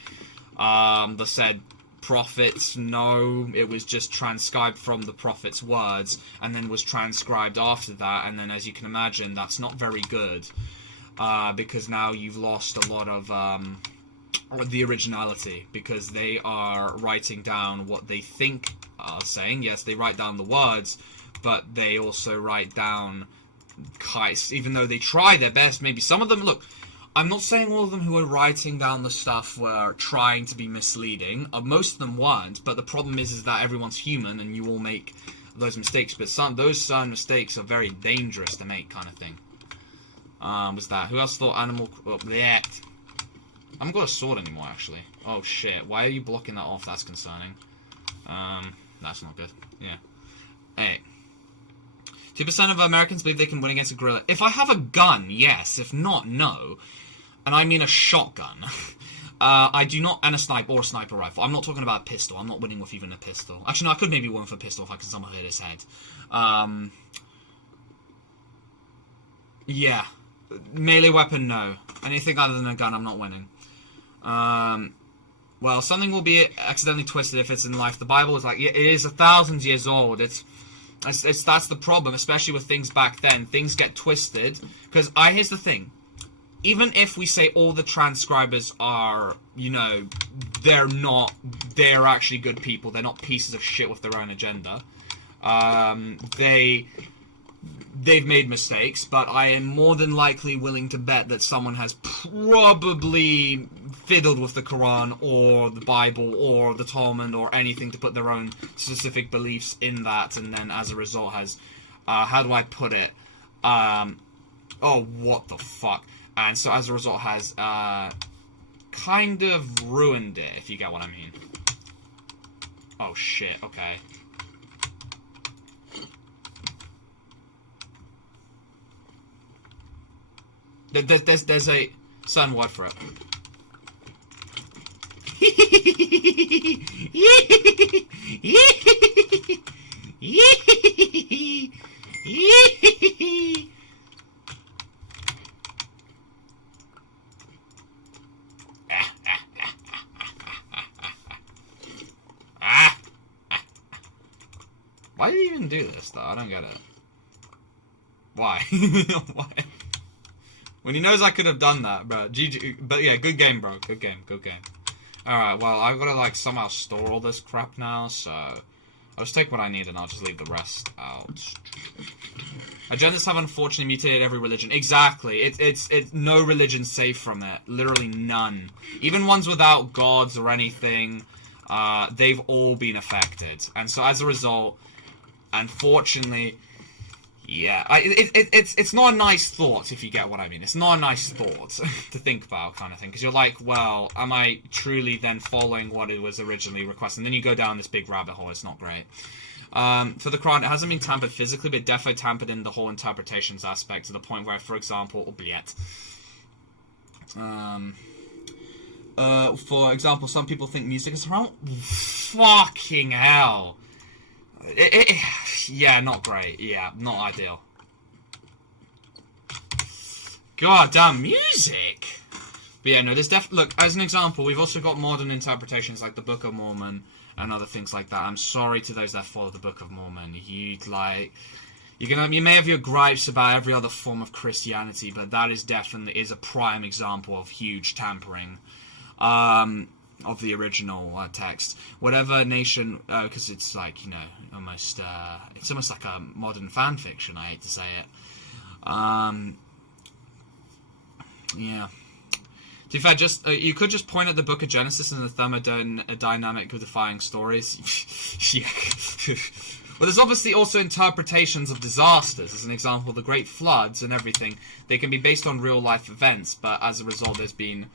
the said prophets? No, it was just transcribed from the prophet's words, and then was transcribed after that, and then, as you can imagine, that's not very good, because now you've lost a lot of, the originality, because they are writing down what they think are saying. Yes, they write down the words, but they also write down, even though they try their best, maybe some of them, look, I'm not saying all of them who are writing down the stuff were trying to be misleading. Most of them weren't, but the problem is that everyone's human and you all make those mistakes. But those certain mistakes are very dangerous to make, kind of thing. Was that? Who else thought animal... Oh, bleh. I haven't got a sword anymore, actually. Oh, shit. Why are you blocking that off? That's concerning. That's not good. Yeah. Hey. 2% of Americans believe they can win against a gorilla. If I have a gun, yes. If not, no. And I mean a shotgun. I do not... And a sniper or a sniper rifle. I'm not talking about a pistol. I'm not winning with even a pistol. Actually, no, I could maybe win with a pistol if I can somehow hit his head. Yeah. Melee weapon, no. Anything other than a gun, I'm not winning. Well, something will be accidentally twisted if it's in life. The Bible is like... It is 1,000 years old. That's the problem, especially with things back then. Things get twisted. Because here's the thing. Even if we say all the transcribers are, you know, they're actually good people. They're not pieces of shit with their own agenda. They've made mistakes, but I am more than likely willing to bet that someone has probably fiddled with the Quran or the Bible or the Talmud or anything to put their own specific beliefs in that, and then as a result has, how do I put it? Oh, what the fuck? And so as a result has, kind of ruined it, if you get what I mean. Oh shit, okay. There's a certain word for it. Why did he even do this, though? I don't get it. Why? Why? When he knows I could have done that, bro. GG. But yeah, good game, bro. Good game. Good game. Alright, well, I've got to, like, somehow store all this crap now, so... I'll just take what I need and I'll just leave the rest out. Agendas have unfortunately mutated every religion. Exactly. It's no religion's safe from it. Literally none. Even ones without gods or anything, they've all been affected. And so as a result, unfortunately... Yeah, it's not a nice thought, if you get what I mean. It's not a nice thought to think about, kind of thing. Because you're like, well, am I truly then following what it was originally requested? And then you go down this big rabbit hole. It's not great. For the Quran, it hasn't been tampered physically, but definitely tampered in the whole interpretations aspect, to the point where, for example, for example, some people think music is wrong. Fucking hell. Yeah, not great. Yeah, not ideal. God damn music! But yeah, no, there's look, as an example, we've also got modern interpretations like the Book of Mormon and other things like that. I'm sorry to those that follow the Book of Mormon. You may have your gripes about every other form of Christianity, but that is definitely a prime example of huge tampering. the original text. Whatever nation, because it's like, you know, almost it's almost like a modern fan fiction. I hate to say it. Yeah. To be fair, just you could just point at the Book of Genesis and the thermodynamic of defying stories. Yeah. Well, there's obviously also interpretations of disasters. As an example, the Great Floods and everything. They can be based on real life events, but as a result, there's been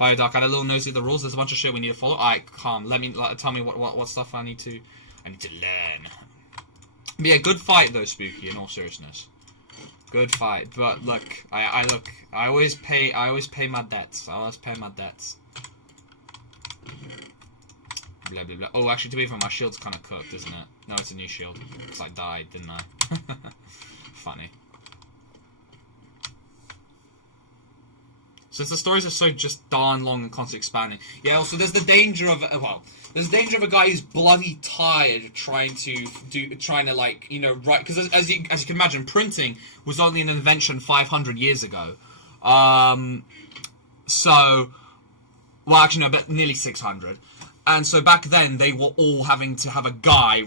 Biodark had a little nosy at the rules. There's a bunch of shit we need to follow. Alright, calm. Tell me what stuff I need to learn. But yeah, good fight though, Spooky. In all seriousness, good fight. But look, I always pay my debts. I always pay my debts. Blah blah blah. Oh, actually, to be fair, my shield's kind of cooked, isn't it? No, it's a new shield. Because I died, didn't I? Funny. Since the stories are so just darn long and constantly expanding. Yeah, also there's the danger of there's the danger of a guy who's bloody tired trying to like, you know, write, because as you can imagine, printing was only an invention 500 years ago. So, well, actually no, but nearly 600. And so back then they were all having to have a guy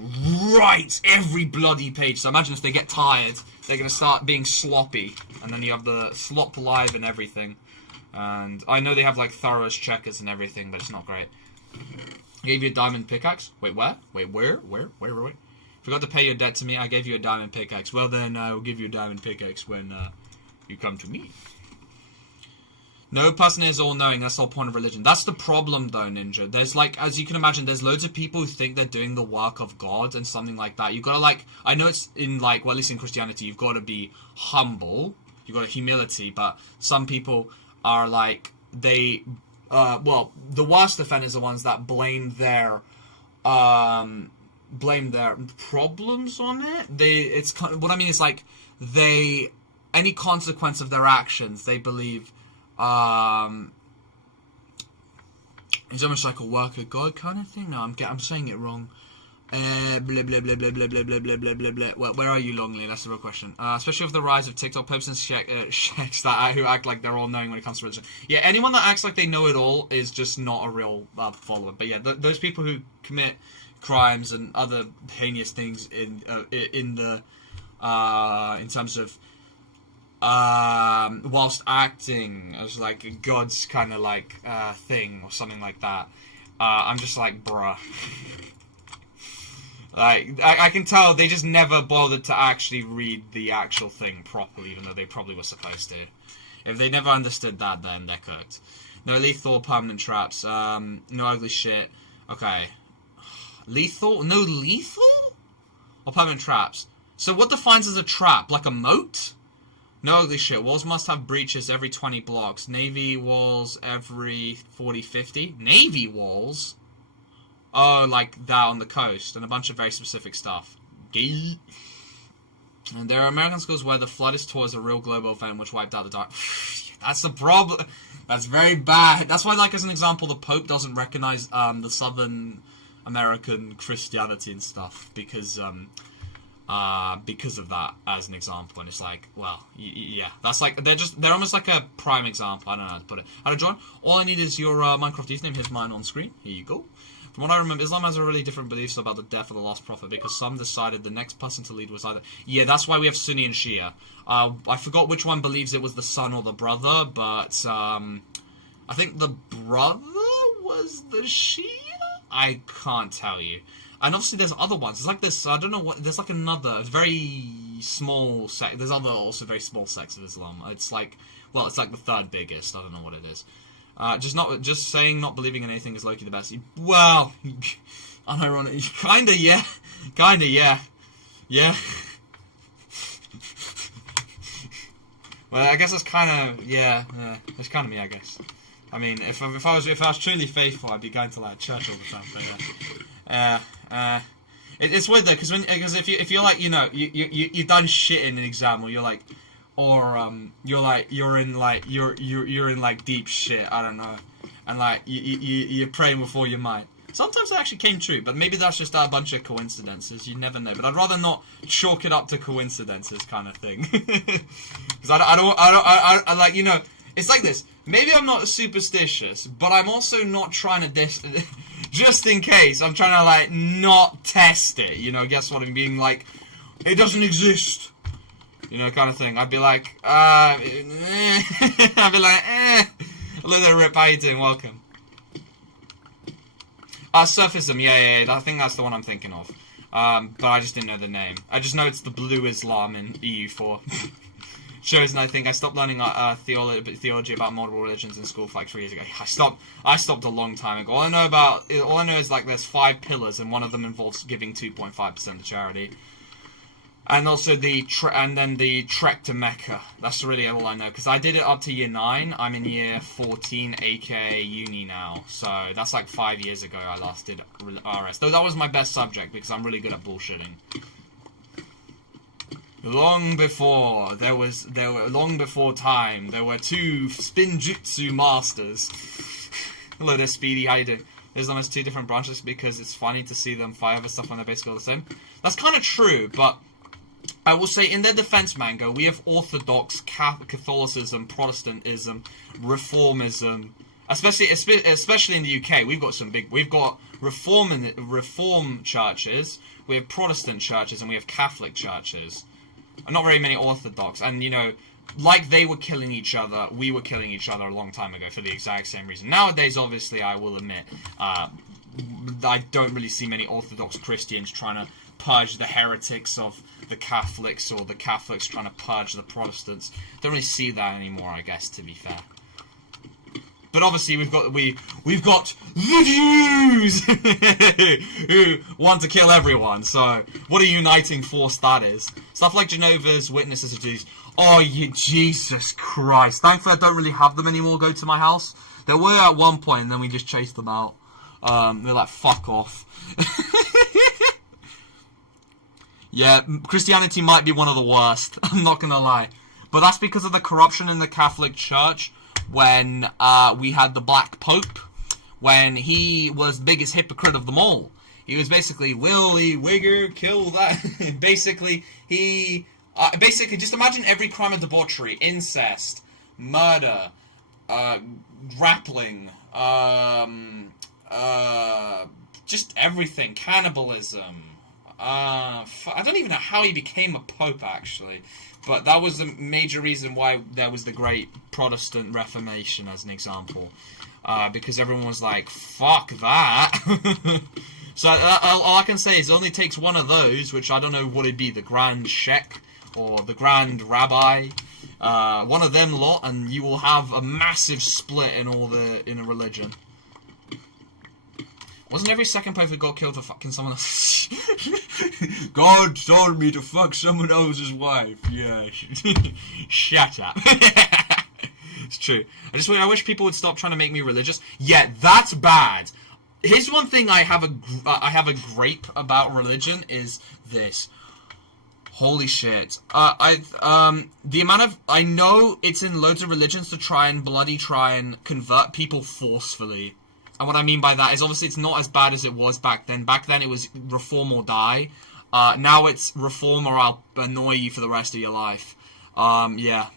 write every bloody page. So imagine if they get tired, they're gonna start being sloppy, and then you have the slop live and everything. And I know they have like thorough checkers and everything, but it's not great. I gave you a diamond pickaxe. Wait, where? Wait, where? Forgot to pay your debt to me. I gave you a diamond pickaxe. Well, then I will give you a diamond pickaxe when you come to me. No person is all-knowing. That's the whole point of religion. That's the problem, though, Ninja. There's, like, as you can imagine, there's loads of people who think they're doing the work of God and something like that. You've got to, like, I know it's in, like, well, at least in Christianity, you've got to be humble. You've got humility, but some people are, like, they, well, the worst offenders are ones that blame their problems on it. It's kind of, what I mean is, like, any consequence of their actions, they believe, it's almost like a work of God kind of thing. No, I'm saying it wrong. Blah blah blah blah blah blah blah blah blah blah blah. Well, where are you, Longley? That's the real question. Especially with the rise of TikTok popes and sheks who act like they're all knowing when it comes to religion. Yeah, anyone that acts like they know it all is just not a real follower. But yeah, those people who commit crimes and other heinous things in terms of whilst acting as like God's kind of like thing or something like that, I'm just like, bruh. Like, I can tell they just never bothered to actually read the actual thing properly, even though they probably were supposed to. If they never understood that, then they're cooked. No lethal or permanent traps. No ugly shit. Okay. Lethal? No lethal? Or permanent traps? So what defines as a trap? Like a moat? No ugly shit. Walls must have breaches every 20 blocks. Navy walls every 40, 50. Navy walls? Oh, like that on the coast. And a bunch of very specific stuff. And there are American schools where the flood is taught as a real global event which wiped out the dark. That's the problem. That's very bad. That's why, like, as an example, the Pope doesn't recognize the Southern American Christianity and stuff. Because of that, as an example. And it's like, well, yeah. That's like, they're almost like a prime example. I don't know how to put it. How to join? All I need is your Minecraft username. Here's mine on screen. Here you go. From what I remember, Islam has a really different beliefs about the death of the last prophet, because some decided the next person to lead was either... Yeah, that's why we have Sunni and Shia. I forgot which one believes it was the son or the brother, but I think the brother was the Shia? I can't tell you. And obviously there's other ones. There's like this, I don't know what... There's like another very small sect. There's other also very small sects of Islam. It's like... Well, it's like the third biggest. I don't know what it is. Just saying not believing in anything is Loki the best. Well, unironic, kinda yeah. Well, I guess that's kind of yeah. That's kind of me, I guess. I mean, if I was truly faithful, I'd be going to like church all the time. But it's weird though, because if you're like, you know, you've done shit in an exam, or you're like. Or you're in like deep shit, I don't know, and like you're praying before your mind. Sometimes it actually came true, but maybe that's just a bunch of coincidences. You never know. But I'd rather not chalk it up to coincidences, kind of thing. Because I like, you know, it's like this. Maybe I'm not superstitious, but I'm also not trying to just in case. I'm trying to like not test it. You know, guess what? I'm being like, it doesn't exist. You know, kind of thing. I'd be like, I'd be like, Hello there, Rip. How you doing? Welcome. Surfism, yeah, I think that's the one I'm thinking of. But I just didn't know the name. I just know it's the blue Islam in EU4. Shows, and I think I stopped learning theology about multiple religions in school for like 3 years ago. I stopped a long time ago. All I know is like there's 5 pillars, and one of them involves giving 2.5% to charity. And also the trek to Mecca. That's really all I know, because I did it up to year 9. I'm in year 14, aka uni now. So that's like 5 years ago I last did RS. Though that was my best subject, because I'm really good at bullshitting. Long before time, there were 2 spinjutsu masters. Hello there, Speedy. How you doing? There's almost 2 different branches because it's funny to see them fight over stuff when they're basically all the same. That's kind of true, but I will say, in their defense, Mango, we have Orthodox, Catholicism, Protestantism, Reformism, especially in the UK. We've got Reform churches, we have Protestant churches, and we have Catholic churches. And not very many Orthodox. And, you know, like they were killing each other, we were killing each other a long time ago for the exact same reason. Nowadays, obviously, I will admit, I don't really see many Orthodox Christians trying to purge the heretics of the Catholics, or the Catholics trying to purge the Protestants. Don't really see that anymore, I guess, to be fair. But obviously we've got the Jews who want to kill everyone. So what a uniting force that is. Stuff like Jehovah's Witnesses are Jews. Oh, Jesus Christ! Thankfully I don't really have them anymore. Go to my house. There were at one point, and then we just chased them out. They're like, fuck off. Yeah, Christianity might be one of the worst, I'm not gonna lie. But that's because of the corruption in the Catholic Church when we had the Black Pope, when he was the biggest hypocrite of them all. He was basically, Willy Wigger, kill that. Basically, just imagine every crime of debauchery, incest, murder, grappling, just everything, cannibalism. I don't even know how he became a pope, actually, but that was the major reason why there was the Great Protestant Reformation, as an example, because everyone was like, fuck that. So all I can say is it only takes one of those, which I don't know what it'd be, the Grand Sheikh, or the Grand Rabbi, one of them lot, and you will have a massive split in a religion. Wasn't every second pope who got killed for fucking someone else? God told me to fuck someone else's wife. Yeah. Shut up. It's true. I wish people would stop trying to make me religious. Yeah, that's bad. Here's one thing I have a gripe about religion is this. Holy shit. The amount of... I know it's in loads of religions to try and convert people forcefully. And what I mean by that is, obviously, it's not as bad as it was back then. Back then, it was reform or die. Now it's reform or I'll annoy you for the rest of your life. Yeah.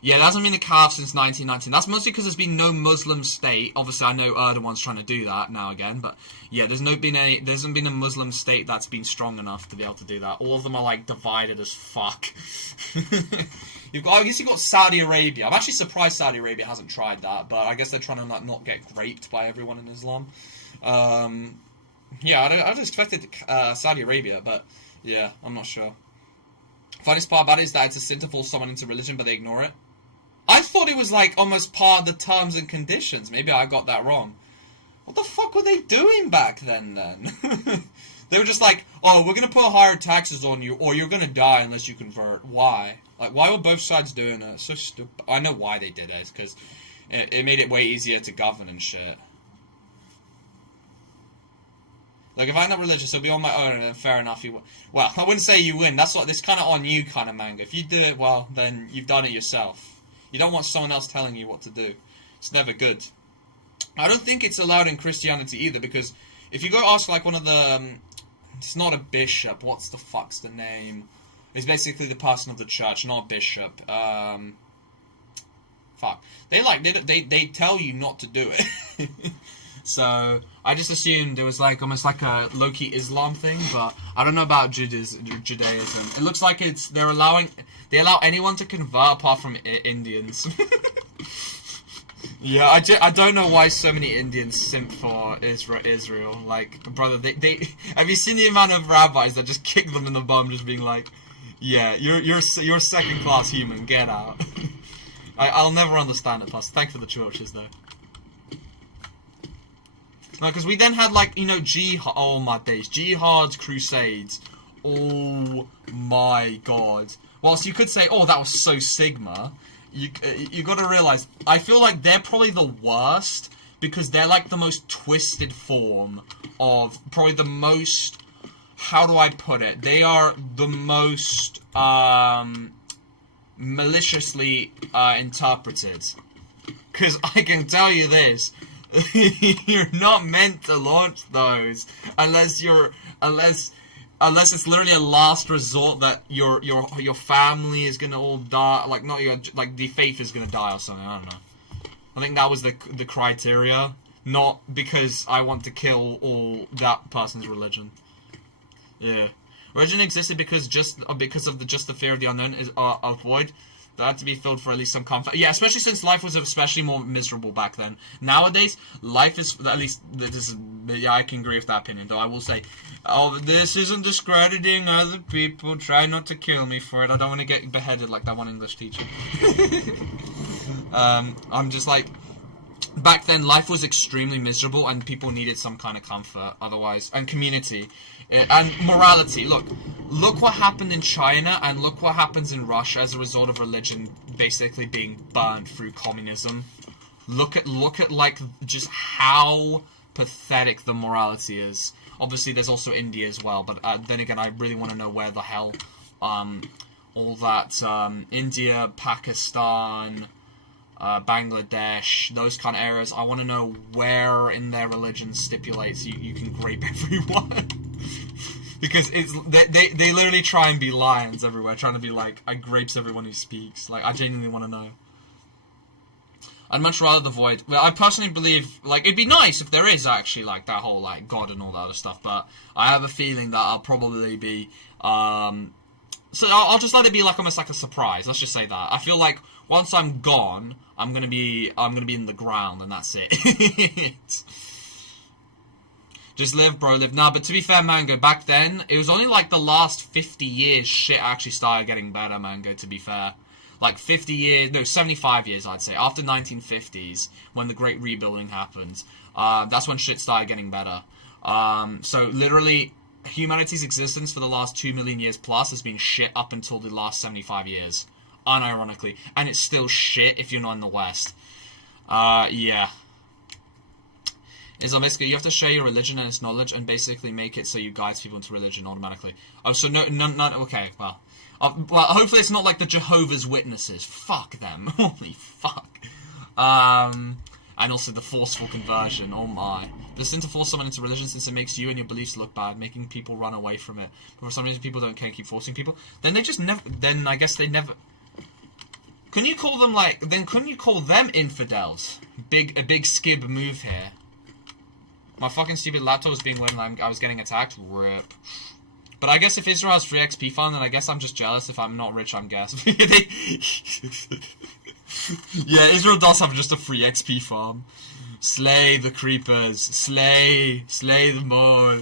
Yeah, that hasn't been the calf since 1919. That's mostly because there's been no Muslim state. Obviously, I know Erdogan's trying to do that now again. But, yeah, there hasn't been a Muslim state that's been strong enough to be able to do that. All of them are, like, divided as fuck. I guess you've got Saudi Arabia. I'm actually surprised Saudi Arabia hasn't tried that, but I guess they're trying to not get raped by everyone in Islam. Yeah, I'd expected Saudi Arabia, but yeah, I'm not sure. Funniest part about it is that it's a sin to force someone into religion, but they ignore it. I thought it was like almost part of the terms and conditions. Maybe I got that wrong. What the fuck were they doing back then? They were just like, oh, we're gonna put higher taxes on you, or you're gonna die unless you convert. Why? Like, why were both sides doing it? It's so stupid. I know why they did it. It's because it made it way easier to govern and shit. Like, if I'm not religious, I'll be on my own, and then fair enough, you win. Well, I wouldn't say you win. That's what this kind of on you kind of manga. If you do it well, then you've done it yourself. You don't want someone else telling you what to do. It's never good. I don't think it's allowed in Christianity either, because if you go ask like one of the, it's not a bishop. What's the fuck's the name? It's basically the person of the church, not a bishop. Fuck. They tell you not to do it. So I just assumed it was like almost like a low-key Islam thing, but I don't know about Judaism. It looks like they allow anyone to convert apart from Indians. Yeah, I don't know why so many Indians simp for Israel. Like, brother, they have you seen the amount of rabbis that just kick them in the bum, just being like, yeah, you're a second-class human, get out. I'll never understand it. Plus, thanks for the churches though. No, because we then had like, you know, jihad. Oh my days, jihads, crusades. Oh my god. Whilst you could say, oh, that was so Sigma. You got to realize, I feel like they're probably the worst because they're like the most twisted form of probably the most. How do I put it? They are the most maliciously interpreted. Because I can tell you this. You're not meant to launch those unless it's literally a last resort that your family is gonna all die, like not your, like the faith is gonna die or something. I don't know. I think that was the criteria, not because I want to kill all that person's religion. Yeah, religion existed because of the fear of the unknown is void. That had to be filled for at least some comfort. Yeah, especially since life was especially more miserable back then. Nowadays, life is, at least, yeah, I can agree with that opinion, though I will say, oh, this isn't discrediting other people, try not to kill me for it, I don't want to get beheaded like that one English teacher. I'm just like, back then, life was extremely miserable, and people needed some kind of comfort, otherwise, and community. And morality. Look what happened in China, and look what happens in Russia as a result of religion basically being burned through communism. Look at like just how pathetic the morality is. Obviously, there's also India as well, but then again, I really want to know where the hell all that India, Pakistan, Bangladesh, those kind of areas. I want to know where in their religion stipulates you can grape everyone. Because they literally try and be lions everywhere, trying to be like, I grapes everyone who speaks. Like, I genuinely want to know. I'd much rather the void. Well, I personally believe, like, it'd be nice if there is actually, like, that whole, like, God and all that other stuff, but I have a feeling that I'll probably be, so I'll just let it be, like, almost like a surprise. Let's just say that. I feel like once I'm gone, I'm gonna be in the ground, and that's it. Just live, bro, live. Nah, but to be fair, Mango, back then, it was only like the last 50 years shit actually started getting better, Mango, to be fair. Like 50 years, no, 75 years, I'd say. After 1950s, when the Great Rebuilding happened, that's when shit started getting better. So literally, humanity's existence for the last 2 million years plus has been shit up until the last 75 years. Unironically. And it's still shit if you're not in the West. Yeah. Is basically you have to share your religion and its knowledge and basically make it so you guide people into religion automatically. Oh, so no, okay, well, hopefully it's not like the Jehovah's Witnesses. Fuck them. Holy fuck. And also the forceful conversion. Oh my. The sin to force someone into religion since it makes you and your beliefs look bad, making people run away from it. But for some reason people don't care and keep forcing people. Then they just never. Then I guess they never. Can you call them like? Then couldn't you call them infidels? A big skib move here. My fucking stupid laptop was being lit and I was getting attacked. RIP. But I guess if Israel has free XP farm, then I guess I'm just jealous. If I'm not rich, I'm gas. Yeah, Israel does have just a free XP farm. Slay the creepers. Slay them all.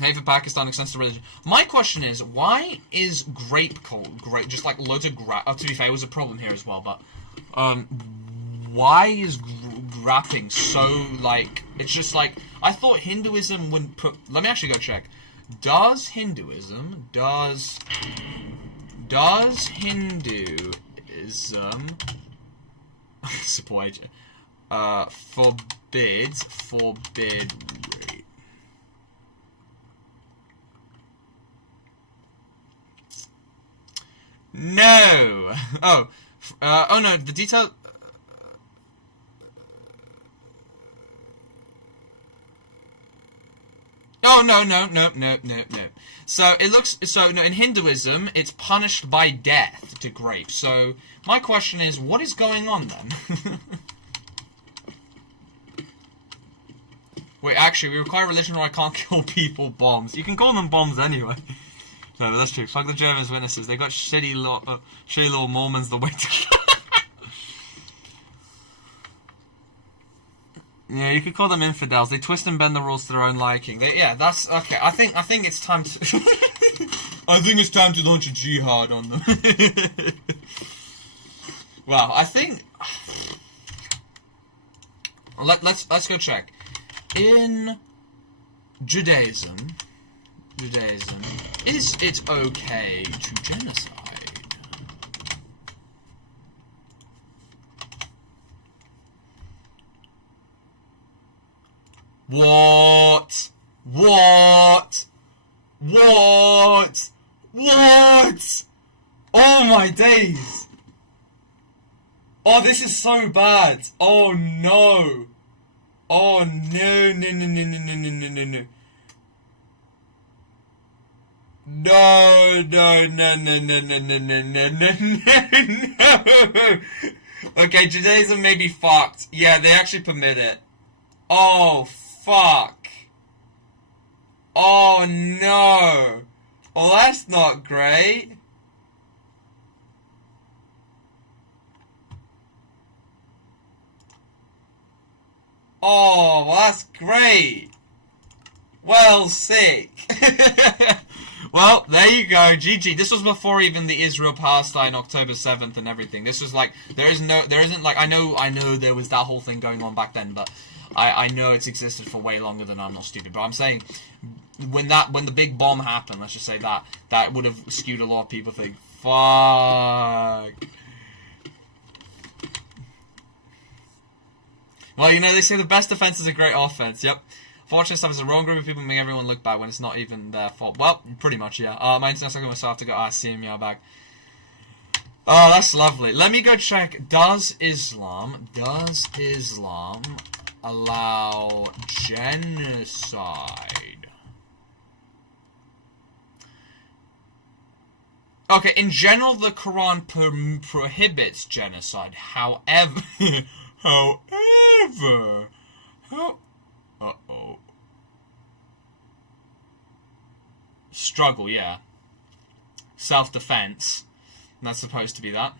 Hey, for Pakistan extends to religion. My question is, why is grape called grape? Just like loads of grape. To be fair, it was a problem here as well, but why is grapping so, like, it's just like, I thought Hinduism wouldn't put, let me actually go check. Does Hinduism support, forbid rape? No! Oh no, the detail, Oh, no. So it looks, no, in Hinduism, it's punished by death to grape. So my question is, what is going on then? Wait, actually, we require religion or I can't kill people bombs. You can call them bombs anyway. No, but that's true. Fuck the Germans witnesses. They got shitty little Mormons the way to kill. Yeah, you could call them infidels. They twist and bend the rules to their own liking. Yeah, that's okay. I think it's time to. I think it's time to launch a jihad on them. Well, I think. Let's go check. In Judaism, is it okay to genocide? What? Oh my days! Oh, this is so bad! Oh no! Oh no! No! No! Okay, Judaism may be fucked. Yeah, they actually permit it. Oh, fuck. Oh, no. Oh, that's not great. Oh, well, that's great. Well, sick. Well, there you go. GG. This was before even the Israel-Palestine October 7th and everything. This was like, there isn't like, I know there was that whole thing going on back then, but I know it's existed for way longer than I'm not stupid. But I'm saying, when the big bomb happened, let's just say that would have skewed a lot of people think, fuck. Well, you know, they say the best defense is a great offense. Yep. Fortunate stuff is a wrong group of people make everyone look bad when it's not even their fault. Well, pretty much, yeah. My internet's looking myself to go, see me, back. Oh, that's lovely. Let me go check. Does Islam allow genocide? Okay, in general, the Quran prohibits genocide. However, uh-oh. Struggle, yeah. Self-defense. That's supposed to be that.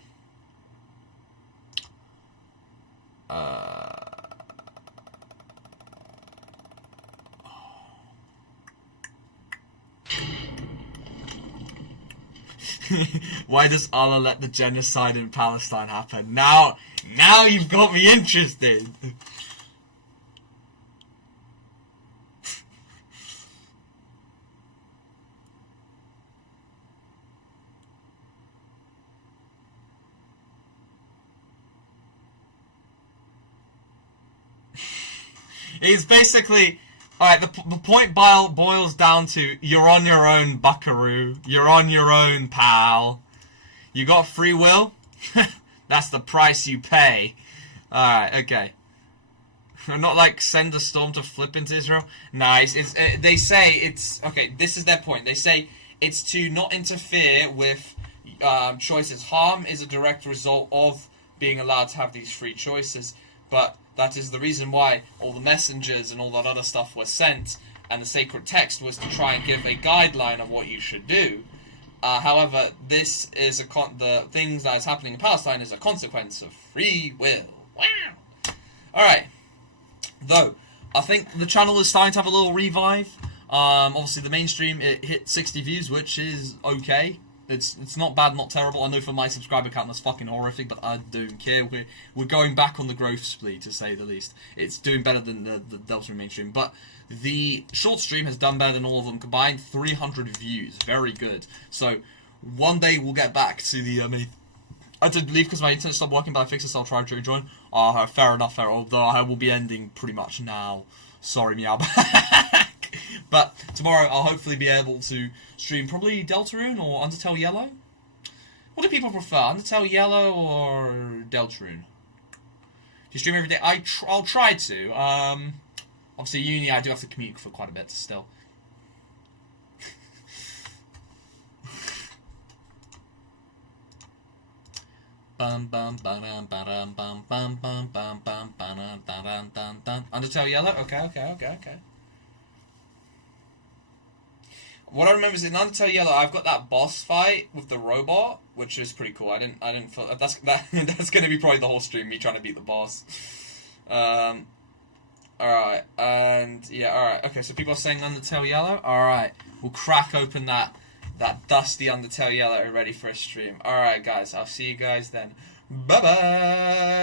Why does Allah let the genocide in Palestine happen? Now you've got me interested. It's basically, alright, the point boils down to, you're on your own, buckaroo. You're on your own, pal. You got free will? That's the price you pay. Alright, okay. Not like send a storm to flip into Israel. Nice. They say it's, okay, this is their point. They say it's to not interfere with choices. Harm is a direct result of being allowed to have these free choices, but that is the reason why all the messengers and all that other stuff were sent, and the sacred text was to try and give a guideline of what you should do. However, this is the things that is happening in Palestine is a consequence of free will. Wow. Alright. Though, I think the channel is starting to have a little revive. Obviously, the mainstream, it hit 60 views, which is okay. It's not bad, not terrible. I know for my subscriber count that's fucking horrific, but I don't care. We're going back on the growth spree, to say the least. It's doing better than the Delta mainstream, but the short stream has done better than all of them combined. 300 views, very good. So one day we'll get back to the I had to leave because my internet stopped working, but I fixed it, so I'll try to rejoin. Fair enough, although I will be ending pretty much now. Sorry, meow back. But tomorrow I'll hopefully be able to stream probably Deltarune or Undertale Yellow. What do people prefer, Undertale Yellow or Deltarune? Do you stream every day? I'll try to. Obviously uni I do have to commute for quite a bit still. Undertale Yellow. Okay. What I remember is in Undertale Yellow, I've got that boss fight with the robot, which is pretty cool. I didn't feel that's gonna be probably the whole stream, me trying to beat the boss. Alright, and yeah, alright, okay, so people are saying Undertale Yellow? Alright, we'll crack open that dusty Undertale Yellow ready for a stream. Alright guys, I'll see you guys then. Bye bye!